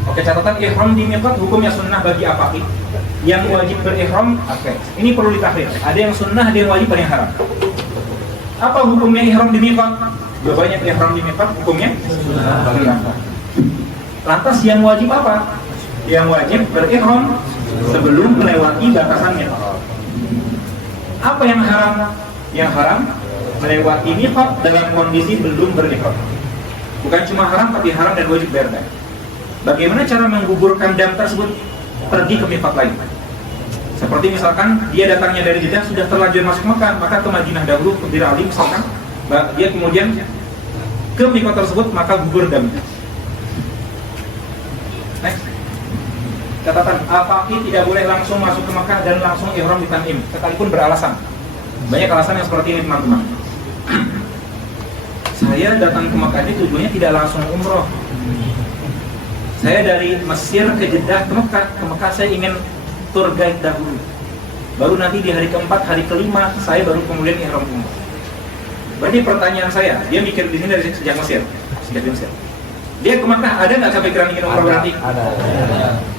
Oke, catatan ihram di miqat hukumnya sunnah bagi apaqih. Yang wajib berihram, oke. Ini perlu ditahrir. Ada yang sunnah, ada yang wajib, ada yang haram. Apa hukumnya ihram di miqat? Jawabannya ihram di miqat hukumnya sunnah. Lantas yang wajib apa? Yang wajib berihram sebelum melewati batasan miqat. Apa yang haram? Yang haram melewati miqat dalam kondisi belum berihram. Bukan cuma haram, tapi haram dan wajib bayar. Bagaimana cara menggugurkan dam tersebut? Pergi ke miqat lain. Seperti misalkan dia datangnya dari Jeddah sudah terlanjur masuk Mekah, maka ke Madinah dahulu, ke Bir Ali misalkan, dia kemudian ke miqat tersebut, maka gugur damnya. Next. Catatan, apaqih tidak boleh langsung masuk ke Mekah dan langsung ihram di Tanim, sekalipun beralasan. Banyak alasan yang seperti ini teman-teman. Saya datang ke Mekah ini tujuannya tidak langsung umroh. Saya dari Mesir ke Jeddah ke Mekah saya ingin tour guide dahulu. Baru nanti di hari keempat, hari kelima saya baru kemudian ihram umroh. Berarti pertanyaan saya, dia mikir di sini dari sejak Mesir. Dia ke Mekah ada nggak kepikiran ingin umroh berarti? Ada.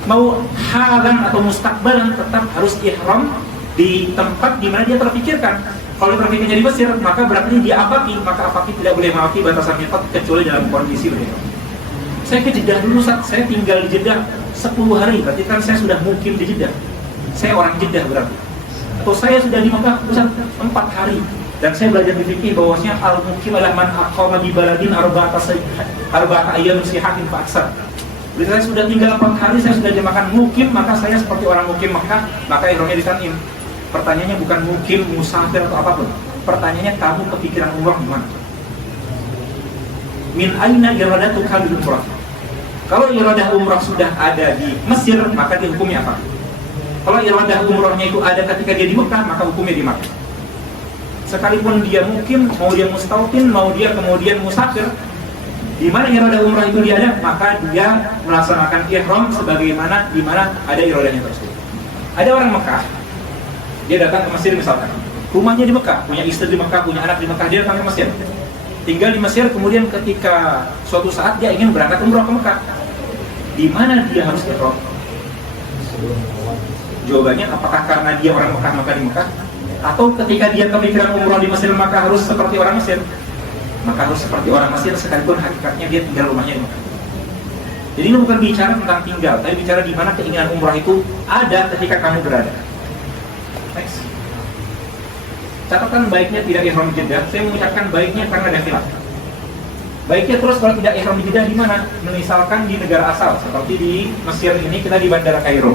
Mau halan atau mustakbalan tetap harus ihram di tempat di mana dia terpikirkan. Kalau terpikirnya di Mesir, maka berarti dia apaqih, maka apaqih tidak boleh melewati batasan miqat kecuali dalam kondisi berihram. Saya ke Jeddah dulu, saya tinggal di Jeddah 10 hari, berarti kan saya sudah mukim di Jeddah. Saya orang Jeddah berarti. Atau saya sudah di Mekah 4 hari, dan saya belajar di fikih bahwasanya al-mukim adalah man aqama di baladin arba'ata ayyamin sihatin fa aksar. Jadi saya sudah tinggal 4 hari, saya sudah dimakan mukim, maka saya seperti orang mukim Mekah, maka ihramnya di Tanim. Pertanyaannya bukan mukim, musafir atau apapun. Pertanyaannya kamu kepikiran umrah di mana? Min aina iradatuka bil umrah? Kalau iradah umrah sudah ada di Mesir, maka dia hukumnya apa? Kalau iradah umrahnya itu ada ketika dia di Mekah, maka hukumnya di Mekah. Sekalipun dia mukim, mau dia mustautin, mau dia kemudian musafir, Di mana iradah umrah itu dia ada, maka dia melaksanakan ihram sebagaimana di mana ada iradahnya tersebut. Ada orang Mekah, dia datang ke Mesir misalkan, rumahnya di Mekah, punya istri di Mekah, punya anak di Mekah, dia datang ke Mesir, tinggal di Mesir, kemudian ketika suatu saat dia ingin berangkat umrah ke Mekah. Di mana dia harus ihram? Jawabannya, apakah karena dia orang Mekah maka di Mekah, atau ketika dia kepikiran umrah di Mesir maka harus seperti orang Mesir? Maka harus seperti orang Mesir sekalipun hakikatnya dia tinggal rumahnya di Mekah. Jadi ini bukan bicara tentang tinggal, tapi bicara di mana keinginan umrah itu ada ketika kamu berada. Next. Catatan baiknya tidak ihram di Jeddah. Saya mengucapkan baiknya karena ada khilaf. Baiknya terus kalau tidak ihram di Jeddah di mana? Misalkan di negara asal, seperti di Mesir ini kita di Bandara Kairo,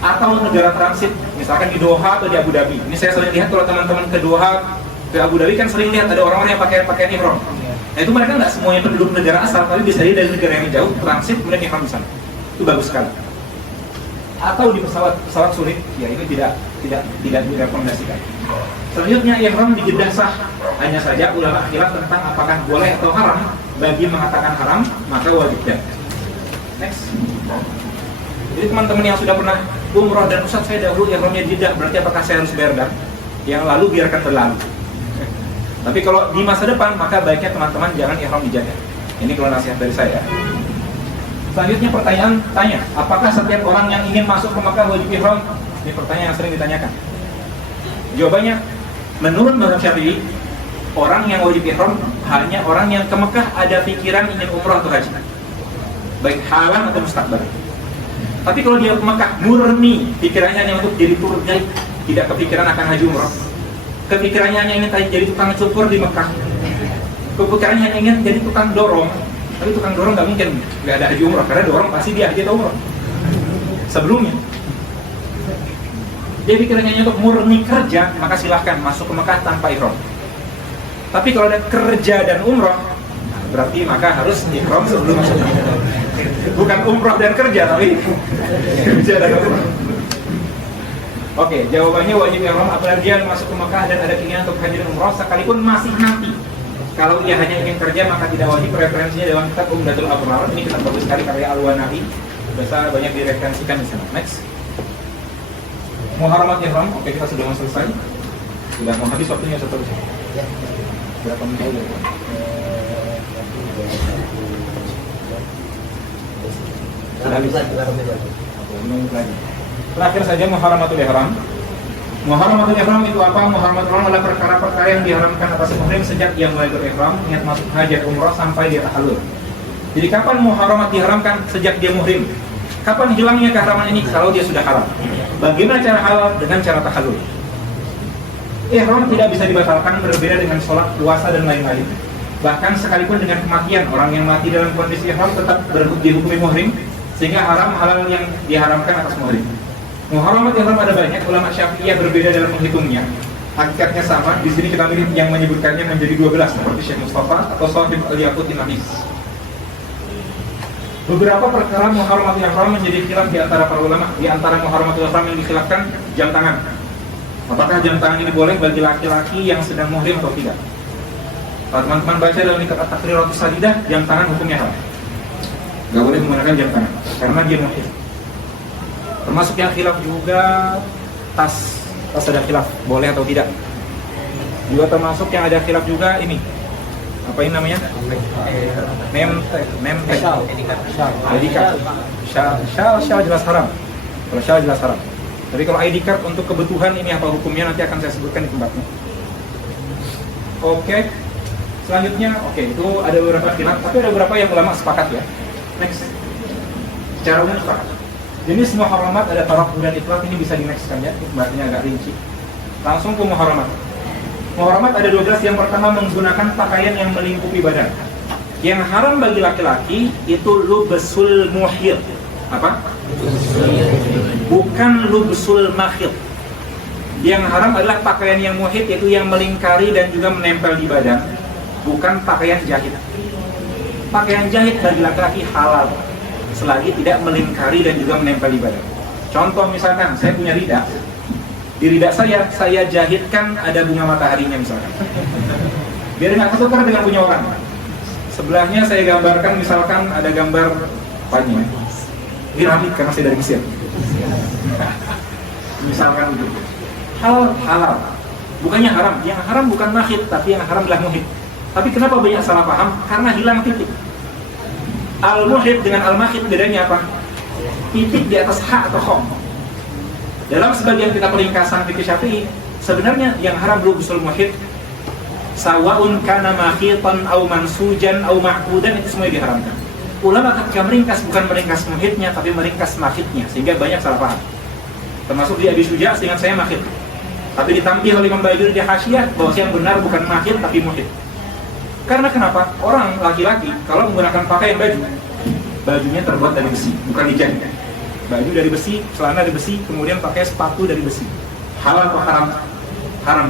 atau negara transit, misalkan di Doha atau di Abu Dhabi. Ini saya sering lihat kalau teman-teman ke Doha, ke Abu Dhabi kan sering lihat ada orang-orang yang pakai pakaian ihram. Nah itu mereka nggak semuanya penduduk negara asal, tapi bisa dari negara yang jauh transit kemudian ihram di sana. Itu bagus sekali. Atau di pesawat sulit, ya itu tidak direkomendasikan. Selanjutnya ihram di Jeddah sah. Hanya saja ulama khilaf tentang apakah boleh atau haram. Bagi mengatakan haram, maka wajib dan. Next. Jadi teman-teman yang sudah pernah umrah dan Ustaz saya dahulu ihramnya Jeddah, berarti apakah saya harus bayar dan? Yang lalu biarkan berlalu. Tapi kalau di masa depan, maka baiknya teman-teman jangan ihram di Jeddah. Ini kalau nasihat dari saya. Selanjutnya pertanyaan tanya, apakah setiap orang yang ingin masuk ke Mekah wajib ihram? Ini pertanyaan yang sering ditanyakan. Jawabannya, menurut mazhab Syafi'i, orang yang wajib ihram hanya orang yang ke Mekah ada pikiran ingin umrah atau haji, baik halam atau mustaqbal. Tapi kalau dia ke Mekah murni pikirannya hanya untuk jadi tour guide, tidak kepikiran akan haji umrah, kepikirannya hanya ingin jadi tukang cukur di Mekah, kepikirannya hanya ingin jadi tukang dorong. Tapi tukang dorong nggak mungkin nggak ada haji umrah, karena dorong pasti dia haji atau umrah sebelumnya. Dia pikirannya untuk murni kerja, maka silahkan masuk ke Mekah tanpa ihram. Tapi kalau ada kerja dan umrah, berarti maka harus ihram sebelum masuk. Bukan umrah dan kerja, tapi kerja dan umrah. Oke, jawabannya wajib ihram apabila dia masuk ke Mekah dan ada keinginan untuk haji dan umrah, sekalipun masih nanti. Kalau dia hanya ingin kerja maka tidak wajib. Referensinya dalam kitab Umdatul Abrar. Ini kitab bagus sekali karya Al-Wana'i. Biasa banyak direferensikan di sana. Next. Muharamat ihram. Oke, kita sudah mau selesai. Sudah mau habis waktunya seterusnya. Berapa menit lagi? Sudah habis. Oke, 5 menit lagi. Terakhir saja muharamatul ihram. Muharamatul ihram itu apa? Muharamatul ihram adalah perkara-perkara yang diharamkan atas muhrim sejak dia mulai berihram, niat masuk haji atau umrah sampai dia tahallul. Jadi kapan muharamat diharamkan? Sejak dia muhrim. Kapan hilangnya keharaman ini? Kalau dia sudah haram. Bagaimana cara halal? Dengan cara tahallul. Ihram tidak bisa dibatalkan, berbeda dengan sholat, puasa dan lain-lain. Bahkan sekalipun dengan kematian, orang yang mati dalam kondisi ihram tetap dihukumi muhrim, sehingga haram halal yang diharamkan atas muhrim. Muharamat ihram ada banyak, ulama Syafi'iyah berbeda dalam menghitungnya. Hakikatnya sama, di sini kita milih yang menyebutkannya menjadi 12 seperti Syekh Mustafa atau Shahib Al-Yaqutin Nafis. Beberapa perkara muharamatul ihram menjadi khilaf di antara para ulama. Di antara muharamatul ihram yang dikhilafkan, jam tangan. Apakah jam tangan ini boleh bagi laki-laki yang sedang muhrim atau tidak? Kalau teman-teman baca dalam kitab At-Taqriratus Sadidah, jam tangan hukumnya haram. Gak boleh menggunakan jam tangan karena dia muhrim. Termasuk yang khilaf juga tas ada khilaf boleh atau tidak. Juga termasuk yang ada khilaf juga ini. Apa ini namanya? Nemtek. Syal jelas haram. Kalau syal jelas haram. Tapi kalau ID card untuk kebutuhan ini apa hukumnya nanti akan saya sebutkan di tempatnya. Oke. Selanjutnya, itu ada beberapa khilaf, tapi ada beberapa yang ulama sepakat ya. Next. Secara umum sepakat. Jenis muharamat ada taraf dan itlaq, ini bisa di next kan ya, bahasanya agak rinci. Langsung ke muharamat. Muharamat ada 12. Yang pertama menggunakan pakaian yang melingkupi badan. Yang haram bagi laki-laki itu lubsul muhid. Apa? Bukan lubsul mahid. Yang haram adalah pakaian yang muhid, yaitu yang melingkari dan juga menempel di badan. Bukan pakaian jahit. Pakaian jahit bagi laki-laki halal selagi tidak melingkari dan juga menempel di badan. Contoh misalkan, saya punya rida. Di rida saya jahitkan ada bunga mataharinya misalkan. Biar nggak ketukar dengan punya orang. Sebelahnya saya gambarkan, misalkan ada gambar apanya? Piramid, karena saya dari Mesir. Misalkan itu halal, bukannya haram. Yang haram bukan mahid, tapi yang haram adalah muhid. Tapi kenapa banyak salah paham? Karena hilang titik. Al-muhid dengan al-mahid bedanya apa? Titik di atas ha atau khom. Dalam sebagian kitab peringkasan fikih Syafi'i, sebenarnya yang haram lubusul muhid, sawaun kana makhitan au mansujan au ma'budan, itu semua diharamkan. Ulama ketika meringkas bukan meringkas muhidnya, tapi meringkas mahidnya, sehingga banyak salah paham. Termasuk di Abi Suja, seingat saya mahid. Tapi ditampil oleh Imam Bajuri di Hasyiah bahwa yang benar bukan mahid tapi muhid. Karena kenapa? Orang laki-laki kalau menggunakan pakaian bajunya terbuat dari besi, bukan dijahit. Baju dari besi, celana dari besi, kemudian pakai sepatu dari besi. Halal atau haram? Haram.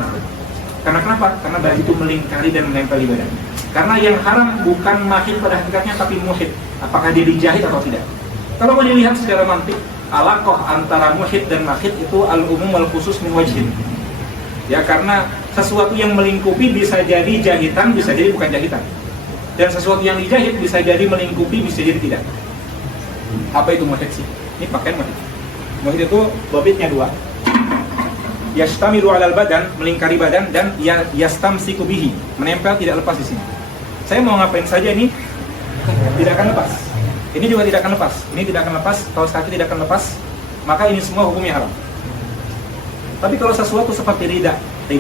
Karena kenapa? Karena baju itu melingkari dan menempel di badan. Karena yang haram bukan mahid pada hakikatnya, tapi muhid. Apakah dia dijahit atau tidak? Kalau mau dilihat secara mantik, alaqah antara muhid dan mahid itu al-umum wal-khusus min wajhin. Ya, karena sesuatu yang melingkupi bisa jadi jahitan, bisa jadi bukan jahitan. Dan sesuatu yang dijahit bisa jadi melingkupi, bisa jadi tidak. Apa itu muhid sih? Ini pakaian muhid. Muhid itu babitnya dua. Yastamilu alal badan, melingkari badan, dan yastamsiku bihi, menempel tidak lepas di sini. Saya mau ngapain saja ini tidak akan lepas. Ini juga tidak akan lepas. Ini tidak akan lepas. Kaos kaki tidak akan lepas. Maka ini semua hukumnya haram. Tapi kalau sesuatu seperti ridah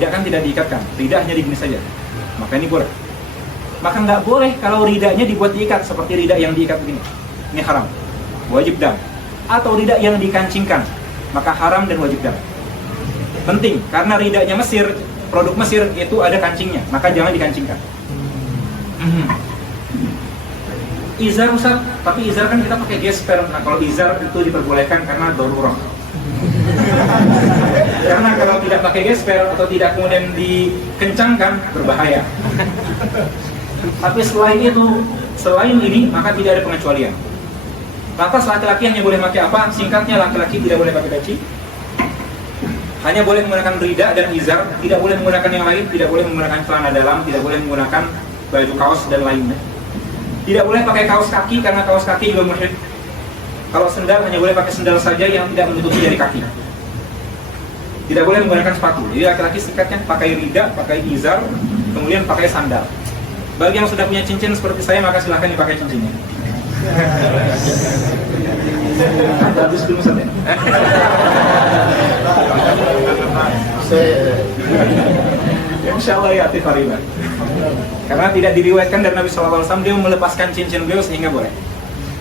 kan tidak diikatkan. Ridah hanya digini saja. Maka ini boleh. Maka nggak boleh kalau ridahnya dibuat diikat seperti ridah yang diikat begini. Ini haram. Wajib dam. Atau ridah yang dikancingkan. Maka haram dan wajib dam. Penting, karena ridahnya Mesir, produk Mesir itu ada kancingnya, maka jangan dikancingkan. Izar Ustaz, tapi izar kan kita pakai gesper. Nah, kalau izar itu diperbolehkan karena darurat. Karena kalau tidak pakai gesper atau tidak kemudian dikencangkan, berbahaya. Tapi selain ini, maka tidak ada pengecualian. Lantas laki-laki hanya boleh pakai apa? Singkatnya, laki-laki tidak boleh pakai peci. Hanya boleh menggunakan rida dan izar, tidak boleh menggunakan yang lain, tidak boleh menggunakan celana dalam, tidak boleh menggunakan baju kaos dan lainnya. Tidak boleh pakai kaos kaki karena kaos kaki juga muhid. Kalau sendal hanya boleh pakai sendal saja yang tidak menutupi jari kaki. Tidak boleh menggunakan sepatu. Jadi laki-laki sikatnya pakai rida, pakai izar, kemudian pakai sandal. Bagi yang sudah punya cincin seperti saya, maka silahkan dipakai cincinnya. Habis dulu saja. Insya Allah ya Tifariba. Karena tidak diriwayatkan dari Nabi SAW dia melepaskan cincin beliau sehingga boleh.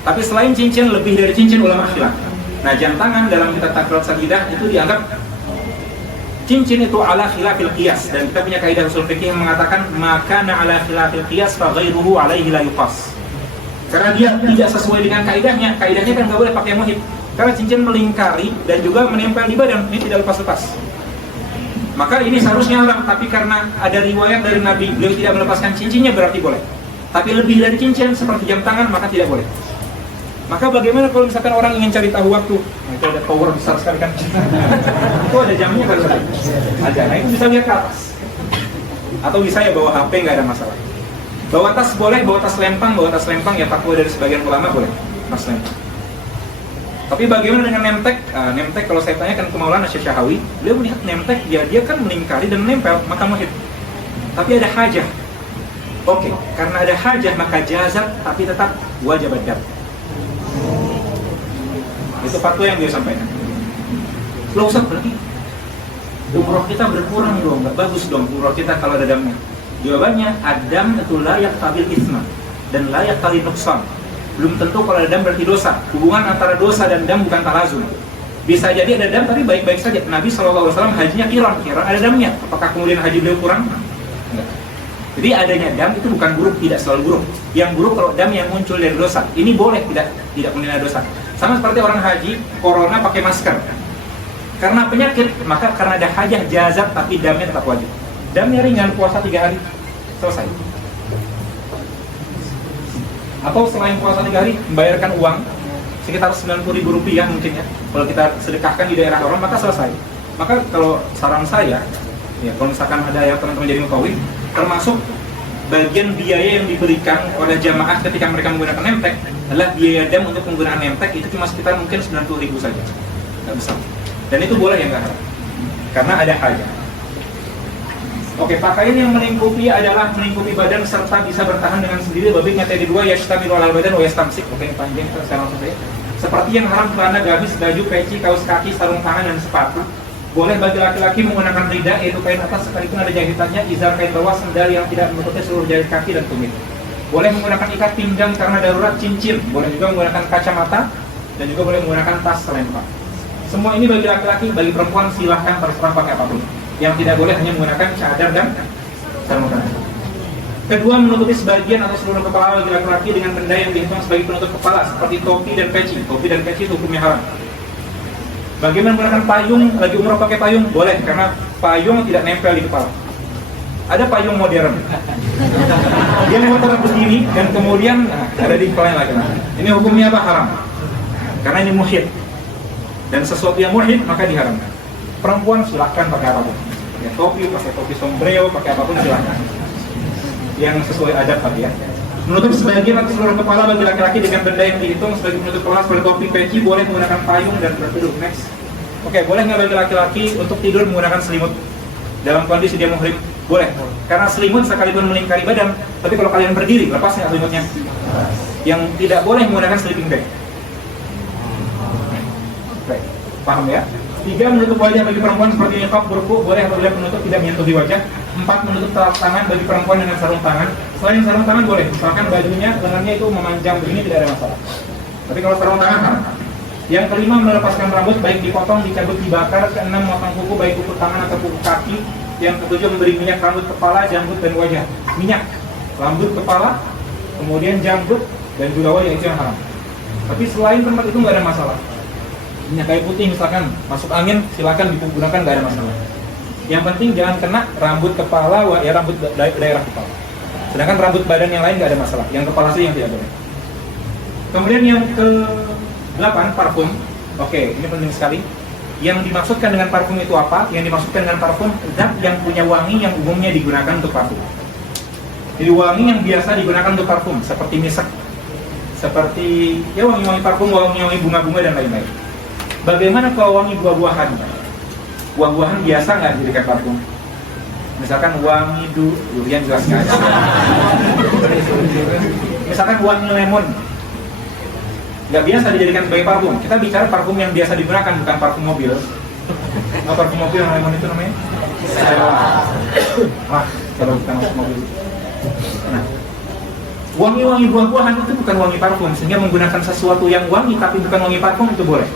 Tapi selain cincin, lebih dari cincin ulama khilaf. Nah, jam tangan dalam kitab Taqrib Sajidah itu dianggap cincin itu ala khilafil qiyas, dan kita punya kaidah usul fikih yang mengatakan maka na ala khilafil qiyas fa ghairuhu alaihi la yuqas. Karena dia tidak sesuai dengan kaidahnya kan nggak boleh pakai muhid. Karena cincin melingkari dan juga menempel di badan, ini tidak lepas-lepas. Maka ini seharusnya haram, tapi karena ada riwayat dari Nabi, beliau tidak melepaskan cincinnya, berarti boleh. Tapi lebih dari cincin, seperti jam tangan, maka tidak boleh. Maka bagaimana kalau misalkan orang ingin cari tahu waktu? Nah, itu ada power besar sekali kan? Itu ada jamnya kan? Ada, nah itu bisa lihat ke atas. Atau bisa ya bawa HP, nggak ada masalah. Bawa tas boleh, bawa tas lempang ya fatwa dari sebagian ulama boleh, tas lempang. Tapi bagaimana dengan nemtek? Nemtek kalau saya tanyakan ke Maulana Syekh Syahawi, beliau melihat nemtek dia kan melingkari dan menempel, maka muhid. Tapi ada hajah. Oke, karena ada hajah maka jazat, tapi tetap wajib adab. Itu fatwa yang dia sampaikan. Loh Ustaz, berarti umroh kita berkurang dong, nggak bagus dong umroh kita kalau ada damnya. Jawabannya, adam itu layak tabil isma dan layak tali nuksan. Belum tentu kalau ada dam berarti dosa. Hubungan antara dosa dan dam bukan talazum. Bisa jadi ada dam tapi baik-baik saja. Nabi SAW hajinya kiran ada damnya. Apakah kemudian haji beliau kurang? Enggak. Jadi adanya dam itu bukan buruk, tidak selalu buruk. Yang buruk kalau dam yang muncul dari dosa. Ini boleh tidak kemudian ada dosa. Sama seperti orang haji, corona pakai masker. Karena penyakit, maka karena ada hajah jazat tapi damnya tetap wajib. Damnya ringan, puasa 3 hari, selesai. Atau selain puasa 3 hari, membayarkan uang sekitar Rp90.000 mungkin ya. Kalau kita sedekahkan di daerah orang, maka selesai. Maka kalau saran saya, ya kalau misalkan ada yang teman-teman jadi mukawin, termasuk bagian biaya yang diberikan oleh jamaah ketika mereka menggunakan nemtek adalah biaya dam untuk penggunaan nemtek itu cuma sekitar mungkin 90.000 saja, nggak besar. Dan itu boleh yang nggak haram, karena ada hajat. Oke, pakaian yang melingkupi adalah melingkupi badan serta bisa bertahan dengan sendiri. Babnya tadi dua, yashtamilu alal badan wa yastamsik. Oke, yang panjang saya langsung saja. Seperti yang haram celana, gamis, baju, peci, kaos kaki, sarung tangan dan sepatu. Boleh bagi laki-laki menggunakan rida, yaitu kain atas sekalipun ada jahitannya, izar kain bawah, sendal yang tidak menutupi seluruh jari kaki dan tumit. Boleh menggunakan ikat pinggang karena darurat, cincin. Boleh juga menggunakan kacamata dan juga boleh menggunakan tas selempang. Semua ini bagi laki-laki, bagi perempuan silahkan terserah pakai apapun. Yang tidak boleh hanya menggunakan cadar dan sarung tangan. Kedua, menutupi sebagian atau seluruh kepala bagi laki-laki dengan benda yang dihitung sebagai penutup kepala seperti topi dan peci. Topi dan peci itu hukumnya haram. Bagaimana menggunakan payung? Lagi umroh pakai payung? Boleh, karena payung tidak nempel di kepala. Ada payung modern. Dia muter berdiri dan kemudian ada di kepala lagi. Ini hukumnya apa? Haram. Karena ini muhid. Dan sesuatu yang muhid maka diharamkan. Perempuan silahkan pakai apapun. Pakai topi sombrero, pakai apapun silahkan. Yang sesuai adat Pak ya. Menutup sebagian atau seluruh kepala bagi laki-laki dengan benda yang dihitung sebagai penutup kepala seperti topi, peci, boleh menggunakan payung dan berteduh. Next. Oke, boleh nggak bagi laki-laki untuk tidur menggunakan selimut dalam kondisi dia muhrim? Boleh. Karena selimut sekalipun melingkari badan, tapi kalau kalian berdiri, lepas nggak selimutnya? Yang tidak boleh menggunakan sleeping bag. Baik, paham ya? 3, menutup wajah bagi perempuan seperti niqab, burku, boleh apabila penutup tidak menyentuhi wajah. 4, menutup telapak tangan bagi perempuan dengan sarung tangan. Selain sarung tangan boleh, misalkan bajunya, lengannya itu memanjang begini tidak ada masalah. Tapi kalau sarung tangan haram. Yang kelima, melepaskan rambut baik dipotong, dicabut, dibakar. Keenam, memotong kuku baik kuku tangan atau kuku kaki. Yang ketujuh, memberi minyak rambut kepala, janggut dan wajah. Minyak rambut kepala, kemudian janggut dan juga wajah, itu yang haram. Tapi selain tempat itu nggak ada masalah. Minyak kayu putih misalkan masuk angin, silakan digunakan, nggak ada masalah. Yang penting jangan kena rambut kepala, ya rambut daerah kepala. Sedangkan rambut badan yang lain nggak ada masalah. Yang kepala sih yang tidak boleh. Kemudian yang ke-8, parfum. Oke, ini penting sekali. Yang dimaksudkan dengan parfum itu apa? Yang dimaksudkan dengan parfum zat yang punya wangi yang umumnya digunakan untuk parfum. Jadi wangi yang biasa digunakan untuk parfum, seperti misk, seperti ya wangi-wangi parfum, wangi-wangi bunga-bunga dan lain-lain. Bagaimana kalau wangi buah-buahan? Buah-buahan biasa nggak dijadikan parfum? Misalkan wangi durian jelas nggak ada. Misalkan wangi lemon, nggak biasa dijadikan sebagai parfum. Kita bicara parfum yang biasa digunakan, bukan parfum mobil. Nah, parfum mobil yang lemon itu namanya? Wah, kalau bukan mobil. Nah, wangi-wangi buah-buahan itu bukan wangi parfum, sehingga menggunakan sesuatu yang wangi tapi bukan wangi parfum itu boleh.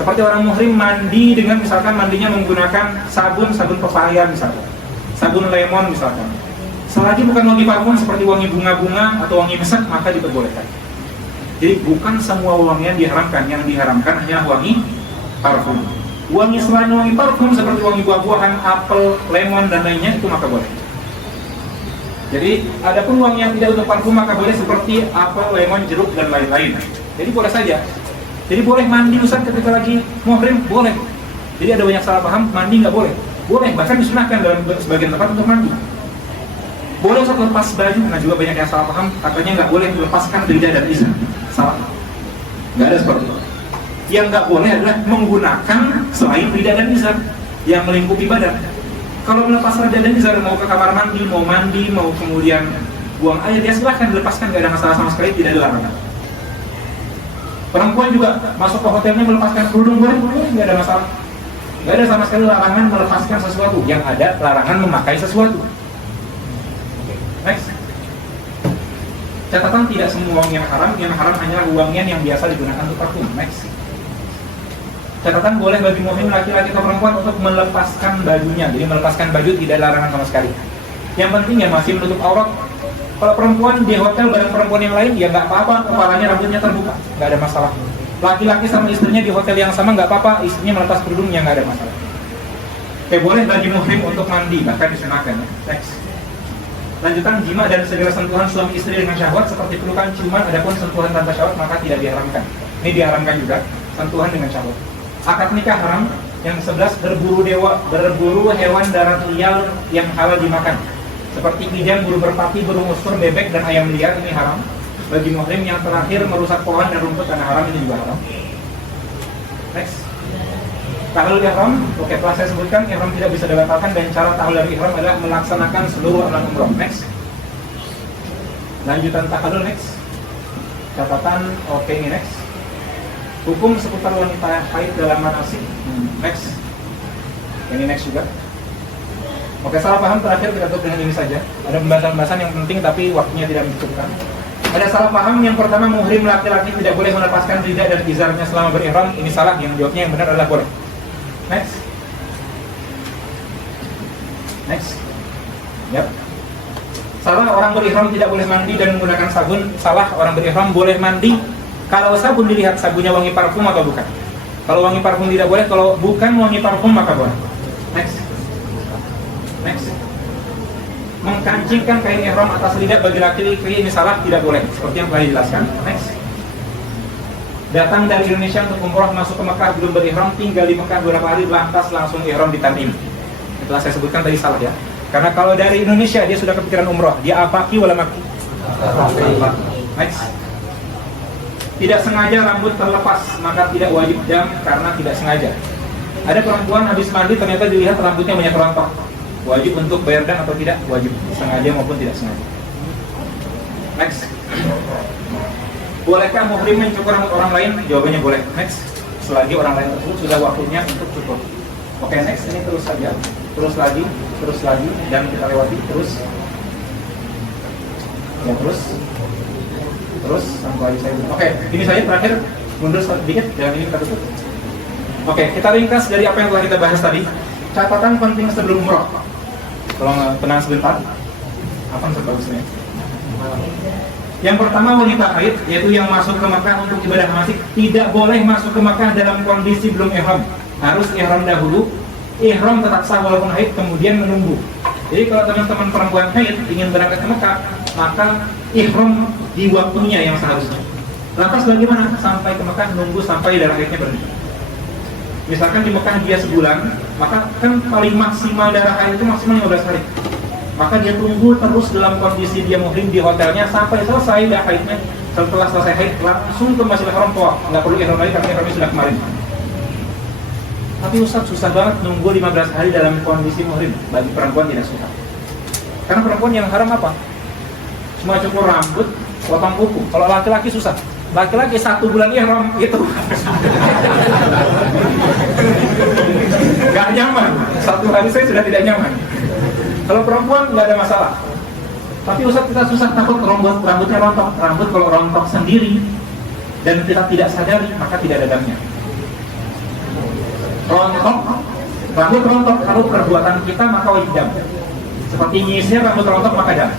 Seperti orang muhrim mandi dengan misalkan mandinya menggunakan sabun pepaya misalkan, sabun lemon misalkan. Selagi bukan wangi parfum seperti wangi bunga-bunga atau wangi misk maka diperbolehkan. Jadi bukan semua wangian diharamkan, yang diharamkan hanya wangi parfum. Wangi selain wangi parfum seperti wangi buah-buahan, apel, lemon dan lainnya itu maka boleh. Jadi adapun wangi yang tidak untuk parfum maka boleh seperti apel, lemon, jeruk dan lain-lain. Jadi boleh saja. Jadi boleh mandi Ustaz ketika lagi muhrim, boleh. Jadi ada banyak salah paham, mandi nggak boleh. Boleh, bahkan disunahkan dalam sebagian tempat untuk mandi. Boleh Ustaz lepas baju, nah juga banyak yang salah paham, katanya nggak boleh melepaskan rida dan izar. Salah. Nggak ada seperti itu. Yang nggak boleh adalah menggunakan selain rida dan izar yang melingkupi badan. Kalau melepas rida dan izar, mau ke kamar mandi, mau kemudian buang air, ya silahkan dilepaskan, nggak ada masalah sama sekali, tidak ada larangan. Perempuan juga masuk ke hotelnya melepaskan kerudung, boleh, nggak ada masalah. Nggak ada sama sekali larangan melepaskan sesuatu. Yang ada larangan memakai sesuatu. Next. Catatan, tidak semua wangian haram. Yang haram hanyalah wangian yang biasa digunakan untuk parfum. Next. Catatan, boleh bagi muhrim laki-laki atau perempuan untuk melepaskan bajunya. Jadi melepaskan baju tidak ada larangan sama sekali. Yang penting ya masih menutup aurat. Kalau perempuan di hotel bareng perempuan yang lain, ya nggak apa-apa, kepalanya rambutnya terbuka, nggak ada masalah. Laki-laki sama istrinya di hotel yang sama nggak apa-apa, istrinya melepas kerudungnya nggak ada masalah. Boleh bagi muhrim untuk mandi, bahkan disunahkan. Next. Lanjutan, jima dan segala sentuhan suami istri dengan syahwat seperti pelukan, ciuman, adapun sentuhan tanpa syahwat maka tidak diharamkan. Ini diharamkan juga, sentuhan dengan syahwat. Akad nikah haram. Yang 11, berburu hewan darat liar yang halal dimakan. seperti kijang, burung merpati, burung uskur, bebek, dan ayam liar, ini haram. Bagi muhrim yang terakhir merusak pohon dan rumput karena haram, ini juga haram. Next. Tahlul ihram, oke, telah saya sebutkan ihram tidak bisa dibatalkan dan cara tahlul ihram adalah melaksanakan seluruh amalan umroh. Next. Lanjutan tahlul, next. Catatan, oke, ini next. Hukum seputar wanita haid dalam manasik, next. Ini next juga. Oke, salah paham terakhir kita tutup dengan ini saja. Ada pembahasan-pembahasan yang penting tapi waktunya tidak mencukupkan. Ada salah paham yang pertama, muhrim laki-laki tidak boleh melepaskan ridha dan izarnya selama berihram. Ini salah, yang jawabnya yang benar adalah boleh. Next. Next. Yap. Salah, orang berihram tidak boleh mandi dan menggunakan sabun. Salah, orang berihram boleh mandi kalau sabun dilihat sabunnya wangi parfum atau bukan. Kalau wangi parfum tidak boleh, kalau bukan wangi parfum maka boleh. Next. Next. Mengkancingkan kain ihram atas lidah bagi laki-laki ini salah, tidak boleh, seperti yang telah dijelaskan. Next. Datang dari Indonesia untuk umroh, masuk ke Mekah belum berihram, tinggal di Mekah beberapa hari, lantas langsung ihram di Tan'im. Setelah saya sebutkan tadi salah ya. Karena kalau dari Indonesia dia sudah kepikiran umroh, dia afaki wala maki. Next. Tidak sengaja rambut terlepas, maka tidak wajib dam karena tidak sengaja. Ada perempuan habis mandi ternyata dilihat rambutnya banyak rontok. Wajib untuk bayar dam atau tidak? Wajib, sengaja maupun tidak sengaja. Next. Bolehkah muhrim mencukur rambut orang lain? Jawabannya boleh. Next. Selagi orang lain tersebut sudah waktunya untuk cukur. Oke, next. Ini terus saja. Terus lagi, dan kita lewati terus. Ya, terus sampai saya. Oke, ini saja terakhir, mundur sedikit dan ini kita tutup. Oke, kita ringkas dari apa yang telah kita bahas tadi. Catatan penting sebelum umroh. Tolong tenang sebentar. Apa yang sebagusnya? Yang pertama, wanita haid, yaitu yang masuk ke Makkah untuk ibadah manasik, tidak boleh masuk ke Makkah dalam kondisi belum ihram. Harus ihram dahulu. Ihram tetap sah walaupun haid, kemudian menunggu. Jadi kalau teman-teman perempuan haid ingin berangkat ke Mekah, maka ihram di waktunya yang seharusnya. Lantas bagaimana? Sampai ke Mekah, nunggu sampai darah haidnya berhenti. Misalkan di Mekah dia sebulan, maka kan paling maksimal darah haid itu maksimal 15 hari. Maka dia tunggu terus dalam kondisi dia muhrim di hotelnya sampai selesai darah haidnya. Setelah selesai haid, langsung ke Masjidil Haram tawaf. Nggak perlu ihram lagi karena ihramnya sudah kemarin. Tapi Ustaz, susah banget nunggu 15 hari dalam kondisi muhrim. Bagi perempuan tidak susah. Karena perempuan yang haram apa? Cuma cukur rambut, potong kuku. Kalau laki-laki susah. Laki-laki 1 bulan ihram gitu. Gak nyaman. 1 hari saya sudah tidak nyaman. Kalau perempuan nggak ada masalah. Tapi Ustaz, kita susah, takut rambutnya rontok. Rambut kalau rontok sendiri dan kita tidak sadari, maka tidak ada damnya. Rambut rontok kalau perbuatan kita maka wajib dam. Seperti nyisir rambut rontok maka dam.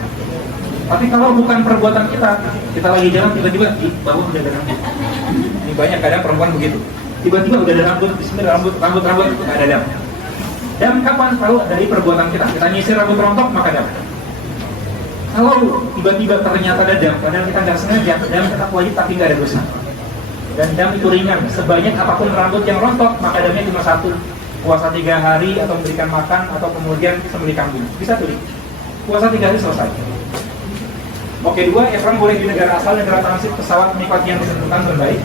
Tapi kalau bukan perbuatan kita lagi jalan tiba-tiba di bawah udah ada rambut. Ini banyak kadang perempuan begitu. Tiba-tiba udah ada rambut, bismillah rambut itu nggak ada dam. Dam kapan? Kalau dari perbuatan kita nyisir rambut rontok maka dam. Kalau tiba-tiba ternyata ada dam, padahal kita nggak sengaja, dam tetap wajib tapi nggak ada dosa. Dan dam itu ringan, sebanyak apapun rambut yang rontok, maka damnya cuma 1. Puasa 3 hari, atau memberikan makan, atau kemudian sembelih kambing. Bisa tuh, puasa 3 hari selesai. Oke, 2, ihram boleh di negara asal, negara transit, pesawat mikot yang ditentukan terbaik.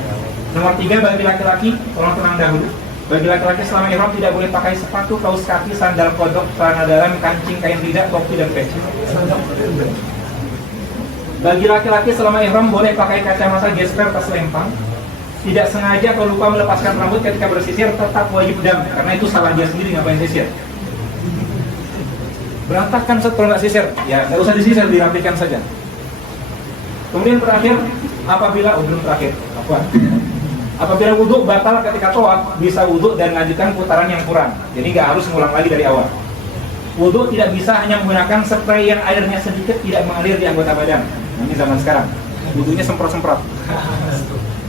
Nomor 3, bagi laki-laki, tolong tenang dahulu. Bagi laki-laki selama ihram tidak boleh pakai sepatu, kaos kaki, sandal kodok, celana dalam, kancing, kain lidah, topi, dan peci. Bagi laki-laki selama ihram boleh pakai kacamata gesper tas lempang. Tidak sengaja atau lupa melepaskan rambut ketika bersisir tetap wajib dam, karena itu salah dia sendiri ngapain sisir. Berantakan kalau nggak sisir, ya nggak usah disisir, dirapikan saja. Kemudian terakhir, apabila wudhu batal ketika tawaf, bisa wudhu dan lanjutkan putaran yang kurang. Jadi nggak harus ngulang lagi dari awal. Wudhu tidak bisa hanya menggunakan spray yang airnya sedikit tidak mengalir di anggota badan. Ini zaman sekarang, wudhunya semprot-semprot.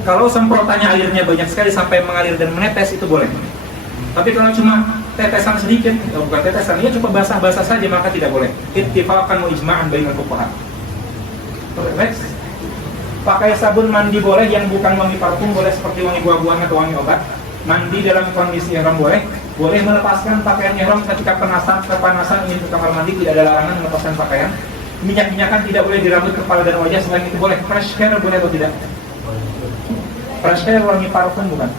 Kalau semprotannya airnya banyak sekali sampai mengalir dan menetes, itu boleh. Tapi kalau cuma tetesan sedikit, bukan tetesan, ya cuma basah-basah saja, maka tidak boleh. Ittifaqan wa ijma'an bainal fuqaha. Next. Pakai sabun mandi boleh yang bukan wangi parfum, boleh seperti wangi buah-buahan atau wangi obat. Mandi dalam kondisi ihram boleh. Boleh melepaskan pakaian ihram ketika kepanasan ingin ke kamar mandi, tidak ada larangan melepaskan pakaian. Minyak-minyakan tidak boleh di rambut, kepala, dan wajah. Selain itu boleh. Fresh care boleh atau tidak? Fresh care wangi parfum bukan?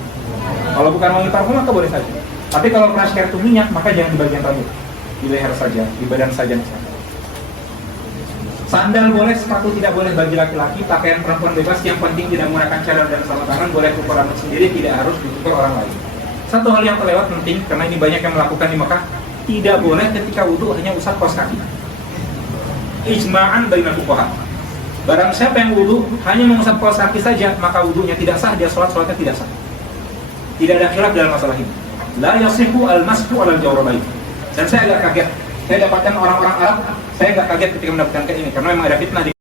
Kalau bukan wangi parfum maka boleh saja. Tapi kalau fresh care itu minyak, maka jangan di bagian rambut, di leher saja, di badan saja misalnya. Sandal boleh, sepatu tidak boleh bagi laki-laki. Pakaian perempuan bebas, yang penting tidak menggunakan cadar dan sarung tangan. Boleh cukur rambut sendiri, tidak harus dicukur orang lain. Satu hal yang terlewat penting, karena ini banyak yang melakukan di Mekah, tidak boleh ketika wudhu hanya usap kaos kaki. Ijma'an bainal fuqaha. Barang siapa yang wudhu hanya mengusap kaos kaki saja, maka wudhunya tidak sah, dia sholatnya tidak sah. Tidak ada khilaf dalam masalah ini. La yasihu al-mashu alal jawrabain. Dan saya agak kaget, saya dapatkan orang-orang Arab, saya agak kaget ketika mendapatkan kayak ini, karena memang ada fitnah di